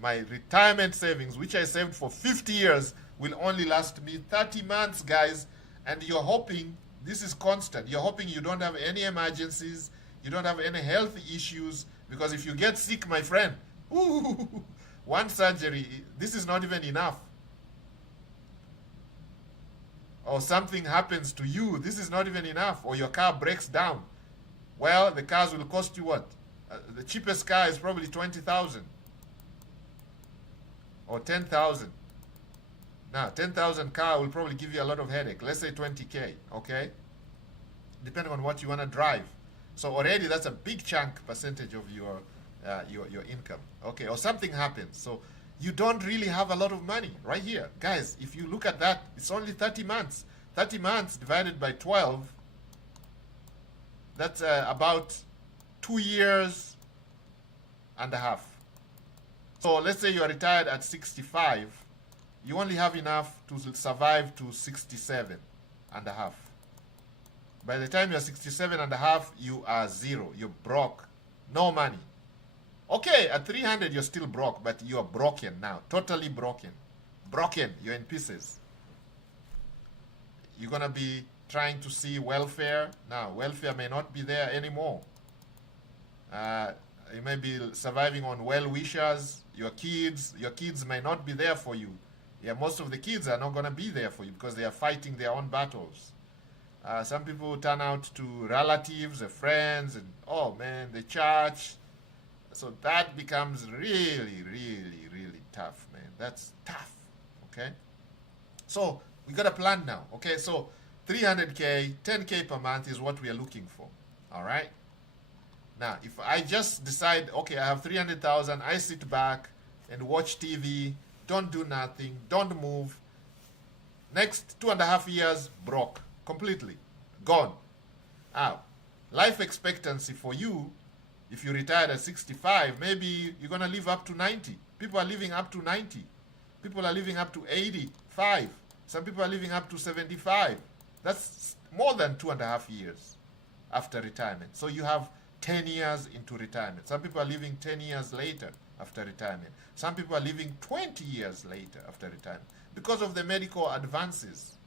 my retirement savings, which I saved for 50 years, will only last me 30 months, guys. And you're hoping, this is constant, you're hoping you don't have any emergencies, you don't have any health issues, because if you get sick, my friend, one surgery, this is not even enough. Or something happens to you, this is not even enough. Or your car breaks down. Well, the cars will cost you what? The cheapest car is probably 20,000 or 10,000. Now, 10,000 car will probably give you a lot of headache. Let's say 20K, okay? Depending on what you want to drive. So already that's a big chunk percentage of your income, okay? Or something happens. So you don't really have a lot of money right here. Guys, if you look at that, it's only 30 months. 30 months divided by 12, that's about 2 years and a half. So let's say you are retired at 65. you only have enough to survive to 67 and a half. By the time you're 67 and a half, you are zero. You're broke. No money. Okay, at 300, you're still broke, but you're broken now. Totally broken. Broken. You're in pieces. You're going to be trying to see welfare. Now, welfare may not be there anymore. You may be surviving on well-wishers. Your kids may not be there for you. Yeah, most of the kids are not going to be there for you because they are fighting their own battles. Some people turn out to relatives, friends, and oh man, the church. So that becomes really, really, really tough, man. That's tough, okay? So we got a plan now, okay? So 300K, 10K per month is what we are looking for, all right? Now, if I just decide, okay, I have 300,000, I sit back and watch TV, don't do nothing, don't move, next 2.5 years, broke, completely, gone. Now, life expectancy for you, if you retired at 65, maybe you're going to live up to 90. People are living up to 90. People are living up to 85. Some people are living up to 75. That's more than 2.5 years after retirement. So you have 10 years into retirement. Some people are living 10 years later after retirement. Some people are living 20 years later after retirement because of the medical advances.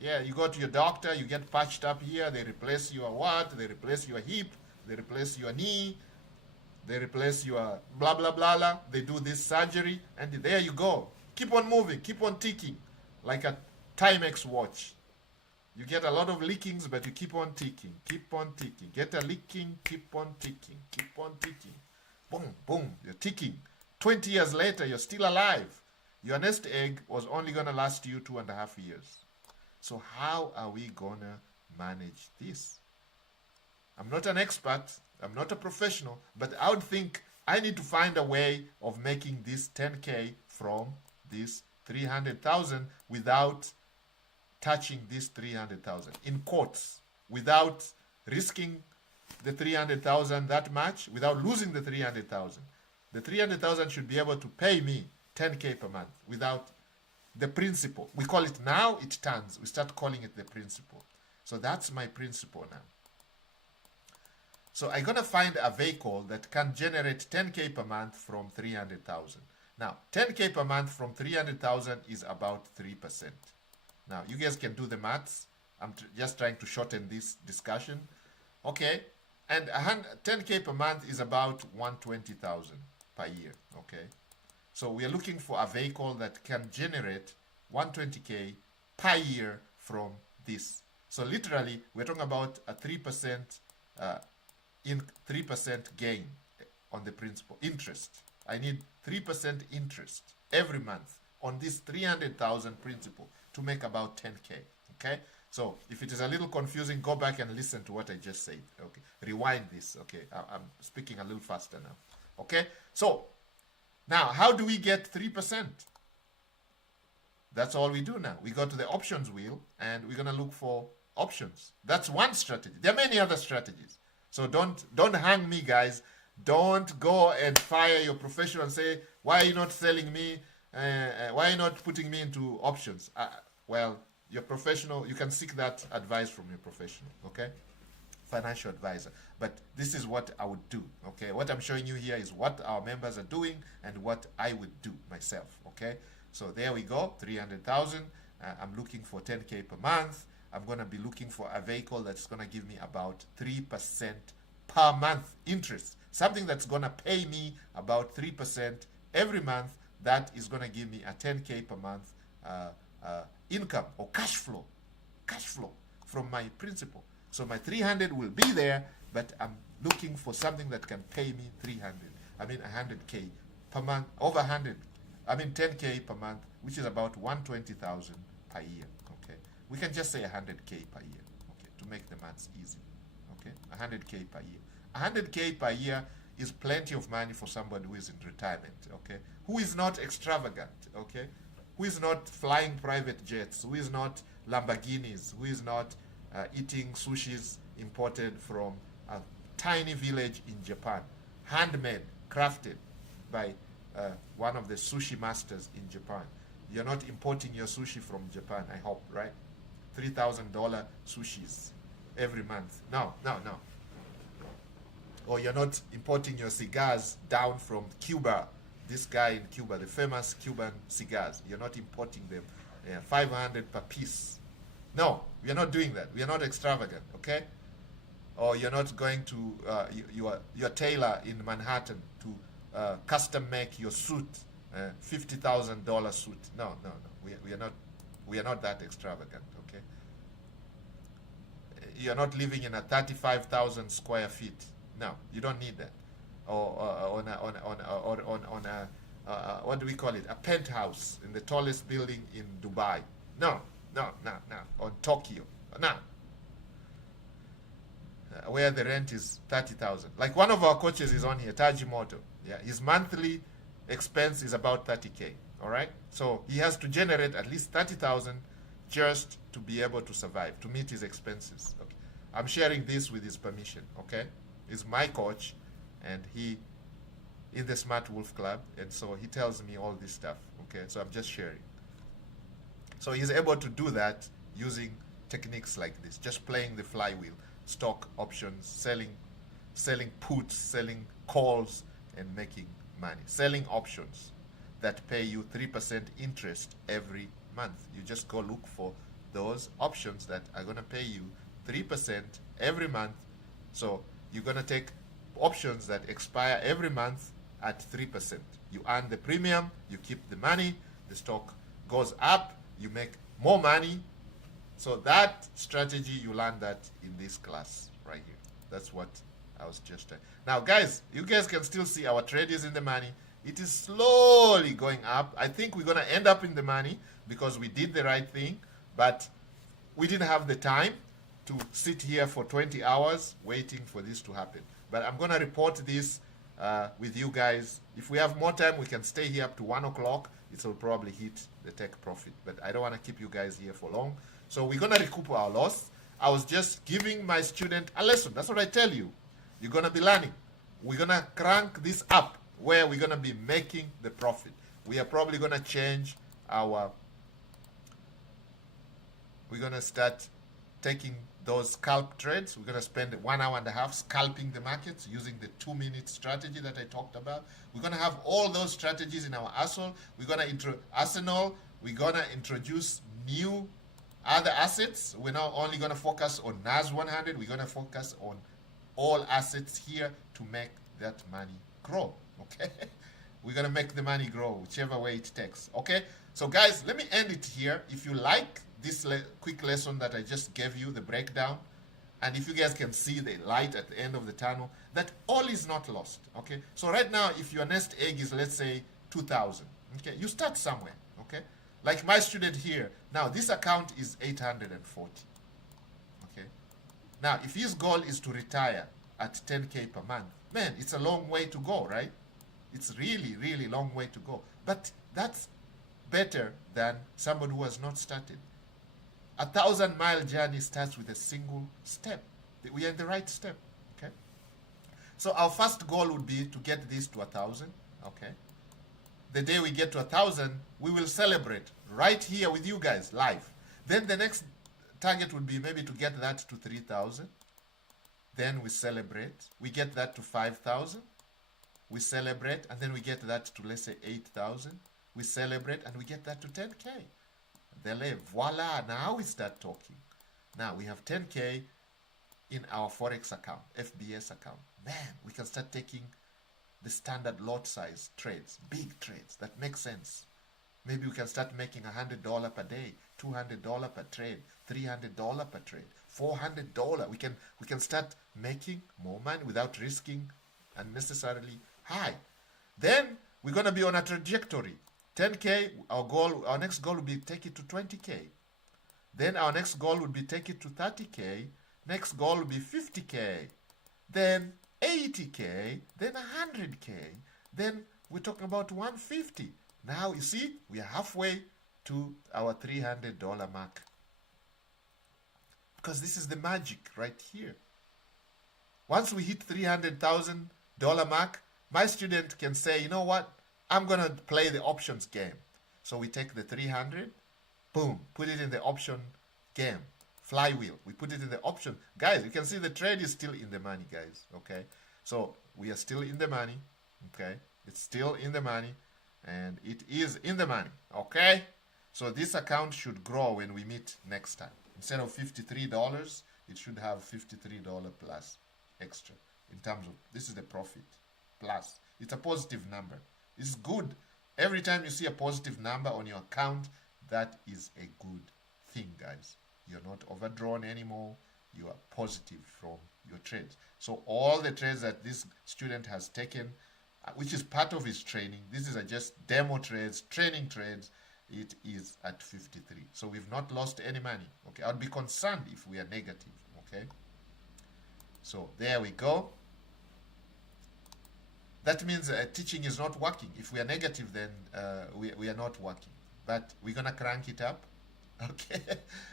Yeah, you go to your doctor, you get patched up here, they replace your what? They replace your hip, they replace your knee, they replace your blah, blah, blah, blah. They do this surgery, and there you go. Keep on moving, keep on ticking, like a Timex watch. You get a lot of leakings, but you keep on ticking, keep on ticking. Get a leaking, keep on ticking, keep on ticking. Boom, boom, you're ticking. 20 years later, you're still alive. Your nest egg was only going to last you 2.5 years. So how are we going to manage this? I'm not an expert, I'm not a professional, but I would think I need to find a way of making this 10K from this 300,000 without touching this 300,000. In quotes, without risking the 300,000 that much, without losing the 300,000. The 300,000 should be able to pay me 10K per month without the principal. We call it now, it turns. We start calling it the principal. So that's my principal now. So I'm going to find a vehicle that can generate 10K per month from 300,000. Now, 10K per month from 300,000 is about 3%. Now, you guys can do the maths. I'm just trying to shorten this discussion. Okay, and 10K per month is about 120,000 per year. Okay, so we are looking for a vehicle that can generate 120K per year from this. So literally, we're talking about a 3% 3% gain on the principal interest. I need 3% interest every month on this 300,000 principal to make about 10K. Okay, so if it is a little confusing, go back and listen to what I just said. Okay, rewind this. Okay, I'm speaking a little faster now. Okay, so now how do we get 3%? That's all we do now. We go to the options wheel and we're gonna look for options. That's one strategy. There are many other strategies. So don't hang me, guys. Don't go and fire your professional and say, why are you not selling me? Why are you not putting me into options? Well, you're professional. You can seek that advice from your professional, okay? Financial advisor. But this is what I would do, okay? What I'm showing you here is what our members are doing and what I would do myself, okay? So there we go, 300,000. I'm looking for 10K per month. I'm going to be looking for a vehicle that's going to give me about 3% per month interest. Something that's going to pay me about 3% every month. That is going to give me a 10K per month income or cash flow from my principal. So my 300 will be there, but I'm looking for something that can pay me 300. I mean 100K per month, over 100. I mean 10K per month, which is about 120,000 per year. Okay, we can just say 100K per year. Okay, to make the maths easy. Okay, 100K per year. 100K per year is plenty of money for somebody who is in retirement. Okay, who is not extravagant. Okay, who is not flying private jets, who is not Lamborghinis, who is not eating sushis imported from a tiny village in Japan, handmade, crafted by one of the sushi masters in Japan. You're not importing your sushi from Japan, I hope, right? $3,000 sushis every month. No, no, no. Or you're not importing your cigars down from Cuba. This guy in Cuba, the famous Cuban cigars. You're not importing them. 500 per piece. No, we are not doing that. We are not extravagant, okay? Or you're not going to your tailor in Manhattan to custom make your suit, $50,000 suit. No, no, no. We are not that extravagant, okay? You're not living in a 35,000 square feet. No, you don't need that. Or on a what do we call it? A penthouse in the tallest building in Dubai. No, no, no, no. On Tokyo. No. Where the rent is 30,000. Like one of our coaches is on here, Tajimoto. Yeah, his monthly expense is about 30K. All right, so he has to generate at least 30,000 just to be able to survive, to meet his expenses. Okay, I'm sharing this with his permission. Okay, he's my coach, and he in the Smart Wolf Club, and so he tells me all this stuff. Okay, so I'm just sharing. So he's able to do that using techniques like this, just playing the flywheel. Stock options, selling puts, selling calls, and making money. Selling options that pay you 3% interest every month. You just go look for those options that are going to pay you 3% every month. So you're going to take options that expire every month at 3%. You earn the premium, you keep the money, the stock goes up, you make more money. So that strategy, you learn that in this class right here. That's what I was just now, guys, you guys can still see our trade is in the money. It is slowly going up. I think we're going to end up in the money because we did the right thing, but we didn't have the time to sit here for 20 hours waiting for this to happen. But I'm going to report this with you guys. If we have more time, we can stay here up to 1 o'clock. It will probably hit the take profit, but I don't want to keep you guys here for long. So we're going to recoup our loss. I was just giving my student a lesson. That's what I tell you. You're going to be learning. We're going to crank this up where we're going to be making the profit. We are probably going to change our... We're going to start taking those scalp trades. We're going to spend 1 hour and a half scalping the markets using the 2-minute strategy that I talked about. We're going to have all those strategies in our arsenal. We're going to introduce new other assets. We're not only going to focus on NAS 100, we're going to focus on all assets here to make that money grow, okay? We're going to make the money grow, whichever way it takes, okay? So guys, let me end it here. If you like this quick lesson that I just gave you, the breakdown, and if you guys can see the light at the end of the tunnel, that all is not lost, okay? So right now, if your nest egg is, let's say, 2,000, okay? You start somewhere, okay? Like my student here, now this account is 840, okay? Now, if his goal is to retire at 10K per month, man, it's a long way to go, right? It's really, really long way to go. But that's better than somebody who has not started. A 1,000-mile journey starts with a single step. We are in the right step, okay? So our first goal would be to get this to 1,000, okay? The day we get to 1,000, we will celebrate right here with you guys live. Then the next target would be maybe to get that to 3,000. Then we celebrate. We get that to 5,000. We celebrate, and then we get that to, let's say, 8,000. We celebrate, and we get that to 10K. Then voila, now we start talking. Now we have 10K in our Forex account, FBS account. Man, we can start taking the standard lot size trades, big trades that make sense. Maybe we can start making $100 per day, $200 per trade, $300 per trade, $400. We can start making more money without risking unnecessarily high. Then we're going to be on a trajectory. 10K, our next goal will be take it to 20K. Then our next goal would be take it to 30K. Next goal will be 50K. Then 80K, then 100K, then we're talking about 150. Now, you see, we are halfway to our $300 mark. Because this is the magic right here. Once we hit $300,000 mark, my student can say, you know what, I'm going to play the options game. So we take the 300, boom, put it in the option game, flywheel. We put it in the option. Guys, you can see the trade is still in the money, guys, okay? So we are still in the money, okay? It's still in the money, and it is in the money, okay? So this account should grow when we meet next time. Instead of $53, it should have $53 plus extra in terms of, this is the profit plus. It's a positive number. It's good. Every time you see a positive number on your account, that is a good thing, guys. You're not overdrawn anymore. You are positive from your trades. So all the trades that this student has taken, which is part of his training, this is just demo trades, training trades, it is at 53. So we've not lost any money. Okay, I'd be concerned if we are negative. Okay, so there we go. That means teaching is not working. If we are negative, then we are not working. But we're gonna crank it up. Okay,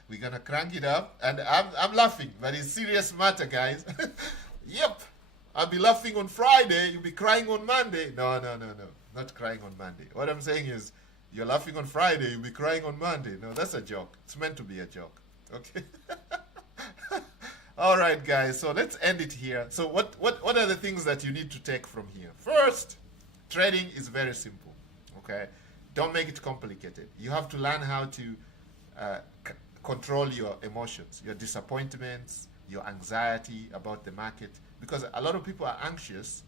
we're gonna crank it up, and I'm laughing, but it's serious matter, guys. Yep, I'll be laughing on Friday. You'll be crying on Monday. No, not crying on Monday. What I'm saying is, you're laughing on Friday, you'll be crying on Monday. No, that's a joke. It's meant to be a joke. Okay. All right, guys. So let's end it here. So what are the things that you need to take from here? First, trading is very simple. Okay, don't make it complicated. You have to learn how to control your emotions, your disappointments, your anxiety about the market, because a lot of people are anxious.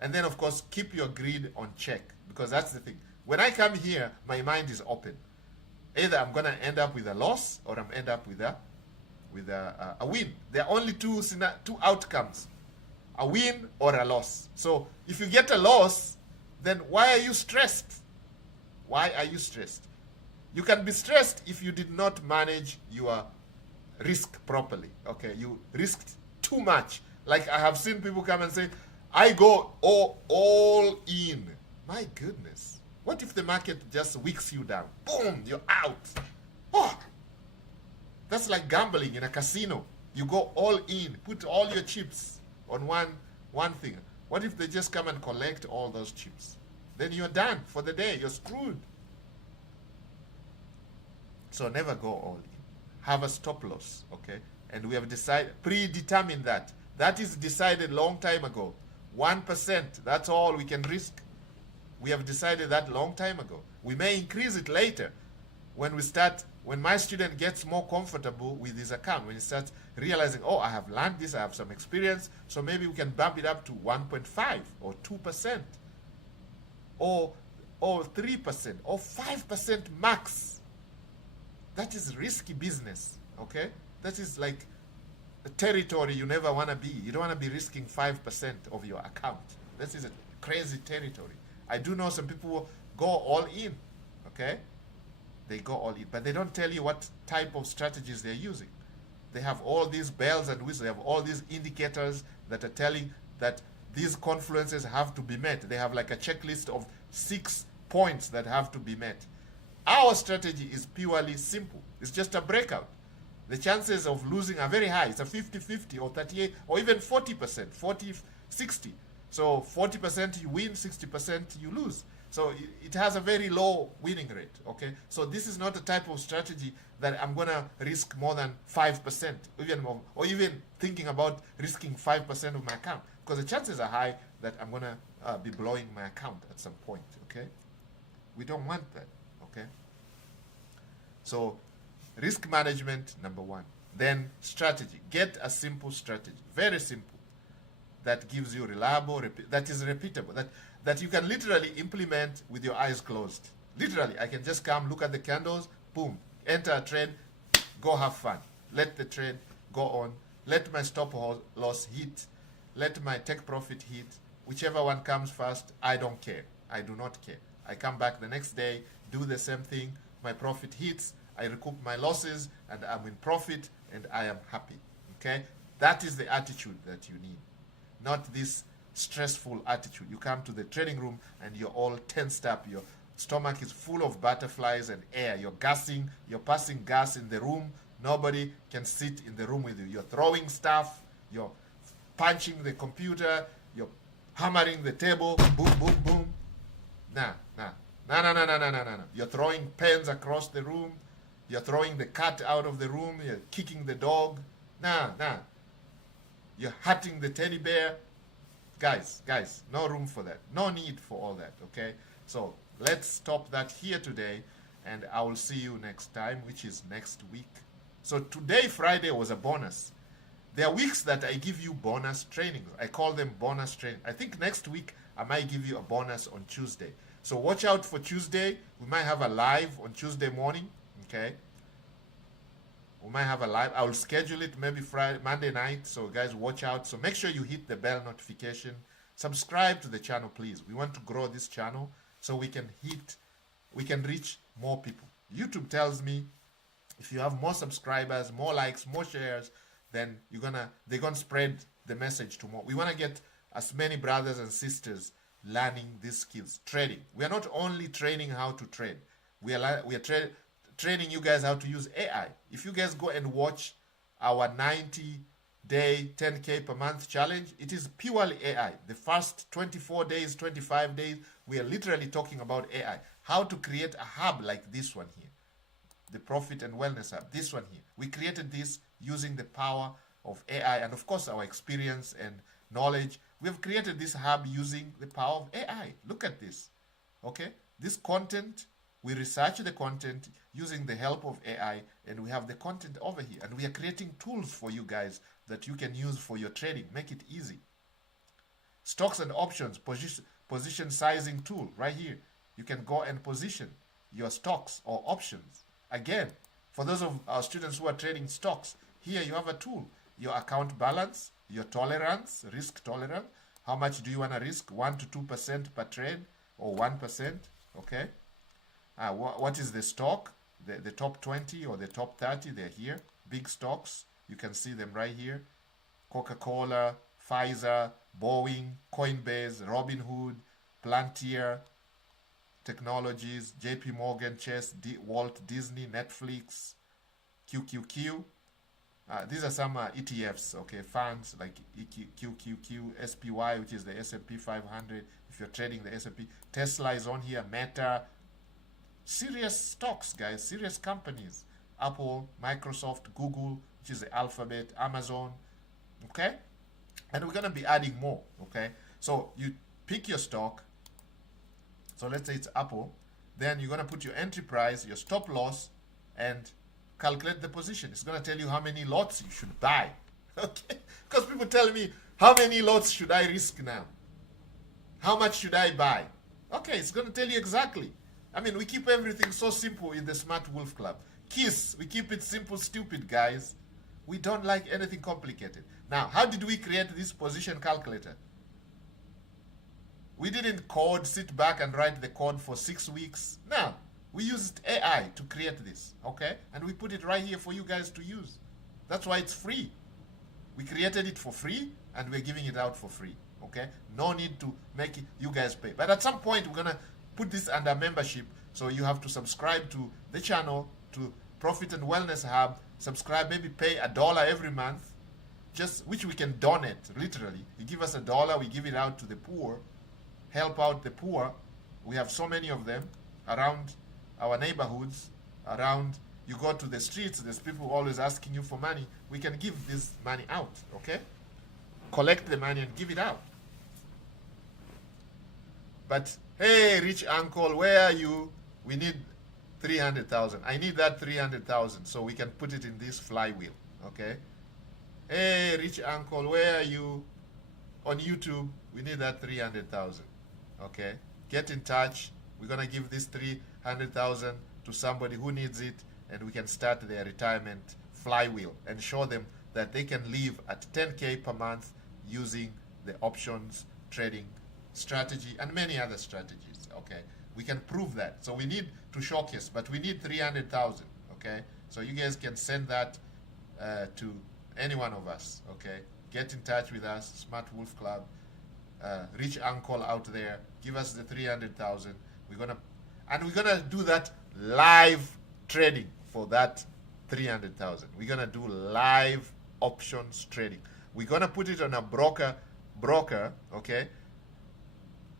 And then, of course, keep your greed on check, because that's the thing. When I come here, my mind is open. Either I'm going to end up with a loss, or I'm end up with a win. There are only two outcomes, a win or a loss. So if you get a loss, then why are you stressed? Why are you stressed? You can be stressed if you did not manage your risk properly. Okay, you risked too much. Like I have seen people come and say, I go all in. My goodness. What if the market just wicks you down? Boom, you're out. Oh, that's like gambling in a casino. You go all in, put all your chips on one thing. What if they just come and collect all those chips? Then you're done for the day. You're screwed. So never go all in. Have a stop loss, okay? And we have predetermined that. That is decided long time ago. 1%, that's all we can risk. We have decided that long time ago. We may increase it later when my student gets more comfortable with his account, when he starts realizing, oh, I have learned this, I have some experience, so maybe we can bump it up to 1.5 or 2% or 3% or 5% max. That is risky business, okay? That is like a territory you never want to be. You don't want to be risking 5% of your account. This is a crazy territory. I do know some people go all in, okay? They go all in, but they don't tell you what type of strategies they're using. They have all these bells and whistles. They have all these indicators that are telling that these confluences have to be met. They have like a checklist of 6 points that have to be met. Our strategy is purely simple. It's just a breakout. The chances of losing are very high. It's a 50-50 or 38 or even 40%, 40-60. So 40% you win, 60% you lose. So it has a very low winning rate, okay? So this is not a type of strategy that I'm going to risk more than 5%, even more, or even thinking about risking 5% of my account, because the chances are high that I'm going to be blowing my account at some point, okay? We don't want that, okay? So risk management, number one. Then strategy. Get a simple strategy, very simple, that gives you reliable, that is repeatable, that you can literally implement with your eyes closed. Literally, I can just come, look at the candles, boom, enter a trade, go have fun. Let the trade go on. Let my stop loss hit. Let my take profit hit. Whichever one comes first, I don't care. I do not care. I come back the next day, do the same thing. My profit hits. I recoup my losses, and I'm in profit, and I am happy. Okay? That is the attitude that you need. Not this stressful attitude. You come to the trading room and you're all tensed up. Your stomach is full of butterflies and air. You're gassing. You're passing gas in the room. Nobody can sit in the room with you. You're throwing stuff. You're punching the computer. You're hammering the table. Boom, boom, boom. Nah. No. You're throwing pens across the room. You're throwing the cat out of the room. You're kicking the dog. Nah. You're hurting the teddy bear. Guys, no room for that. No need for all that, okay? So let's stop that here today, and I will see you next time, which is next week. So today, Friday, was a bonus. There are weeks that I give you bonus trainings. I call them bonus training. I think next week I might give you a bonus on Tuesday. So watch out for Tuesday. We might have a live on Tuesday morning, okay? We might have a live. I will schedule it maybe Monday night. So guys, watch out. So make sure you hit the bell notification. Subscribe to the channel, please. We want to grow this channel so we can reach more people. YouTube tells me if you have more subscribers, more likes, more shares, then they're gonna spread the message to more. We want to get as many brothers and sisters learning these skills. Trading. We are not only training how to trade. We are training you guys how to use AI. If you guys go and watch our 90-day 10K per month challenge, it is purely AI. The first 24 days, 25 days, we are literally talking about AI. How to create a hub like this one here. The Profit and Wellness Hub. This one here. We created this using the power of AI and of course our experience and knowledge. We have created this hub using the power of AI. Look at this. Okay? This content, we research the content using the help of AI, and we have the content over here. And we are creating tools for you guys that you can use for your trading. Make it easy. Stocks and options, position sizing tool right here. You can go and position your stocks or options. Again, for those of our students who are trading stocks, here you have a tool. Your account balance, your tolerance, risk tolerance. How much do you want to risk? 1 to 2% per trade or 1%. Okay. What is the stock? The top 20 or the top 30, they're here. Big stocks. You can see them right here. Coca-Cola, Pfizer, Boeing, Coinbase, Robinhood, Palantir Technologies, JP Morgan Chase, Walt Disney, Netflix, QQQ. These are some ETFs, okay, funds like QQQ, SPY, which is the S&P 500. If you're trading the S&P, Tesla is on here, Meta. Serious stocks, guys, serious companies. Apple, Microsoft, Google, which is the Alphabet, Amazon, okay? And we're going to be adding more, okay? So you pick your stock. So let's say it's Apple. Then you're going to put your entry price, your stop loss, and calculate the position. It's going to tell you how many lots you should buy, okay? Because people tell me, how many lots should I risk now? How much should I buy? Okay, it's going to tell you exactly. I mean, we keep everything so simple in the Smart Wolf Club. KISS, we keep it simple, stupid, guys. We don't like anything complicated. Now, how did we create this position calculator? We didn't sit back and write the code for 6 weeks. No, we used AI to create this, okay? And we put it right here for you guys to use. That's why it's free. We created it for free, and we're giving it out for free, okay? No need to make you guys pay. But at some point, we're going to put this under membership, so you have to subscribe to the channel, to Profit and Wellness Hub, subscribe, maybe pay $1 every month, which we can donate, literally. You give us $1, we give it out to the poor, help out the poor. We have so many of them around our neighborhoods, you go to the streets, there's people always asking you for money. We can give this money out, okay? Collect the money and give it out. But, hey, rich uncle, where are you? We need 300,000. I need that 300,000 so we can put it in this flywheel, okay? Hey, rich uncle, where are you? On YouTube, we need that 300,000, okay? Get in touch. We're going to give this 300,000 to somebody who needs it, and we can start their retirement flywheel and show them that they can live at 10K per month using the options trading strategy and many other strategies, okay? We can prove that. So we need to showcase, but we need 300,000, okay? So you guys can send that to any one of us, okay? Get in touch with us, Smart Wolf Club, rich uncle out there, give us the 300,000. We're gonna do that live trading for that 300,000. We're gonna do live options trading. We're gonna put it on a broker, okay,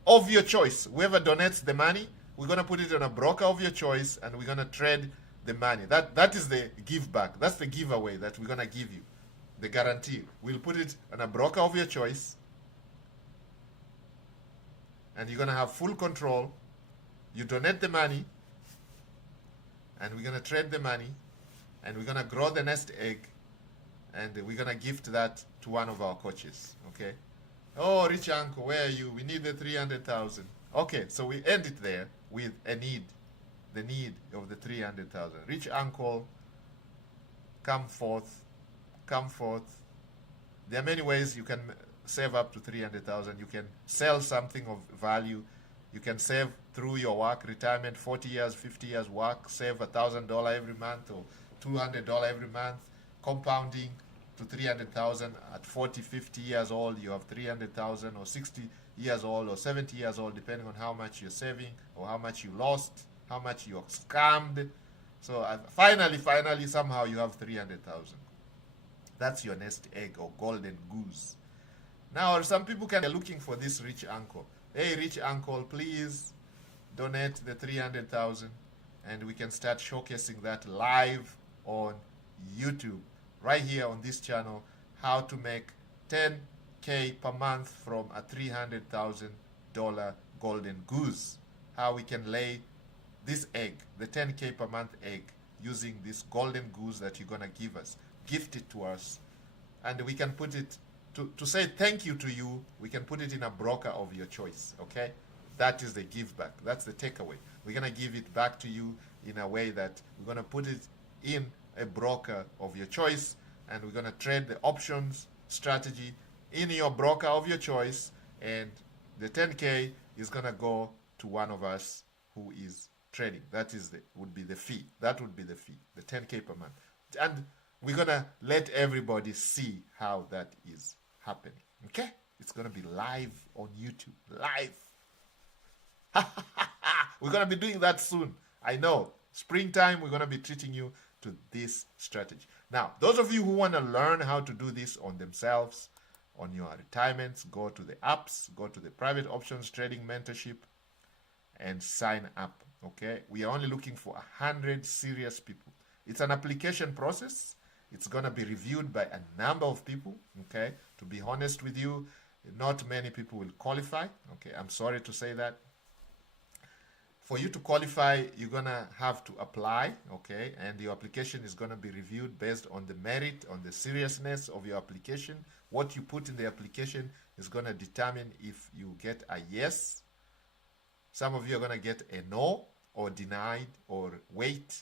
of your choice. Whoever donates the money, we're going to put it on a broker of your choice, and we're going to trade the money. That is the give back. That's the giveaway that we're going to give you. The guarantee. We'll put it on a broker of your choice, and you're going to have full control. You donate the money, and we're going to trade the money, and we're going to grow the nest egg, and we're going to gift that to one of our coaches. Okay? Oh, rich uncle, where are you? We need the 300,000. Okay, so we end it there with a need, the need of the 300,000. Rich uncle, come forth, come forth. There are many ways you can save up to 300,000. You can sell something of value. You can save through your work, retirement, 40 years, 50 years work, save $1,000 every month or $200 every month, compounding to 300,000 at 40, 50 years old. You have 300,000, or 60 years old, or 70 years old, depending on how much you're saving or how much you lost, how much you're scammed. So finally, somehow you have 300,000. That's your nest egg or golden goose. Now, some people can be looking for this rich uncle. Hey, rich uncle, please donate the 300,000, and we can start showcasing that live on YouTube, right here on this channel, how to make 10K per month from a $300,000 golden goose. How we can lay this egg, the 10K per month egg, using this golden goose that you're going to give us. Gift it to us, and we can put it to say thank you to you. We can put it in a broker of your choice. Okay, that is the give back. That's the takeaway. We're gonna give it back to you in a way that we're gonna put it in a broker of your choice, and we're gonna trade the options strategy in your broker of your choice, and the 10K is gonna go to one of us who is trading. That is would be the fee. That would be the fee, the 10K per month, and we're gonna let everybody see how that is happening. Okay? It's gonna be live on YouTube. Live. We're gonna be doing that soon. I know. Springtime, we're gonna be treating you to this strategy. Now, those of you who wanna learn how to do this on themselves, on your retirements, go to the apps, go to the private options trading mentorship, and sign up. Okay? We are only looking for 100 serious people. It's an application process. It's going to be reviewed by a number of people, okay? To be honest with you, not many people will qualify, okay? I'm sorry to say that. For you to qualify, you're going to have to apply, okay? And your application is going to be reviewed based on the merit, on the seriousness of your application. What you put in the application is going to determine if you get a yes. Some of you are going to get a no, or denied, or wait.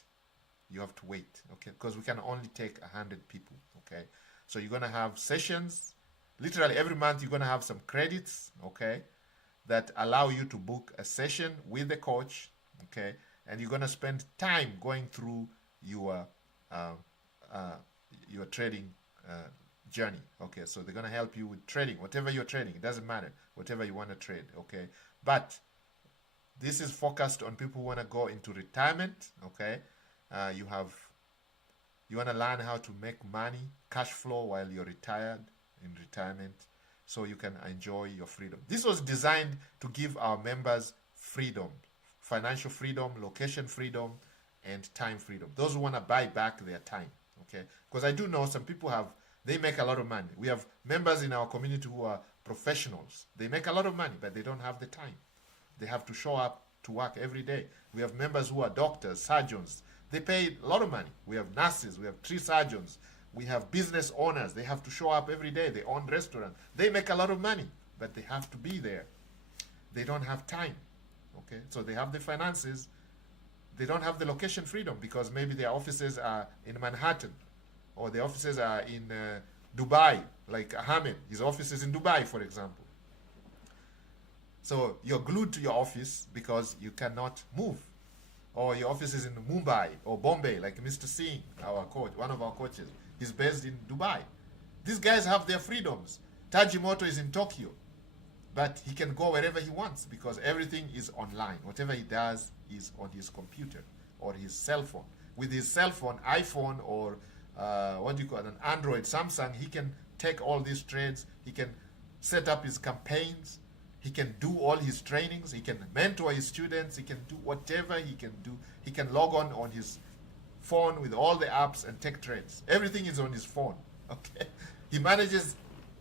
You have to wait, okay? Because we can only take 100 people, okay? So you're going to have sessions. Literally every month you're going to have some credits, okay, that allow you to book a session with the coach, okay? And you're going to spend time going through your trading journey, okay? So they're going to help you with trading, whatever you're trading. It doesn't matter, whatever you want to trade, okay? But this is focused on people who want to go into retirement, okay? You want to learn how to make money, cash flow while you're retired, in retirement, so you can enjoy your freedom. This was designed to give our members freedom, financial freedom, location freedom, and time freedom. Those who want to buy back their time, okay? Because I do know some people they make a lot of money. We have members in our community who are professionals. They make a lot of money, but they don't have the time. They have to show up to work every day. We have members who are doctors, surgeons. They pay a lot of money. We have nurses, we have tree surgeons, we have business owners. They have to show up every day. They own restaurants. They make a lot of money, but they have to be there. They don't have time, okay? So they have the finances. They don't have the location freedom because maybe their offices are in Manhattan, or their offices are in Dubai, like Ahmed. His office is in Dubai, for example. So you're glued to your office because you cannot move. Or your office is in Mumbai or Bombay, like Mr. Singh, our coach, one of our coaches. He's based in Dubai. These guys have their freedoms. Tajimoto is in Tokyo, but he can go wherever he wants because everything is online. Whatever he does is on his computer or his cell phone. With his cell phone, iPhone, or an Android, Samsung, he can take all these trades. He can set up his campaigns, He can do all his trainings. He can mentor his students. He can do whatever he can do. He can log on his phone with all the apps and take trades. Everything is on his phone. Okay. He manages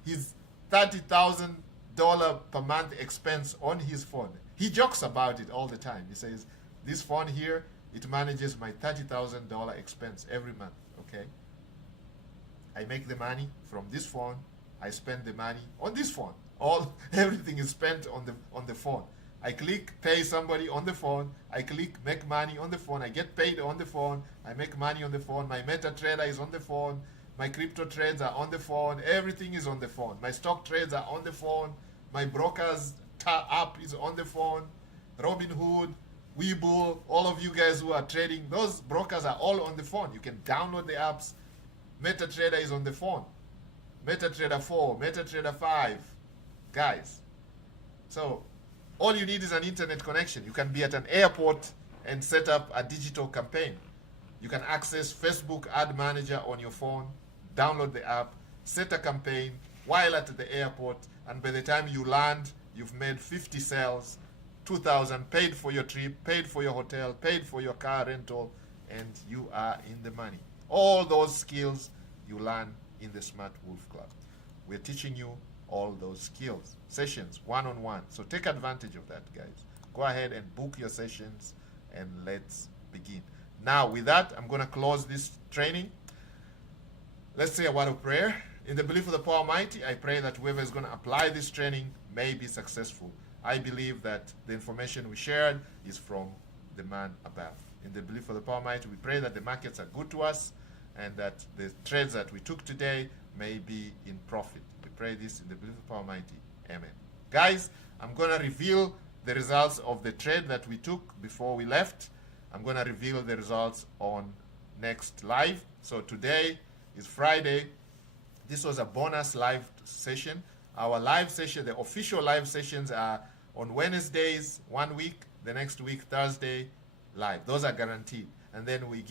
his $30,000 per month expense on his phone. He jokes about it all the time. He says, this phone here, it manages my $30,000 expense every month. Okay. I make the money from this phone. I spend the money on this phone. Everything is spent on the phone. I click pay somebody on the phone. I click make money on the phone. I get paid on the phone. I make money on the phone. My MetaTrader is on the phone. My crypto trades are on the phone. Everything is on the phone. My stock trades are on the phone. My brokers app is on the phone. Robinhood, Webull, all of you guys who are trading, those brokers are all on the phone. You can download the apps. MetaTrader is on the phone. MetaTrader 4, MetaTrader 5. Guys, so all you need is an internet connection. You can be at an airport and set up a digital campaign. You can access Facebook Ad Manager on your phone, download the app, set a campaign while at the airport, and by the time you land, you've made 50 sales, 2,000, paid for your trip, paid for your hotel, paid for your car rental, and you are in the money. All those skills you learn in the Smart Wolf Club. We're teaching you all those skills, sessions, one-on-one. So take advantage of that, guys. Go ahead and book your sessions, and let's begin. Now, with that, I'm going to close this training. Let's say a word of prayer. In the belief of the power Almighty, I pray that whoever is going to apply this training may be successful. I believe that the information we shared is from the man above. In the belief of the power Almighty, we pray that the markets are good to us and that the trades that we took today may be in profit. We pray this in the belief of the power Almighty. Amen. Guys, I'm going to reveal the results of the trade that we took before we left. I'm going to reveal the results on next live. So today is Friday. This was a bonus live session. Our live session, the official live sessions are on Wednesdays, 1 week, the next week, Thursday, live. Those are guaranteed. And then we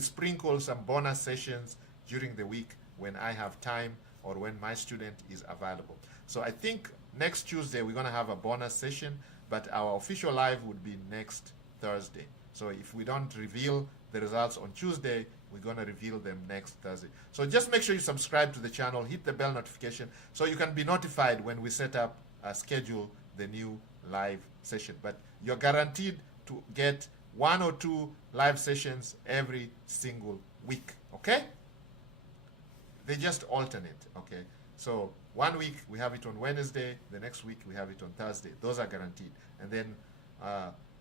sprinkle some bonus sessions during the week when I have time or when my student is available. So I think next Tuesday we're going to have a bonus session, but our official live would be next Thursday. So if we don't reveal the results on Tuesday, we're going to reveal them next Thursday. So just make sure you subscribe to the channel, hit the bell notification so you can be notified when we set up, schedule the new live session. But you're guaranteed to get 1 or 2 live sessions every single week, okay? They just alternate, okay? So 1 week we have it on Wednesday, the next week we have it on Thursday. Those are guaranteed. And then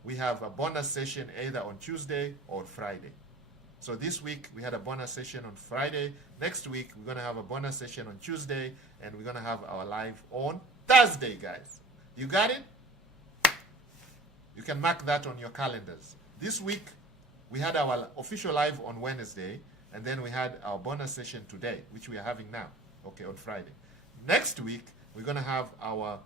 we have a bonus session either on Tuesday or Friday. So this week we had a bonus session on Friday. Next week we're going to have a bonus session on Tuesday, and we're going to have our live on Thursday, guys. You got it? You can mark that on your calendars. This week we had our official live on Wednesday, and then we had our bonus session today, which we are having now, okay, on Friday. Next week we're going to have our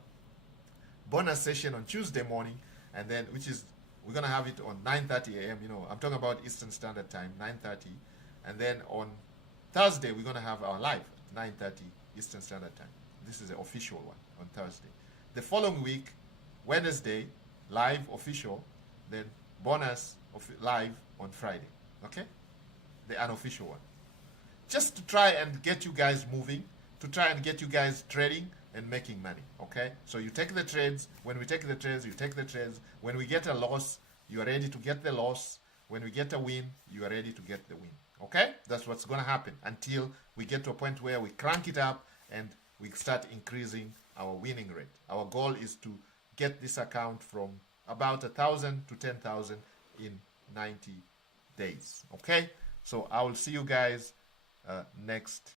bonus session on Tuesday morning, and then we're going to have it on 9:30 a.m. You know, I'm talking about Eastern Standard Time, 9:30. And then on Thursday, we're going to have our live, 9:30 Eastern Standard Time. This is the official one on Thursday. The following week, Wednesday, live, official. Then bonus live on Friday. Okay? The unofficial one. Just to try and get you guys moving, to try and get you guys trading and making money, okay? So you take the trades. When we take the trades, you take the trades. When we get a loss, you are ready to get the loss. When we get a win, you are ready to get the win, okay? That's what's going to happen until we get to a point where we crank it up and we start increasing our winning rate. Our goal is to get this account from about 1,000 to 10,000 in 90 days, okay? So I will see you guys next